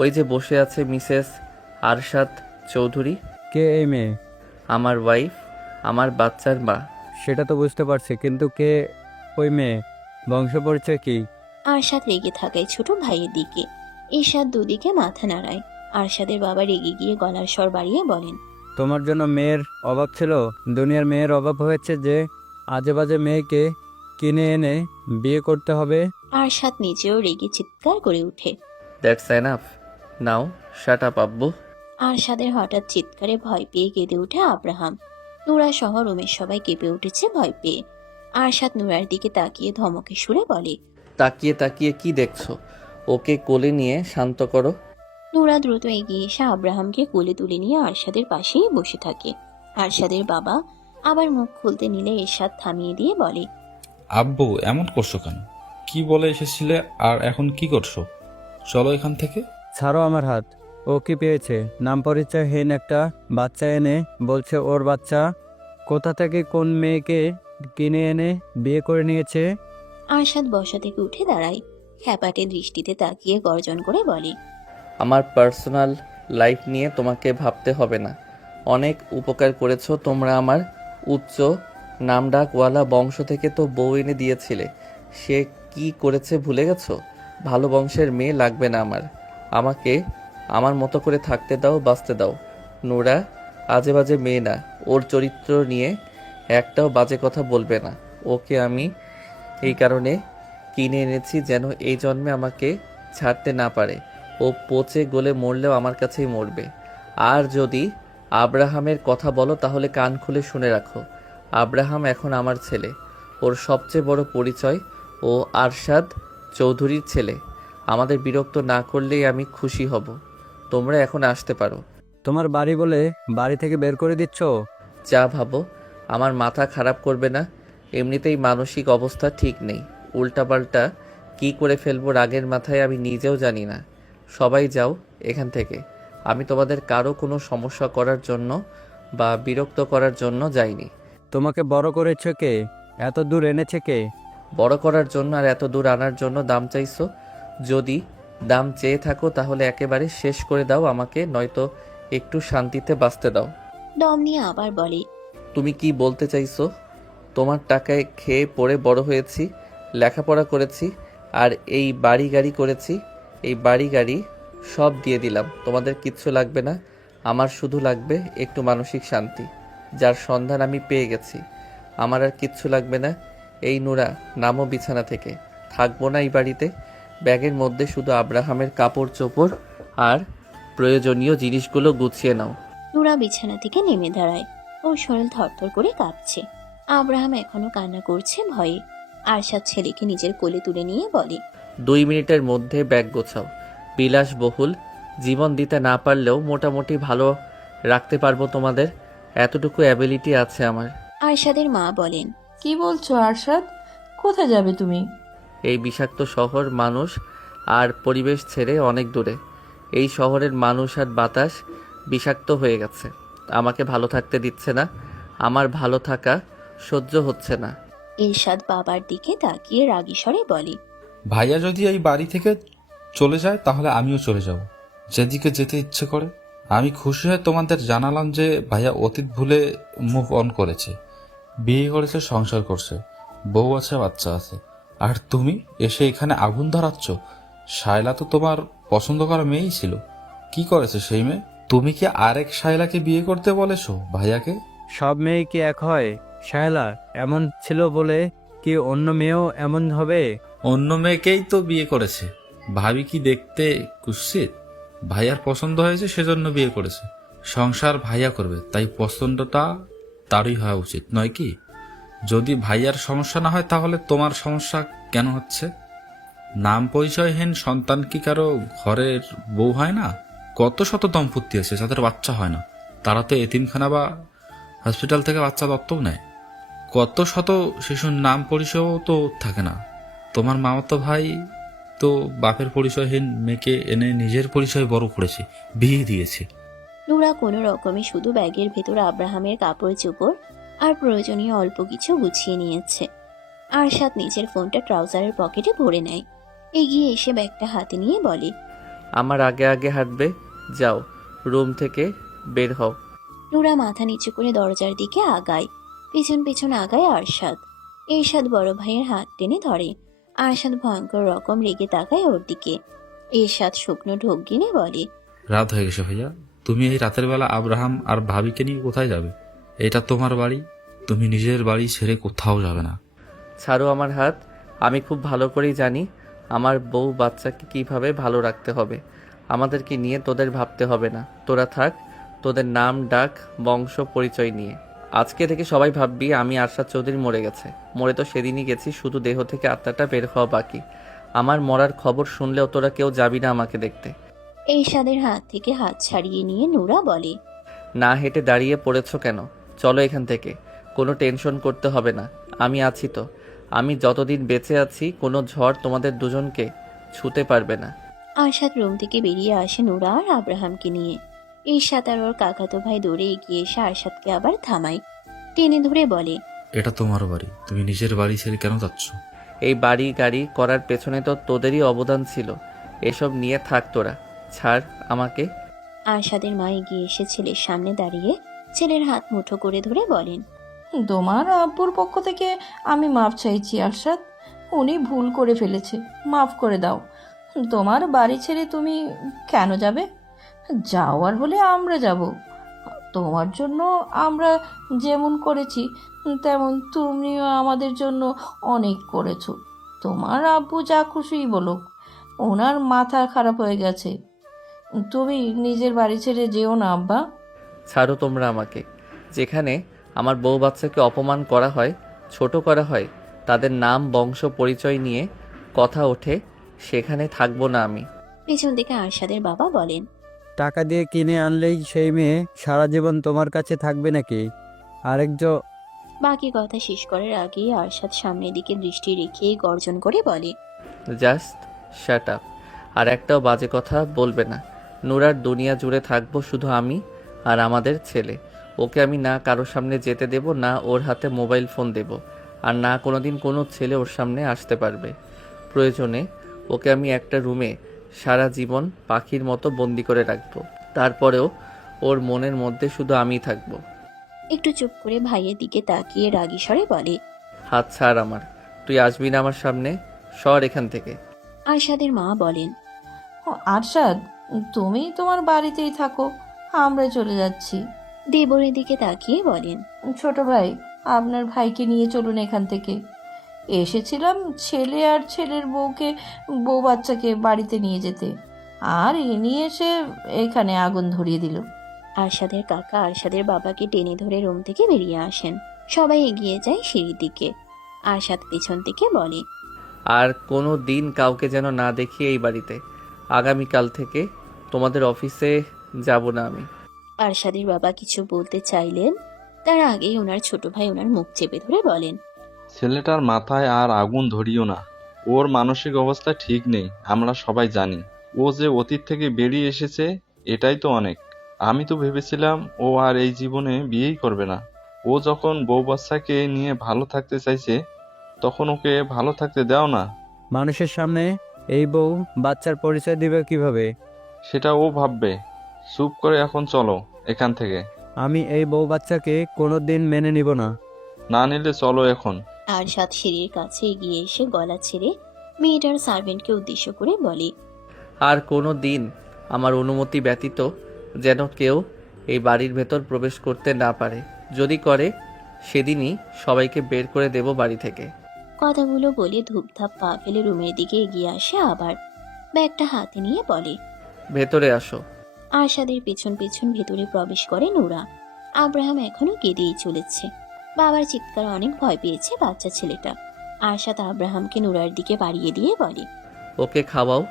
ওই যে বসে আছে মিসেস আরশাদ চৌধুরী। কে এই মেয়ে? আমার ওয়াইফ, আমার বাচ্চার মা। সেটা তো বুঝতে পারছি, কিন্তু কে ওই মেয়ে? বংশ পরিচয় কি? আরশাদ রেগে থাকায় ছোট ভাইয়ের দিকে। ঈশাদ দুদিকে মাথা নাড়ায়। আরশাদের বাবা রেগে গিয়ে গলার স্বর বাড়িয়ে বলেন, তোমার জন্য মেয়ের অভাব ছিল? দুনিয়ার মেয়ের অভাব হয়েছে যে আজে বাজে মেয়েকে কিনে এনে বিয়ে করতে হবে? আরশাদ নিজেও রেগে চিৎকার করে ওঠে। That's enough, now shut up আব্বু। আরশাদের হঠাৎ চিৎকারে ভয় পেয়ে কেঁদে ওঠে আব্রাহাম। নুরা সহ রুমের সবাই কেঁপে উঠেছে ভয় পেয়ে। আরশাদ নুরার দিকে তাকিয়ে ধমকে সুরে বলে, তাকিয়ে তাকিয়ে কি দেখছো? ওকে কোলে নিয়ে শান্ত করো। নুরা দ্রুত এগিয়ে এসে আব্রাহামকে কোলে তুলে নিয়ে আরশাদের পাশেই বসে থাকে। আরশাদের বাবা আবার মুখ খুলতে নিলে এরশাদ থামিয়ে দিয়ে বলে, আব্বু এমন করছো কেন? কি বলে এসেছিলে আর এখন কি করছো? চলো এখান থেকে। ছাড়ো আমার হাত। ও কি পেয়েছে? নাম পরিচয়হীন একটা বাচ্চা এনে বলছে ওর বাচ্চা। কোথা থেকে কোন মেয়েকে কিনে এনে বিয়ে করে নিয়েছে? আরশাদ বসা থেকে উঠে দাঁড়ায়। খ্যাপাটে দৃষ্টিতে তাকিয়ে গর্জন করে বলে, আমার পার্সোনাল লাইফ নিয়ে তোমাকে ভাবতে হবে না। অনেক উপকার করেছো তোমরা আমার। উচ্চ নামডাকওয়ালা বংশ থেকে তো বউ এনে দিয়েছিলে। সে কি করেছে ভুলে গেছো? ভালো বংশের মেয়ে লাগবে না আমার। আমাকে আমার মতো করে থাকতে দাও, বাঁচতে দাও। নোরা আজে বাজে মেয়ে না। ওর চরিত্র নিয়ে একটাও বাজে কথা বলবে না। ওকে আমি এই কারণে কিনে এনেছি যেন এই জন্মে আমাকে ছাড়তে না পারে। ও পচে গলে মরলেও আমার কাছেই মরবে। আর যদি আব্রাহামের কথা বলো তাহলে কান খুলে শুনে রাখো। আব্রাহাম এখন আমার ছেলে। ওর সবচেয়ে বড় পরিচয় ও আরশাদ চৌধুরীর ছেলে। আমাদের বিরক্ত না করলেই আমি খুশি হব। তোমরা এখন আসতে পারো। তোমার বাড়ি বলে বাড়ি থেকে বের করে দিচ্ছ? যা ভাবো। আমার মাথা খারাপ করবে না। এমনিতেই মানসিক অবস্থা ঠিক নেই। উল্টাপাল্টা কি করে ফেলবো রাগের মাথায় আমি নিজেও জানি না। সবাই যাও এখান থেকে। আমি তোমাদের কারো কোনো সমস্যা করার জন্য বা বিরক্ত করার জন্য যাইনি। তোমাকে বড় করেছে কে? এত দূর এনেছে কে? বড় করার জন্য আর এত দূর আনার জন্য দাম চাইছো? যদি দাম চেয়ে থাকো তাহলে একেবারে শেষ করে দাও আমাকে, নয়তো একটু শান্তিতে বাঁচতে দাও। দম নিয়ে আবার বলে, তুমি কি বলতে চাইছো? তোমার টাকায় খেয়ে পড়ে বড় হয়েছি, লেখাপড়া করেছি, আর এই বাড়ি গাড়ি করেছি। এই বাড়ি গাড়ি সব দিয়ে দিলাম। তোমাদের কিচ্ছু লাগবে না। আমার শুধু লাগবে একটু মানসিক শান্তি, যার সন্ধান আমি পেয়ে গেছি। আমার আর কিচ্ছু লাগবে না। এই নুরা, নামো বিছানা থেকে। থাকবো না এই বাড়িতে। ব্যাগের মধ্যে শুধু আব্রাহামের কাপড় চোপড় আর প্রয়োজনীয় জিনিসগুলো গুছিয়ে নাও। নুরা বিছানা থেকে নেমে দাঁড়ায়। ওর শরীর থরথর করে কাঁপছে। আব্রাহাম এখনো কান্না করছে ভয়ে। আরশাদ ছেলেকে নিজের কোলে তুলে নিয়ে বলে, 2 মিনিটের মধ্যে ব্যাগ গোছাও। বিলাসবহুল জীবন দিতে না পারলেও মোটামুটি ভালো রাখতে পারবো তোমাদের। এতটুকু অ্যাবিলিটি আছে আমার। আরশাদের মা বলেন, কি বলছো আরশাদ? কোথায় যাবে তুমি? এই বিষাক্ত শহর, মানুষ আর পরিবেশ ছেড়ে অনেক দূরে। এই শহরের মানুষ আর বাতাস বিষাক্ত হয়ে গেছে। আমাকে ভালো থাকতে দিচ্ছে না। আমার ভালো থাকা সহ্য হচ্ছে না। ইরশাদ বাবার দিকে তাকিয়ে রাগী স্বরে বলে, ভাইয়া যদি এই বাড়ি থেকে চলে যায় তাহলে আমিও চলে যাব, যেদিকে যেতে ইচ্ছে করে। আমি খুশি হয়ে তোমাদের জানালাম যে ভাইয়া অতীত ভুলে মুভ অন করেছে, বিয়ে করেছে, সংসার করছে। বউ আছে, বাচ্চা আছে, আর তুমি এসে এখানে আগুন ধরাচ্ছ। শায়লা তো তোমার পছন্দ করা মেয়েই ছিল। কি করেছে সেই মেয়ে? তুমি কি আরেক শায়লাকে বিয়ে করতে বলেছো ভাইয়াকে? সব মেয়ে কি এক হয়? শায়লা এমন ছিল বলে কি অন্য মেয়েও এমন হবে? অন্য মেয়েকেই তো বিয়ে করেছে। ভাবি কি দেখতে কুৎসিত? ভাইয়ার পছন্দ হয়েছে সেজন্য বিয়ে করেছে। সংসার ভাইয়া করবে, তাই পছন্দটা তারই হওয়া উচিত নয় কি? যদি ভাইয়ার সমস্যা না হয় তাহলে তোমার সমস্যা কেন হচ্ছে? নাম পরিচয়হীন সন্তান কি কারো ঘরের বউ হয় না? কত শত দম্পতি আছে যাদের বাচ্চা হয় না, তারা তো এতিমখানা বা হসপিটাল থেকে বাচ্চা দত্তক নেয়। কত শত শিশুর নাম পরিচয়ও তো থাকে না। তোমার মামাতো ভাই তো বাপের পরিচয়হীন মেয়েকে এনে নিজের পরিচয় বড় করেছে, বিয়ে দিয়েছে। নুরা কোনো রকমে শুধু ব্যাগের ভেতর আব্রাহামের কাপড় চোপড় আর প্রয়োজনীয় অল্প কিছু গুছিয়ে নিয়েছে। আরশাদ নিজের ফোনটা ট্রাউজারের পকেটে ভরে নেয়। এগিয়ে এসে ব্যাগটা হাতে নিয়ে বলে, আমার আগে আগে হাঁটবে, যাও রুম থেকে বের হও। নুরা মাথা নিচু করে দরজার দিকে আগায়। পিছন পিছন আগায় আরশাদ। এরশাদ বড় ভাইয়ের হাত টেনে ধরে। আরশাদ ভয়ঙ্কর রকম রেগে তাকায় ওর দিকে। এরশাদ শুকনো ঢোক গিলে বলে, রাত হয়ে গেছে ভাইয়া, তুমি এই রাতের বেলা আব্রাহাম আর ভাবিকে নিয়ে কোথায় যাবে? এটা তোমার বাড়ি, তুমি নিজের বাড়ি ছেড়ে কোথাও যাবে না। ছাড়ো আমার হাত। আমি খুব ভালো করেই জানি আমার বউ বাচ্চাকে কিভাবে ভালো রাখতে হবে। আমাদেরকে নিয়ে তোদের ভাবতে হবে না। তোরা থাক তোদের নাম ডাক বংশ পরিচয় নিয়ে। আজকে থেকে সবাই ভাববি আমি আরশাদ চৌধুরী মরে গেছে। মরে তো সেদিনই গেছি, শুধু দেহ থেকে আত্মাটা বের হওয়া বাকি। আমার মরার খবর শুনলেও তোরা কেউ যাবি না আমাকে দেখতে। এরশাদের হাত থেকে হাত ছাড়িয়ে নিয়ে নুরা বলে, না হেঁটে দাঁড়িয়ে পড়েছো কেন? চলো এখান থেকে। কোনো টেনশন করতে হবে না, আমি আছি তো। আমি যতদিন বেঁচে আছি কোনো ঝড় তোমাদের দুজনকে ছুতে পারবে না। আরশাদ রুম থেকে বেরিয়ে আসে নুরা আর আব্রাহামকে নিয়ে। এরশাদ আর ওর কাকাতো ভাই দৌড়ে এগিয়ে এসে আরশাদকে আবার থামায়। টেনে ধরে বলে, এটা তোমার বাড়ি, তুমি নিজের বাড়ি ছেড়ে কেন যাচ্ছ? এই বাড়ি গাড়ি করার পেছনে তো তোদেরই অবদান ছিল। এসব নিয়ে থাক তোরা, ছাড় আমাকে। আরশাদের মা এগিয়ে এসে ছেলের সামনে দাঁড়িয়ে ছেলের হাত মুঠো করে ধরে বলেন, তোমার আব্বুর পক্ষ থেকে আমি মাপ চাইছি আরশাদ। উনি ভুল করে ফেলেছে, মাফ করে দাও। তোমার বাড়ি ছেড়ে তুমি কেন যাবে? যাওয়ার হলে আমরা যাব। তোমার জন্য আমরা যেমন করেছি তেমন তুমিও আমাদের জন্য অনেক করেছো। তোমার আব্বু যা খুশিই বলুক, ওনার মাথা খারাপ হয়ে গেছে। তুমি নিজের বাড়ি ছেড়ে যেও না আব্বা। ছাড়ো তোমরা আমাকে। যেখানে আমার বউ বাচ্চাকে অপমান করা হয়, ছোট করা হয়, তাদের নাম বংশ পরিচয় নিয়ে কথা ওঠে, সেখানে থাকবো না আমি। পেছন থেকে আরশাদের বাবা বলেন, টাকা দিয়ে কিনে আনলেই সেই মেয়ে সারা জীবন তোমার কাছে থাকবে নাকি? আরেকজন বাকি কথা শেষ করার আগেই আরশাদ সামনের দিকে দৃষ্টি রেখে গর্জন করে বলে, জাস্ট শাট আপ। আর একটাও বাজে কথা বলবে না। নুরার দুনিয়া জুড়ে থাকবো শুধু আমি আর আমাদের ছেলে। ওকে আমি না কারোর সামনে যেতে দেব, না ওর হাতে মোবাইল ফোন দেব, আর না কোনোদিন কোনো ছেলে ওর সামনে আসতে পারবে। প্রয়োজনে ওকে আমি একটা রুমে সারা জীবন পাখির মতো বন্দি করে রাখবো। তারপরেও ওর মনের মধ্যে শুধু আমিই থাকবো। একটু চুপ করে ভাইয়ের দিকে তাকিয়ে রাগী স্বরে বলে, হাত ছাড় আমার। তুই আসবি না আমার সামনে, সর এখান থেকে। আরশাদের মা বলেন, আরশাদ, তুমি তোমার বাড়িতেই থাকো, আমরা চলে যাচ্ছি। দেবরের দিকে তাকিয়ে বলেন, ছোট ভাই, আপনার ভাইকে নিয়ে চলুন এখান থেকে। এসেছিলাম ছেলে আর ছেলের বউ বাচ্চাকে বাড়িতে নিয়ে যেতে, আর ইনি এসে এখানে আগুন ধরিয়ে দিল। আরশাদের কাকা আরশাদের বাবাকে টেনে ধরে রুম থেকে বেরিয়ে আসেন। সবাই এগিয়ে যায় সিঁড়ির দিকে। আরশাদ পেছন থেকে বলে, আর কোনো দিন কাউকে যেন না দেখি এই বাড়িতে। আগামীকাল থেকে তোমাদের অফিসে যাব না আমি। আরশাদের বাবা কিছু বলতে চাইলেন, তার আগেই ওনার ছোট ভাই ওনার মুখ চেপে ধরে বলেন, ছেলেটার মাথায় আর আগুন ধরিও না। ওর মানসিক অবস্থা ঠিক নেই, আমরা সবাই জানি। ও যে অতীত থেকে বেরিয়ে এসেছে এটাই তো অনেক। আমি তো ভেবেছিলাম ও আর এই জীবনে বিয়েই করবে না। ও যখন বউ বাচ্চাকে নিয়ে ভালো থাকতে চাইছে তখন ওকে ভালো থাকতে দাও না। মানুষের সামনে এই বউ বাচ্চার পরিচয় দিবে কিভাবে? সেটা ও ভাববে। চুপ করে এখন চলো এখান থেকে। আমি এই বউ বাচ্চাকে কোনোদিন মেনে নিব না। না নিলে চলো এখন। আরশাদ সিঁড়ির কাছে এগিয়ে এসে গলা ছেড়ে মেয়েটার সার্ভেন্টকে উদ্দেশ্য করে বলে, আর কোনো দিন আমার অনুমতি ব্যতীত যেন কেউ এই বাড়ির ভেতর প্রবেশ করতে না পারে। যদি করে সেদিনই সবাইকে বের করে দেব বাড়ি থেকে। কথাগুলো বলে ধূপধাপ পা ফেলে রুমের দিকে এগিয়ে আসে, আবার ব্যাগটা হাতে নিয়ে বলে, ভেতরে আসো। আরশাদের পেছন পেছন ভেতরে প্রবেশ করে নূরা। আব্রাহাম এখনো কেঁদেই চলেছে। বাবার চিৎকার অনেক ভয় পেয়েছে বাচ্চা ছেলেটা। আরশাদ আব্রাহামকে নূরার দিকে বাড়িয়ে দিয়ে বলে, ওকে খাওয়াও।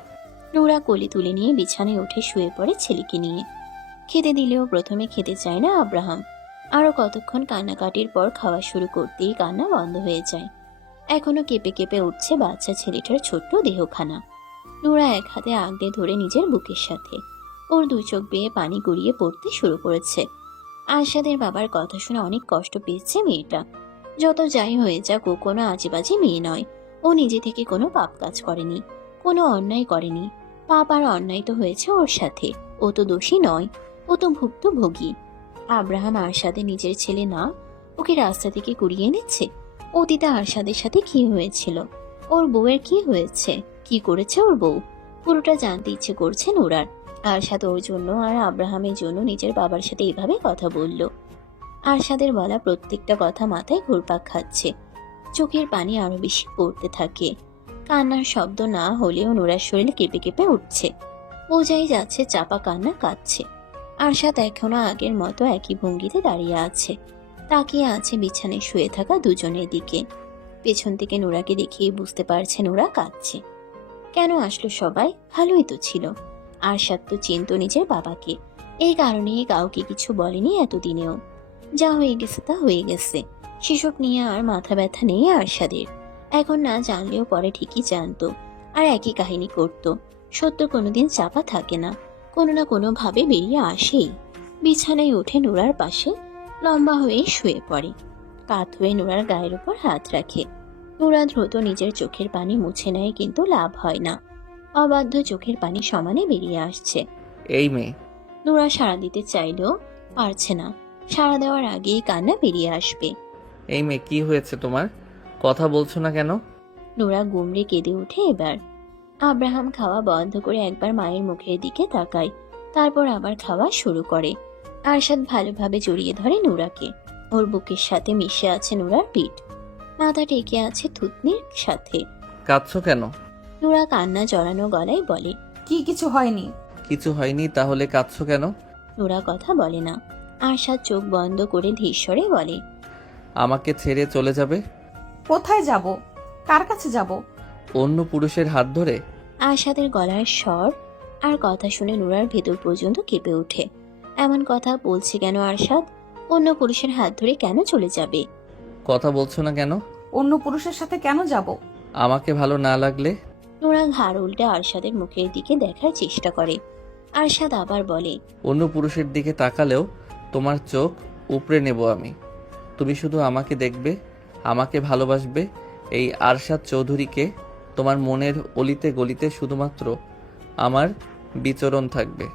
নূরা কোলে তুলে নিয়ে বিছানায় উঠে শুয়ে পড়ে ছেলেকে নিয়ে। খেতে দিলেও প্রথমে খেতে চায় না আব্রাহাম। আরো কতক্ষণ কান্নাকাটির পর খাওয়া শুরু করতেই কান্না বন্ধ হয়ে যায়। এখনো কেঁপে কেঁপে উঠছে বাচ্চা ছেলেটার ছোট্ট দেহখানা। নূরা এক হাতে আগলে ধরে নিজের বুকের সাথে। ওর দুই চোখ বেয়ে পানি গড়িয়ে পড়তে শুরু করেছে। আরশাদের বাবার কথা শুনে অনেক কষ্ট পেয়েছে মেয়েটা। যত যাই হয়ে যাক, ও কোনো আজেবাজে মেয়ে নয়। ও নিজে থেকে কোনো পাপ কাজ করেনি, কোনো অন্যায় করেনি। পাপ আর অন্যায় তো হয়েছে ওর সাথে। ও তো দোষী নয়, ও তো ভুক্তভোগী। আব্রাহাম আরশাদের নিজের ছেলে না, ওকে রাস্তা থেকে কুড়িয়ে এনেছে। অতীতে আরশাদের সাথে কি হয়েছিল, ওর বউয়ের কি হয়েছে, কি করেছে ওর বউ, পুরোটা জানতে ইচ্ছে করছে নূরার। আরশাদ ওর জন্য আর আব্রাহামের জন্য নিজের বাবার সাথে এভাবে কথা বলল। আরশাদের বলা প্রত্যেকটা কথা মাথায় ঘুরপাক খাচ্ছে। চোখের পানি আরো বেশি পড়তে থাকে। কান্নার শব্দ না হলেও নূরার শরীর কেঁপে কেঁপে উঠছে। বোঝাই যাচ্ছে চাপা কান্না কাঁদছে। আরশাদ এখনো আগের মতো একই ভঙ্গিতে দাঁড়িয়ে আছে, তাকিয়ে আছে বিছানায় শুয়ে থাকা দুজনের দিকে। পেছন থেকে নূরাকে দেখিয়ে বুঝতে পারছে নূরা কাঁদছে। কেন আসলো সবাই? ভালোই তো ছিল। আরশাদ তো চিনত নিজের বাবাকে, এই কারণেই কাউকে কিছু বলেনি এতদিনেও। যা হয়ে গেছে তা হয়ে গেছে, সেসব নিয়ে আর মাথা ব্যথা নেই আরশাদের। এখন না জানলেও পরে ঠিকই জানতো, আর একই কাহিনী করতো। সত্য কোনোদিন চাপা থাকে না, কোনো না কোনো ভাবে বেরিয়ে আসেই। বিছানায় উঠে নূরার পাশে লম্বা হয়ে শুয়ে পড়ে। কাত হয়ে নূরার গায়ের উপর হাত রাখে। নূরা দ্রুত নিজের চোখের পানি মুছে নেয়, কিন্তু লাভ হয় না। অবাধ্য চোখের পানি সমানে বেরিয়ে আসছে। এই মেয়ে। নূরা সাড়া দিতে চাইলেও পারছে না। সাড়া দেওয়ার আগেই কান্না বেরিয়ে আসবে। এই মেয়ে, কি হয়েছে তোমার? কথা বলছো না কেন? নূরা গুমড়ে কেঁদে ওঠে এবার। আব্রাহাম খাওয়া বন্ধ করে একবার মায়ের মুখের দিকে তাকায়, তারপর আবার খাওয়া শুরু করে। আরশাদ ভালোভাবে জড়িয়ে ধরে নূরাকে। ওর বুকের সাথে মিশে আছে নূরার পিঠ, মাথা টেকে আছে থুতনির সাথে। কাঁদছো কেন? নূরা কান্না জড়ানো গলায় বলে, কি কিছু হয়নি। কিছু হয়নি, তাহলে কাঁদছো কেন? নূরা কথা বলে না। আরশাদ চোখ বন্ধ করে ধীর স্বরে বলে, আমাকে ছেড়ে চলে যাবে? কোথায় যাব? কার কাছে যাব? অন্য পুরুষের হাত ধরে? আরশাদের গলার স্বর আর কথা শুনে নূরার ভেতর পর্যন্ত কেঁপে ওঠে। এমন কথা বলছে কেন আরশাদ? অন্য পুরুষের হাত ধরে কেন চলে যাবে? কথা বলছো না কেন? অন্য পুরুষের সাথে কেন যাব? আমাকে ভালো না লাগলে? নূরা ঘাড় উল্টে আরশাদের মুখের দিকে দেখার চেষ্টা করে। আরশাদ আবার বলে, অন্য পুরুষের দিকে তাকালেও তোমার চোখ উপড়ে নেব আমি। তুমি শুধু আমাকে দেখবে, আমাকে ভালোবাসবে। এই আরশাদ চৌধুরীকে তোমার মনের অলিতে গলিতে শুধুমাত্র আমার বিচরণ থাকবে।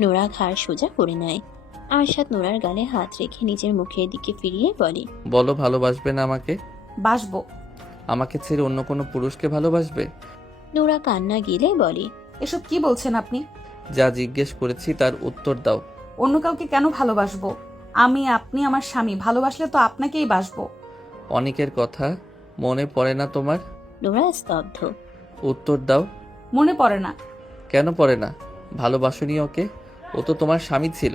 নূরা ঘাড় সোজা করে নেয়। আরশাদ নূরার গালে হাত রেখে নিজের মুখের দিকে ফিরিয়ে বলে, বলো, ভালোবাসবে না আমাকে? বাসবো। আমাকে ছেড়ে অন্য কোনো পুরুষকে ভালোবাসবে? নূরা কান্না গিলে বলে, এসব কি বলছেন আপনি? যা জিজ্ঞেস করেছি তার উত্তর দাও। অন্য কাউকে কেন ভালোবাসবো? আপনি আমার স্বামী, ভালোবাসলে তো আপনাকেই বাসবো। অনেকের কথা মনে পড়ে না তোমার? নূরা স্তব্ধ। উত্তর দাও। মনে পড়ে না। কেন পড়ে না? ভালোবাসনি ওকে? ও তো তোমার স্বামী ছিল।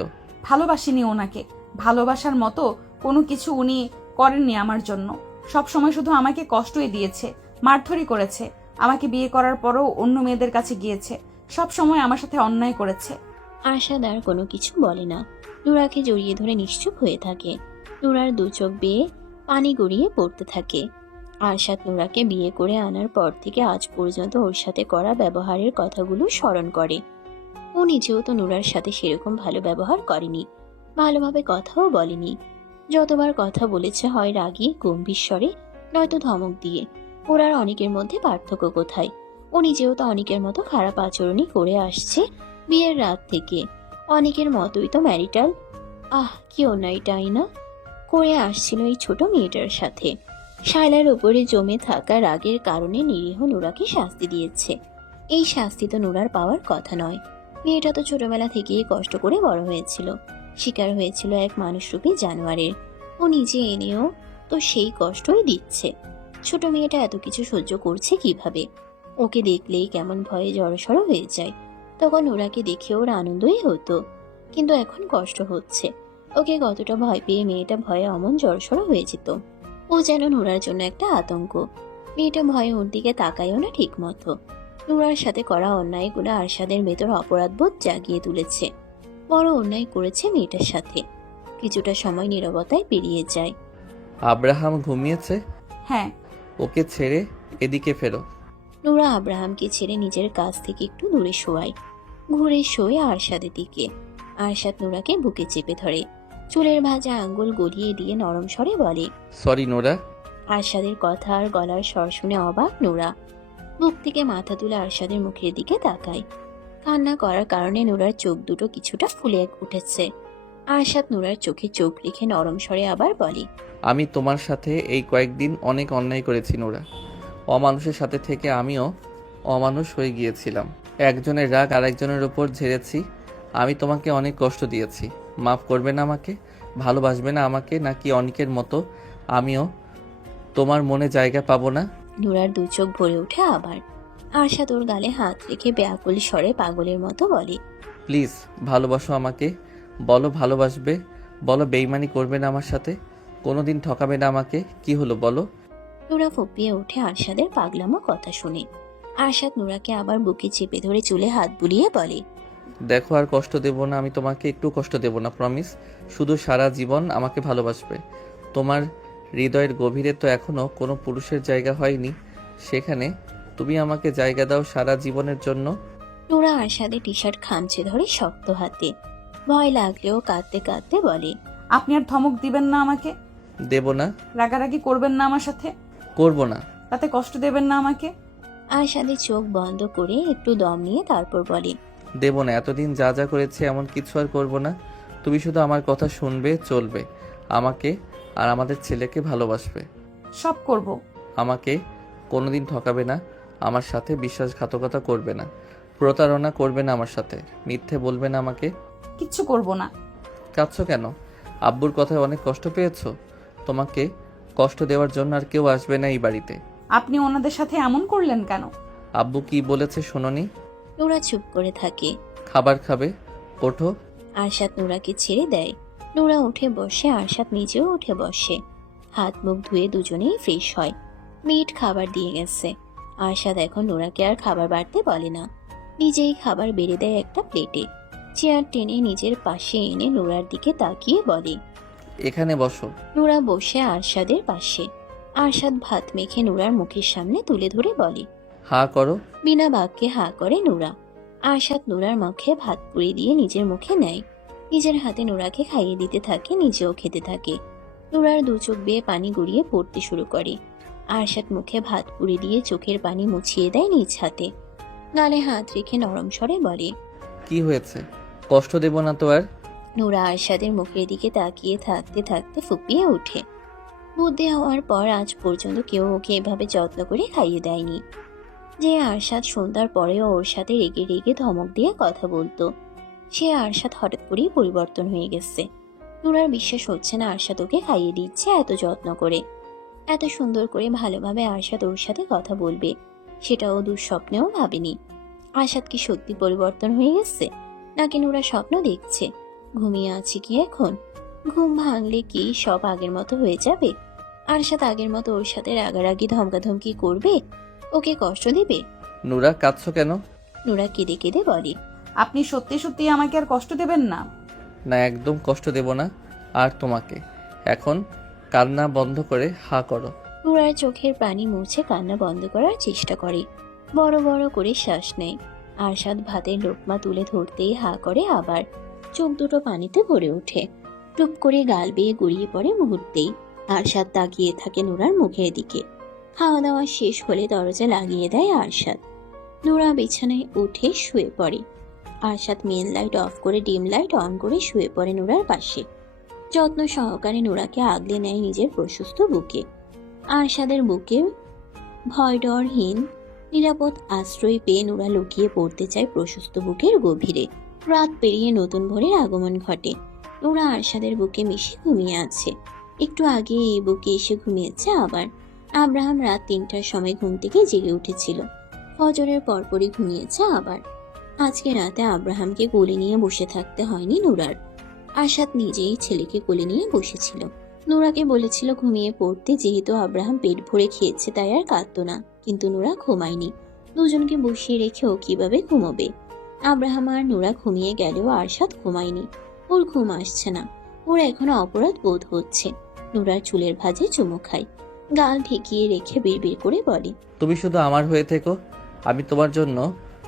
ভালোবাসিনি ওনাকে। ভালোবাসার মতো কোনো কিছু উনি করেননি আমার জন্য। সব সময় শুধু আমাকে কষ্টই দিয়েছে, মারধরি করেছে। আমাকে বিয়ে করার পরও অন্য মেয়েদের কাছে গিয়েছে। সব সময় আমার সাথে অন্যায় করেছে। আরশাদ আর কোনো কিছু বলে না। নূরাকে জড়িয়ে ধরে নিশ্চুপ হয়ে থাকে। নূরার দু চোখ বেয়ে পানি গড়িয়ে পড়তে থাকে। আরশাদ নূরাকে বিয়ে করে আনার পর থেকে আজ পর্যন্ত ওর সাথে করা ব্যবহারের কথাগুলো স্মরণ করে। ও নিজেও তো নূরার সাথে সেরকম ভালো ব্যবহার করেনি, ভালোভাবে কথাও বলেনি। যতবার কথা বলেছে হয় রাগী গম্ভীর স্বরে, নয়তো ধমক দিয়ে। ওর আর অনেকের মধ্যে পার্থক্য কোথায়? ও নিজেও তো অনেকের মতো খারাপ আচরণই করে আসছে বিয়ের রাত থেকে। অনেকের মতোই তো ম্যারিটাল কি অন্যায়টাই না করে আসছিল এই ছোট মেয়েটার সাথে। শায়লার উপরে জমে থাকা রাগের কারণে নিরীহ নুরাকে শাস্তি দিয়েছে। এই শাস্তি তো নুরার পাওয়ার কথা নয়। মেয়েটা তো ছোটবেলা থেকেই কষ্ট করে বড় হয়েছিল, শিকার হয়েছিল এক মানুষরূপী জানোয়ারের। ও নিজে এনেও তো সেই কষ্টই দিচ্ছে। ছোট মেয়েটা এত কিছু সহ্য করছে কিভাবে? ওকে দেখলেই কেমন ভয়ে জড়সড় হয়ে যায়। তখন ওরাকে দেখে ওর আনন্দই হতো, কিন্তু এখন কষ্ট হচ্ছে। ওকে কতটা ভয় পেয়ে মেয়েটা ভয়ে অমন জড়সড় হয়ে যেত। ও যেন নুরার জন্য একটা আতঙ্ক। মেয়েটা ভয়ে ওর দিকে তাকায়ও না ঠিক মতো। নুরার সাথে করা অন্যায়গুলো আরশাদের ভেতর অপরাধবোধ জাগিয়ে তুলেছে। বড় অন্যায় করেছে মেয়েটার সাথে। কিছুটা সময় নীরবতায় পেরিয়ে যায়। আব্রাহাম ঘুমিয়েছে? হ্যাঁ। ওকে ছেড়ে এদিকে ফেরো। নুরা আব্রাহামকে ছেড়ে নিজের কাছ থেকে একটু দূরে শোয়ায়। ঘুরে শোয় আরশাদের দিকে। আরশাদ নুরাকে বুকে চেপে ধরে, চুলের ভাজা আঙ্গুল গলিয়ে দিয়ে নরম স্বরে বলে, সরি নোরা। আরশাদের কথা আর গলার স্বর শুনে অবাক নুরা। বুক থেকে মাথা তুলে আরশাদের মুখের দিকে তাকায়। কান্না করার কারণে নুরার চোখ দুটো কিছুটা ফুলে উঠেছে। আরশাদ নুরার চোখে চোখ রেখে নরম স্বরে আবার বলে, আমি তোমার সাথে এই কয়েকদিন অনেক অন্যায় করেছি নোরা। অমানুষের সাথে থেকে আমিও অমানুষ হয়ে গিয়েছিলাম। একজনের রাগ আরেকজনের ওপর ঝেড়েছি। আমি তোমাকে অনেক কষ্ট দিয়েছি। মাফ করবে না আমাকে? ভালোবাসবে না আমাকে? নাকি অনেকের মতো আমিও তোমার মনে জায়গা পাবো না? নুরার দু চোখ ভরে ওঠে আবার। আরশাদ ওর গালে হাত রেখে ব্যাকুল স্বরে পাগলের মতো বলে, প্লিজ ভালোবাসো আমাকে। বলো ভালোবাসবে। বলো বেইমানি করবে না আমার সাথে। কোনোদিন ঠকাবে না আমাকে। কি হলো বলো? নুরা ফুপিয়ে ওঠে আরশাদের পাগলামো কথা শুনে। আরশাদ নুরাকে আবার বুকে চেপে ধরে চুলে হাত বুলিয়ে বলে, দেখো আর কষ্ট দেব না আমি তোমাকে, একটু কষ্ট দেব না, প্রমিস। শুধু সারা জীবন আমাকে ভালোবাসবে। তোমার হৃদয়ের গভীরে তো এখনো কোনো পুরুষের জায়গা হয়নি, সেখানে তুমি আমাকে জায়গা দাও সারা জীবনের জন্য। নুরা আরশাদের টি শার্ট খামচে ধরে শক্ত হাতে। ভয় লাগলেও কাঁদতে কাঁদতে বলে, আপনি আর ধমক দিবেন না আমাকে? দেব না। রাগারাগি করবেন না আমার সাথে? করব না। তাতে কষ্ট দেবেন না আমাকে? আরশাদের চোখ বন্ধ করে একটু দম নিয়ে তারপর বলে, দেব না। এতদিন যা যা করেছে এমন কিছু আর করব না। তুমি শুধু আমার কথা শুনবে, চলবে, আমাকে আর আমাদের ছেলেকে ভালোবাসবে। সব করব। আমাকে কোনোদিন ঠকাবে না, আমার সাথে বিশ্বাসঘাতকতা করবে না, প্রতারণা করবে না আমার সাথে, মিথ্যে বলবে না আমাকে। কিচ্ছু করব না। কাঁদছো কেন? আব্বুর কথায় অনেক কষ্ট পেয়েছো? তোমাকে কষ্ট দেওয়ার জন্য আর কেউ আসবে না এই বাড়িতে। আপনি ওনাদের সাথে এমন করলেন কেন? আব্বু কি বলেছে শোনোনি? নুরা চুপ করে থাকে। খাবার খাবে? ওঠো। আরশাদ নুরাকে ছেড়ে দেয়। নুরা উঠে বসে, আরশাদ নিজেও উঠে বসে। হাত মুখ ধুয়ে দুজনেই ফ্রেশ হয়। মিট খাবার দিয়ে গেছে। আরশাদ এখন নুরাকে আর খাবার বাড়তে বলে না, নিজেই খাবার বেড়ে দেয় একটা প্লেটে। চেয়ার টেনে নিজের পাশে এনে নুরার দিকে তাকিয়ে বলে, এখানে বসো। নুরা বসে আরশাদের পাশে। আরশাদ ভাত মেখে নুরার মুখের সামনে তুলে ধরে বলে, হা করো। বিনা বাক্যে হা করে নুরা। আরশাদ নুরার মুখে ভাত পুড়ে দিয়ে নিজের মুখে নেয়। নিজের হাতে নুরাকে খাইয়ে দিতে থাকে, নিজেও খেতে থাকে। নুরার দু চোখ বেয়ে পানি গড়িয়ে পড়তে শুরু করে। আরশাদ মুখে ভাত পুড়ে দিয়ে চোখের পানি মুছিয়ে দেয় নিজ হাতে। গালে হাত রেখে নরম স্বরে বলে, কি হয়েছে? কষ্ট দেব না তো আর? নুরা আরশাদের মুখের দিকে তাকিয়ে থাকতে থাকতে ফুপিয়ে ওঠে। বুদ্ধি হওয়ার পর আজ পর্যন্ত কেউ ওকে এভাবে যত্ন করে খাইয়ে দেয়নি। যে আরশাদ সন্ধ্যার পরেও ওর সাথে রেগে রেগে ধমক দিয়ে কথা বলতো, সে আরশাদ হঠাৎ করেই পরিবর্তন হয়ে গেছে। নুরার বিশ্বাস হচ্ছে না আরশাদ ওকে খাইয়ে দিচ্ছে এত যত্ন করে। এত সুন্দর করে ভালোভাবে আরশাদ ওর সাথে কথা বলবে, সেটাও দুঃস্বপ্নেও ভাবেনি। আরশাদ কি সত্যি পরিবর্তন হয়ে গেছে, নাকি নুরা স্বপ্ন দেখছে? ঘুমিয়ে আছে কি এখন? ঘুম ভাঙলে কি সব আগের মতো হয়ে যাবে? আরশাদ আগের মতো ওর সাথে রাগারাগি ধমকাধমকি করবে, ওকে কষ্ট দিবে? নুরা কাঁদছো কেন? নুরা কেঁদে কেঁদে বলে, আপনি সত্যি সত্যি আমাকে আর কষ্ট দেবেন না? না, একদম কষ্ট দেব না আর তোমাকে। এখন কান্না বন্ধ করে হা করো। নুরার চোখের পানি মুছে কান্না বন্ধ করার চেষ্টা করে। বড় বড় করে শ্বাস নেয়। আরশাদ ভাতের লোকমা তুলে ধরতেই হা করে আবার। চোখ দুটো পানিতে ভরে ওঠে। টুপ করে গাল বেয়ে গড়িয়ে পড়ে মুহূর্তেই। আরশাদ তাকিয়ে থাকে নুরার মুখের দিকে। খাওয়া দাওয়া শেষ হলে দরজা লাগিয়ে দেয় আরশাদ। নুরা বিছানায় উঠে শুয়ে পড়ে। আরশাদ মেন লাইট অফ করে ডিম লাইট অন করে শুয়ে পড়ে নুরার পাশে। যত্ন সহকারে নুরাকে আগলে নেয় নিজের প্রশস্ত বুকে। আরশাদের বুকে ভয়ডরহীন নিরাপদ আশ্রয় পেয়ে নোরা লুকিয়ে পড়তে চায় প্রশস্ত বুকের গভীরে। রাত পেরিয়ে নতুন ভোরের আগমন ঘটে। নোরা আরশাদের বুকে মিশে ঘুমিয়ে আছে। একটু আগে এই বুকে এসে ঘুমিয়েছে আবার। আব্রাহাম রাত ৩টার সময় ঘুম থেকে জেগে উঠেছিল। ফজরের পরপরই ঘুমিয়েছে আবার। আজকে রাতে আব্রাহামকে কোলে নিয়ে বসে থাকতে হয়নি নোরার। আরশাদ নিজেই ছেলেকে কোলে নিয়ে বসেছিল। নোরাকে বলেছিল ঘুমিয়ে পড়তে, যেহেতু আব্রাহাম পেট ভরে খেয়েছে তাই আর কাঁদত না। কিন্তু নোরা ঘুমায়নি। দুজনকে বসিয়ে রেখে ও কিভাবে ঘুমোবে? আব্রাহাম আর নোরা ঘুমিয়ে গেলেও আরশাদ ঘুমায়নি। ওর ঘুম আসছে না। ওর এখনো অপরাধ বোধ হচ্ছে। নোরার চুলের ভাঁজে চুমু খায়, গাল ঠেকিয়ে রেখে বিড়বিড় করে বলে, তুমি শুধু আমার হয়ে থেকো, আমি তোমার জন্য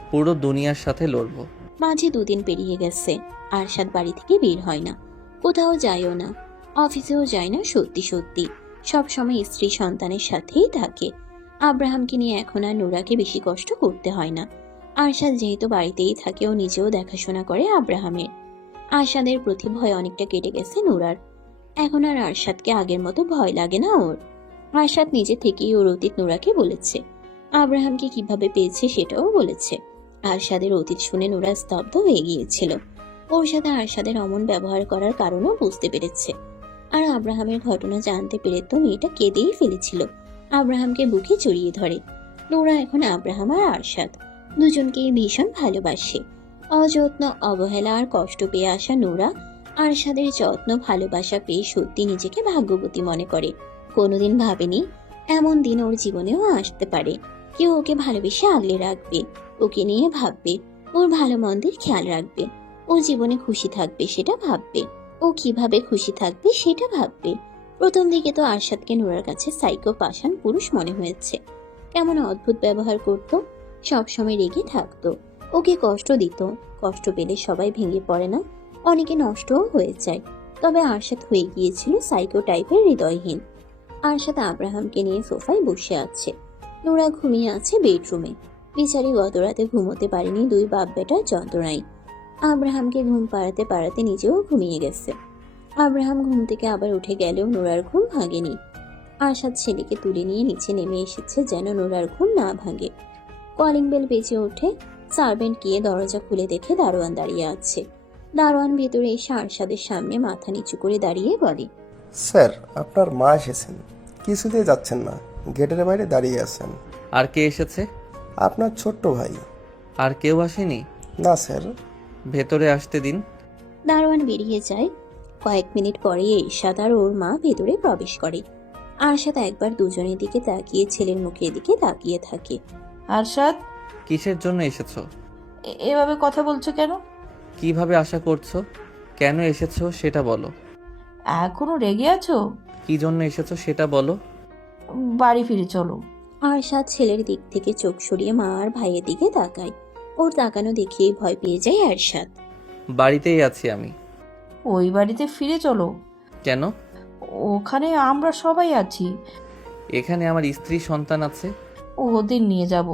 পুরো দুনিয়ার সাথে লড়বো। মাঝে 2 দিন পেরিয়ে গেছে। আরশাদ বাড়ি থেকে বের হয় না, কোথাও যায়ও না, অফিসেও যায় না। সত্যি সত্যি সব সময় স্ত্রী সন্তানের সাথেই থাকে। আব্রাহামকে নিয়ে এখন আর নোরাকে বেশি কষ্ট করতে হয় না। আরশাদ যেহেতু বাড়িতেই থাকে, ও নিজেও দেখাশোনা করে আব্রাহামের। আরশাদের প্রতি ভয় অনেকটা কেটে গেছে নোরার। এখন আর আরশাদকে আগের মতো ভয় লাগে না ওর। আরশাদ নিজে থেকেই ওর অতীত নোরাকে বলেছে। আব্রাহামকে কিভাবে পেয়েছে সেটাও বলেছে। আরশাদের অতীত শুনে নোরা স্তব্ধ হয়ে গিয়েছিল। ওর সাথে আরশাদের অমন ব্যবহার করার কারণও বুঝতে পেরেছে। আর আব্রাহামের ঘটনা জানতে পেরে তো মেয়েটা কেঁদেই ফেলেছিল। আব্রাহামকে বুকে জড়িয়ে ধরে। নোরা এখন আব্রাহাম আর আরশাদ দুজনকেই ভীষণ ভালোবাসে। অযত্ন, অবহেলা আর কষ্ট পেয়ে আসা নোরা আরশাদের যত্ন, ভালোবাসা পেয়ে সত্যি নিজেকে ভাগ্যবতী মনে করে। কোনোদিন ভাবেনি এমন দিন ওর জীবনেও আসতে পারে। কেউ ওকে ভালোবেসে আগলে রাখবে, ওকে নিয়ে ভাববে, ওর ভালো মন্দের খেয়াল রাখবে, ও জীবনে খুশি থাকবে সেটা ভাববে, ও কিভাবে খুশি থাকবে সেটা ভাববে। প্রথম দিকে তো আরশাদকে নোরার কাছে সাইকো পাষাণ পুরুষ মনে হয়েছে। কেমন অদ্ভুত ব্যবহার করত, সবসময় রেগে থাকতো, ওকে কষ্ট দিত। কষ্ট পেলে সবাই ভেঙে পড়ে না, অনেকে নষ্টও হয়ে যায়। তবে আরশাদ হয়ে গিয়েছিল সাইকো টাইপের হৃদয়হীন। আরশাদ আব্রাহামকে নিয়ে সোফায় বসে আছে। নোরা ঘুমিয়ে আছে বেডরুমে। বিচারি গত রাতে ঘুমোতে পারেনি 2 বাপ বেটার যন্ত্রণায়। আব্রাহামকে ঘুম পাড়াতে পাড়াতে নিজেও ঘুমিয়ে গেছে। আব্রাহাম ঘুম থেকে আবার উঠে গেলেও নোরার ঘুম ভাঙেনি। আরশাদ ছেলেকে তুলে নিয়ে নিচে নেমে এসেছে যেন নোরার ঘুম না ভাঙে। কলিং বেল বেজে ওঠে। সার্ভেন্ট গিয়ে দরজা খুলে দেখে দারোয়ান দাঁড়িয়ে আছে। দারোয়ান ভেতরে এসে আরশাদের সামনে মাথা নিচু করে দাঁড়িয়ে বলে, স্যার, আপনার মা এসেছেন। কিছুতেই যাচ্ছেন না, গেটের বাইরে দাঁড়িয়ে আছেন। আর কে এসেছে? আপনার ছোট্ট ভাই। আর কেউ আসেনি? না স্যার। ভেতরে আসতে দিন। দারোয়ান বেরিয়ে যায়। কয়েক মিনিট পরে এরশাদ আর ওর মা ভেতরে প্রবেশ করে। আরশাদ একবার দুজনের দিকে তাকিয়ে ছেলের মুখের দিকে তাকিয়ে থাকে। আরশাদ, কিসের জন্য এসেছো? এভাবে কথা বলছো কেন? কিভাবে আশা করছো? কেন এসেছো সেটা বলো। এখনো রেগে আছো? কি জন্য এসেছো সেটা বলো। বাড়ি ফিরে চলো। আরশাদ ছেলের দিক থেকে চোখ সরিয়ে মা আর ভাইয়ের দিকে তাকায়। ওর তাকানো দেখিয়েই ভয় পেয়ে যায় আরশাদ। বাড়িতেই আছি আমি। ওই বাড়িতে ফিরে চলো। কেন? ওখানে আমরা সবাই আছি। এখানে আমার স্ত্রী সন্তান আছে। ওদের নিয়ে যাব।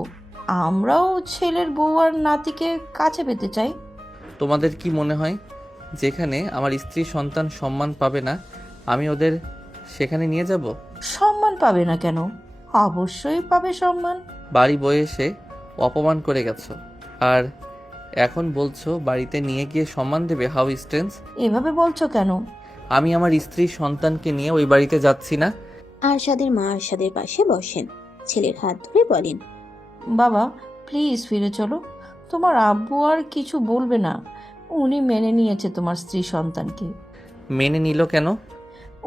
আমরাও ছেলের বউ আর নাতিকে কাছে পেতে চাই। তোমাদের কি মনে হয় যেখানে আমার স্ত্রী সন্তান সম্মান পাবে না আমি ওদের সেখানে নিয়ে যাব? সম্মান পাবে না কেন? অবশ্যই পাবে সম্মান। বাড়ি বয়ে এসে অপমান করে গেছো, আর এখন বলছো বাড়িতে নিয়ে গিয়ে সম্মান দেবে? How strange. এভাবে বলছো কেন? আমি আমার স্ত্রী সন্তানকে নিয়ে ওই বাড়িতে যাচ্ছি না। আরশাদের মা আরশাদের পাশে বসেন, ছেলের হাত ধরে বলেন, বাবা প্লিজ ফিরে চলো। তোমার আব্বু আর কিছু বলবে না। উনি মেনে নিয়েছে তোমার স্ত্রী সন্তানকে। মেনে নিল কেন?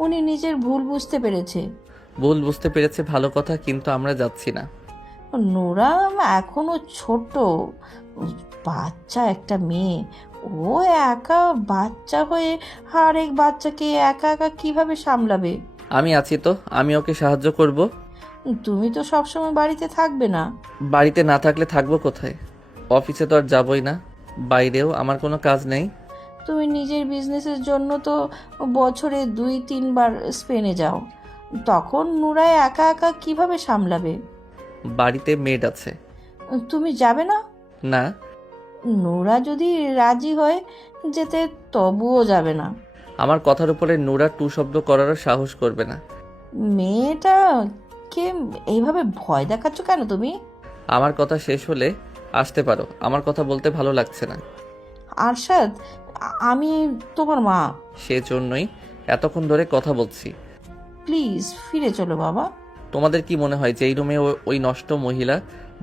উনি নিজের ভুল বুঝতে পেরেছে। ভুল বুঝতে পেরেছে ভালো কথা, কিন্তু আমরা যাচ্ছি না। নোরা এখনো ছোট বাচ্চা, একটা মেয়ে। ও একা বাচ্চা হয়ে আরেক বাচ্চাকে একা একা কিভাবে সামলাবে? আমি আছি তো, আমি ওকে সাহায্য করব। তুমি তো সবসময় বাড়িতে থাকবে না। বাড়িতে না থাকলে থাকবো কোথায়? অফিসে তো আর যাবই না, বাইরেও আমার কোনো কাজ নেই। তুমি নিজের বিজনেসের জন্য তো বছরে 2-3 বার স্পেনে যাও। তখন নুরায় একা একা কিভাবে সামলাবে? বাড়িতে মেড আছে। তুমি যাবে না? না। নোরা যদি রাজি হয় যেতে, তবুও যাবে না। আমার কথার উপরে নোরা টু শব্দ করারও সাহস করবে না। মেয়েটা মেয়েকে এইভাবে ভয় দেখাচ্ছ কেন তুমি? আমার কথা শেষ হলে আসতে পারো, আমার কথা বলতে ভালো লাগছে না। আরশাদ, আমি তোমার মা। সেজন্যই এতক্ষণ ধরে কথা বলছি। প্লিজ ফিরে চলো বাবা। তোমাদের কি মনে হয় যেই রুমে ওই নষ্ট মহিলা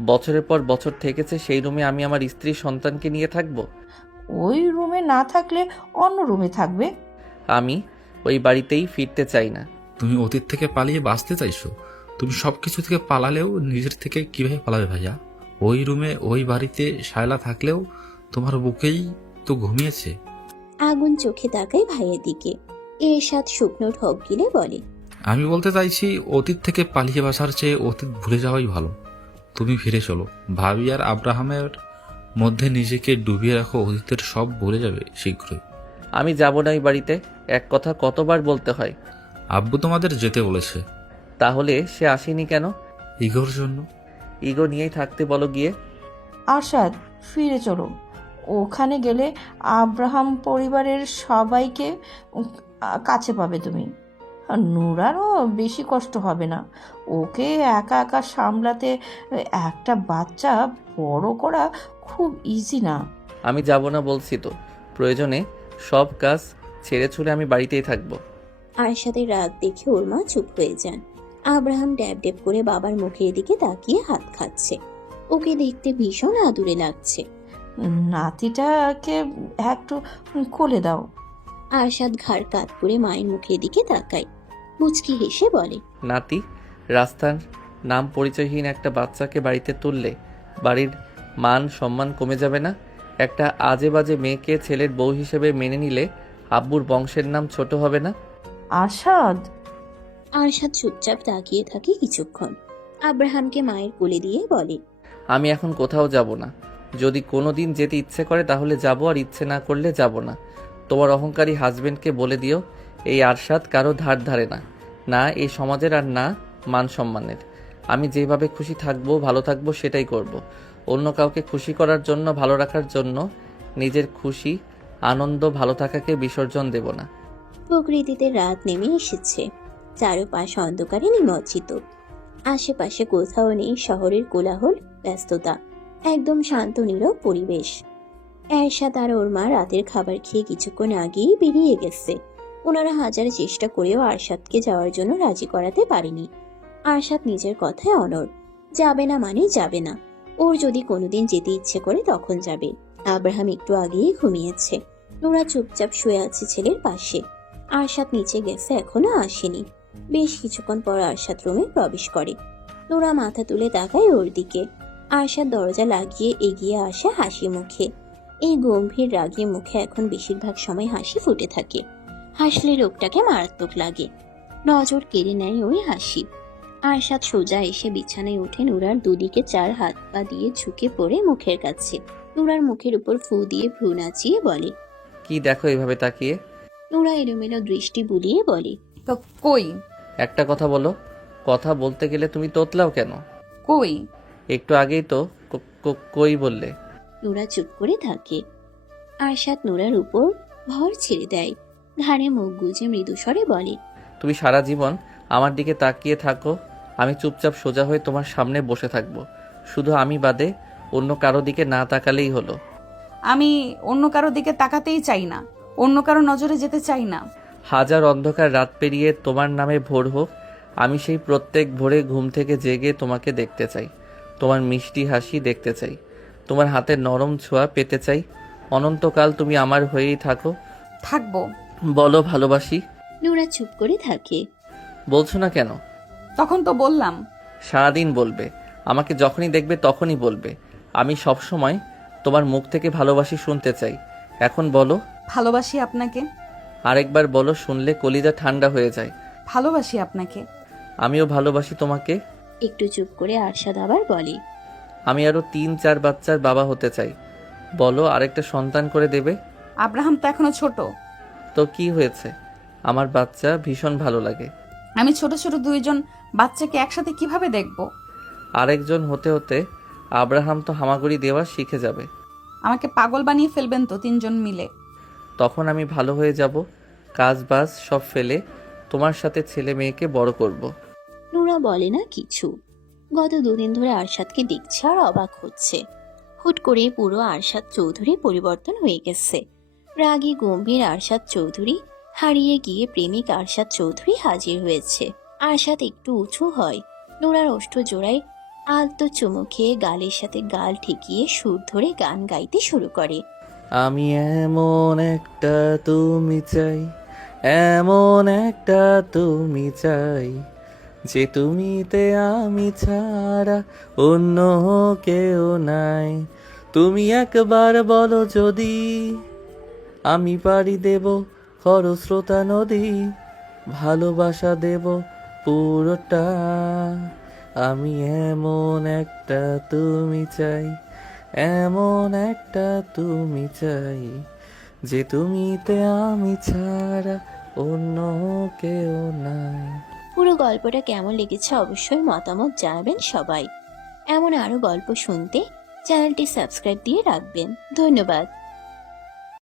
বছরের পর বছর থেকেছে সেই রুমে আমি আমার স্ত্রী সন্তানকে নিয়ে থাকবো? ওই রুমে না থাকলে অন্য রুমে থাকবে। আমি ওই বাড়িতেই ফিরতে চাই না। তুমি অতীত থেকে পালিয়ে বাঁচতে চাইছো? তুমি সবকিছু থেকে পালালেও নিজের থেকে কিভাবে পালাবে ভাইয়া? ওই রুমে ওই বাড়িতে শায়লা থাকলেও তোমার বুকেই তো ঘুমিয়েছে। আগুন চোখে তাকায় ভাইয়ের দিকে। এরশাদ শুকনো ঢোক গিলে বলে, আমি বলতে চাইছি অতীত থেকে পালিয়ে বাঁচার চেয়ে অতীত ভুলে যাওয়াই ভালো। তুমি ফিরে চলো। ভাবি আর আব্রাহামের মধ্যে নিজেকে ডুবিয়ে রাখো, অতীতের সব ভুলে যাবে শীঘ্রই। আমি যাব না এই বাড়িতে। এক কথা কতবার বলতে হয়? আব্বু তোমাদের যেতে বলেছে। তাহলে সে আসেনি কেন? ইগোর জন্য। ইগো নিয়েই থাকতে বলো গিয়ে। আরশাদ, ফিরে চলো। ওখানে গেলে আব্রাহাম পরিবারের সবাইকে কাছে পাবে তুমি। আর নুরারও বেশি কষ্ট হবে না। ওকে একা একা সামলাতে একটা বাচ্চা বড় করা খুব ইজি না। আমি যাব না বলছি তো। প্রয়োজনে সব কাজ ছেড়ে ছুড়ে আমি বাড়িতেই থাকবো। আরশাদের রাগ দেখে ওর মা চুপ হয়ে যান। আব্রাহাম ড্যাব ড্যাব করে বাবার মুখের দিকে তাকিয়ে হাত খাচ্ছে। ওকে দেখতে ভীষণ আদুরে লাগছে। নাতিটাকে একটু কোলে দাও। আরশাদ ঘাড় কাত করে মায়ের মুখের দিকে তাকায়। মুচকি হেসে বলে, নাতি? রাস্তার নাম পরিচয়হীন একটা বাচ্চাকে বাড়িতে তুললে বাড়ির মান সম্মান কমে যাবে না? একটা আজে বাজে মেয়েকে ছেলের বউ হিসেবে মেনে নিলে আব্বুর বংশের নাম ছোট হবে না? আরশাদ। আরশাদ চুপচাপ তাকিয়ে থাকে কিছুক্ষণ। আব্রাহামকে মায়ের কোলে দিয়ে বলে, আমি এখন কোথাও যাব না। যদি কোনো দিন যেতে ইচ্ছে করে তাহলে যাব, আর ইচ্ছে না করলে যাব না। তোমার অহংকারী হাজবেন্ডকে বলে দিও এই আরশাদ কারো ধার ধারে না, না এই সমাজের আর না মান সম্মানের। আমি যেভাবে খুশি থাকবো, ভালো থাকবো, সেটাই করব। অন্য কাউকে খুশি করার জন্য, ভালো রাখার জন্য নিজের খুশি আনন্দ ভালো থাকাকে বিসর্জন দেব না। প্রকৃতিতে রাত নেমে এসেছে। চারপাশ অন্ধকারে নিমজ্জিত। আশেপাশে কোথাও নেই শহরের কোলাহল, ব্যস্ততা। একদম শান্ত নীরব পরিবেশ। এরশাদ আর ওর মা রাতের খাবার খেয়ে কিছুক্ষণ আগেই বেরিয়ে গেছে। ওনারা হাজার চেষ্টা করেও আরশাদকে যাওয়ার জন্য রাজি করাতে পারেনি। আরশাদ নিজের কথায় অনড়। যাবে না মানে যাবে না। ওর যদি কোনোদিন যেতে ইচ্ছে করে তখন যাবে। আব্রাহাম একটু আগেই ঘুমিয়েছে। নোরা চুপচাপ শুয়ে আছে ছেলের পাশে। আরশাদ নিচে গেছে, এখনো আসেনি। বেশ কিছুক্ষণ পর আরশাদ রুমে প্রবেশ করে। নোরা মাথা তুলে তাকায় ওর দিকে। আরশাদ দরজা লাগিয়ে এগিয়ে আসে হাসি মুখে। এই গম্ভীর রাগী মুখে এখন বেশিরভাগ সময় হাসি ফুটে থাকে। হাসলে লোকটাকে মারাত্মক লাগে। নজর কেড়ে নেয় ওই হাসি। আরশাদ সোজা এসে বিছানায় উঠে নুরার দুদিকে চার হাত পা দিয়ে ঝুঁকে পড়ে মুখের কাছে। নুরার মুখের উপর ফু দিয়ে ভ্রু নাচিয়ে বলে, কি দেখো এভাবে তাকিয়ে? নুরা এলোমেলো দৃষ্টি বুলিয়ে বলে, তো কই? একটা কথা বলো। কথা বলতে গেলে তুমি তোতলাও কেন? কই? একটু আগেই তো কই বললে। নুরা চুপ করে থাকে। আরশাদ নুরার উপর ভর ছেড়ে দেয়। ঘাড়ে মুখ গুজে মৃদু স্বরে বলে, তুমি সারা জীবন আমার দিকে তাকিয়ে থাকো, আমি চুপচাপ সোজা হয়ে তোমার সামনে বসে থাকবো। শুধু আমি বাদে অন্য কারো দিকে না তাকালেই হলো। আমি অন্য কারো দিকে তাকাতেই চাই না, অন্য কারো নজরে যেতে চাই না। হাজার অন্ধকার রাত পেরিয়ে তোমার নামে ভোর হোক, আমি সেই প্রত্যেক ভোরে ঘুম থেকে জেগে তোমাকে দেখতে চাই। তোমার মিষ্টি হাসি দেখতে চাই, তোমার হাতের নরম ছোঁয়া পেতে চাই। অনন্তকাল তুমি আমার হয়েই থাকো। থাকবো। বলো ভালোবাসি। নুরা চুপ করে থাকে। বলছো না কেন? তখন তো বললাম। সারাদিন বলবে, আমাকে যখনই দেখবে তখনই বলবে। আমি সব সময় তোমার মুখ থেকে ভালোবাসি শুনতে চাই। এখন বলো। ভালোবাসি আপনাকে। আরেকবার বলো, শুনলে কলিজা ঠান্ডা হয়ে যায়। ভালোবাসি আপনাকে। আমিও ভালোবাসি তোমাকে। একটু চুপ করে আরশাদ আবার বলে, আমি আরো 3-4 বাচ্চার বাবা হতে চাই। বলো, আরেকটা সন্তান করে দেবে? আব্রাহাম তো এখনো ছোট। তো কি হয়েছে, আমার বাচ্চা ভীষণ ভালো লাগে। আমি ছোট ছোট দুইজন বাচ্চাকে একসাথে কিভাবে দেখব? আরেকজন হতে হতে আব্রাহাম তো হামাগুড়ি দেওয়া শিখে যাবে। আমাকে পাগল বানিয়ে ফেলবেন তো তিনজন মিলে। তখন আমি ভালো হয়ে যাব, কাজ বাজ সব ফেলে তোমার সাথে ছেলে মেয়েকে বড় করব। নুরা বলে না কিছু। গত 2 দিন ধরে আরশাদকে দেখছে আর অবাক হচ্ছে। হুট করে পুরো আরশাদ চৌধুরী পরিবর্তন হয়ে গেছে। রাগী গম্ভীর আরশাদ চৌধুরী হারিয়ে গিয়ে প্রেমিক আরশাদ চৌধুরী হাজির হয়েছে। আরশাদ একটু উঁচু হয়, নুরার ওষ্ঠ জোড়ায় আলতো চুমু খেয়ে গালের সাথে গাল ঠেকিয়ে সুর ধরে গান গাইতে শুরু করে। আমি এমন একটা তুমি চাই, এমন একটা তুমি চাই, যে তুমিতে আমি ছাড়া অন্য কেউ নাই। তুমি একবার বলো যদি, আমি পাড়ি দেব খরস্রোতা নদী, ভালোবাসা দেব পুরোটা। আমি এমন একটা তুমি চাই, এমন একটা তুমি চাই, যে তুমিতে আমি ছাড়া অন্য কেউ নাই। পুরো গল্পটা কেমন লেগেছে অবশ্যই মতামত জানাবেন সবাই। এমন আরো গল্প শুনতে চ্যানেলটি সাবস্ক্রাইব দিয়ে রাখবেন। ধন্যবাদ।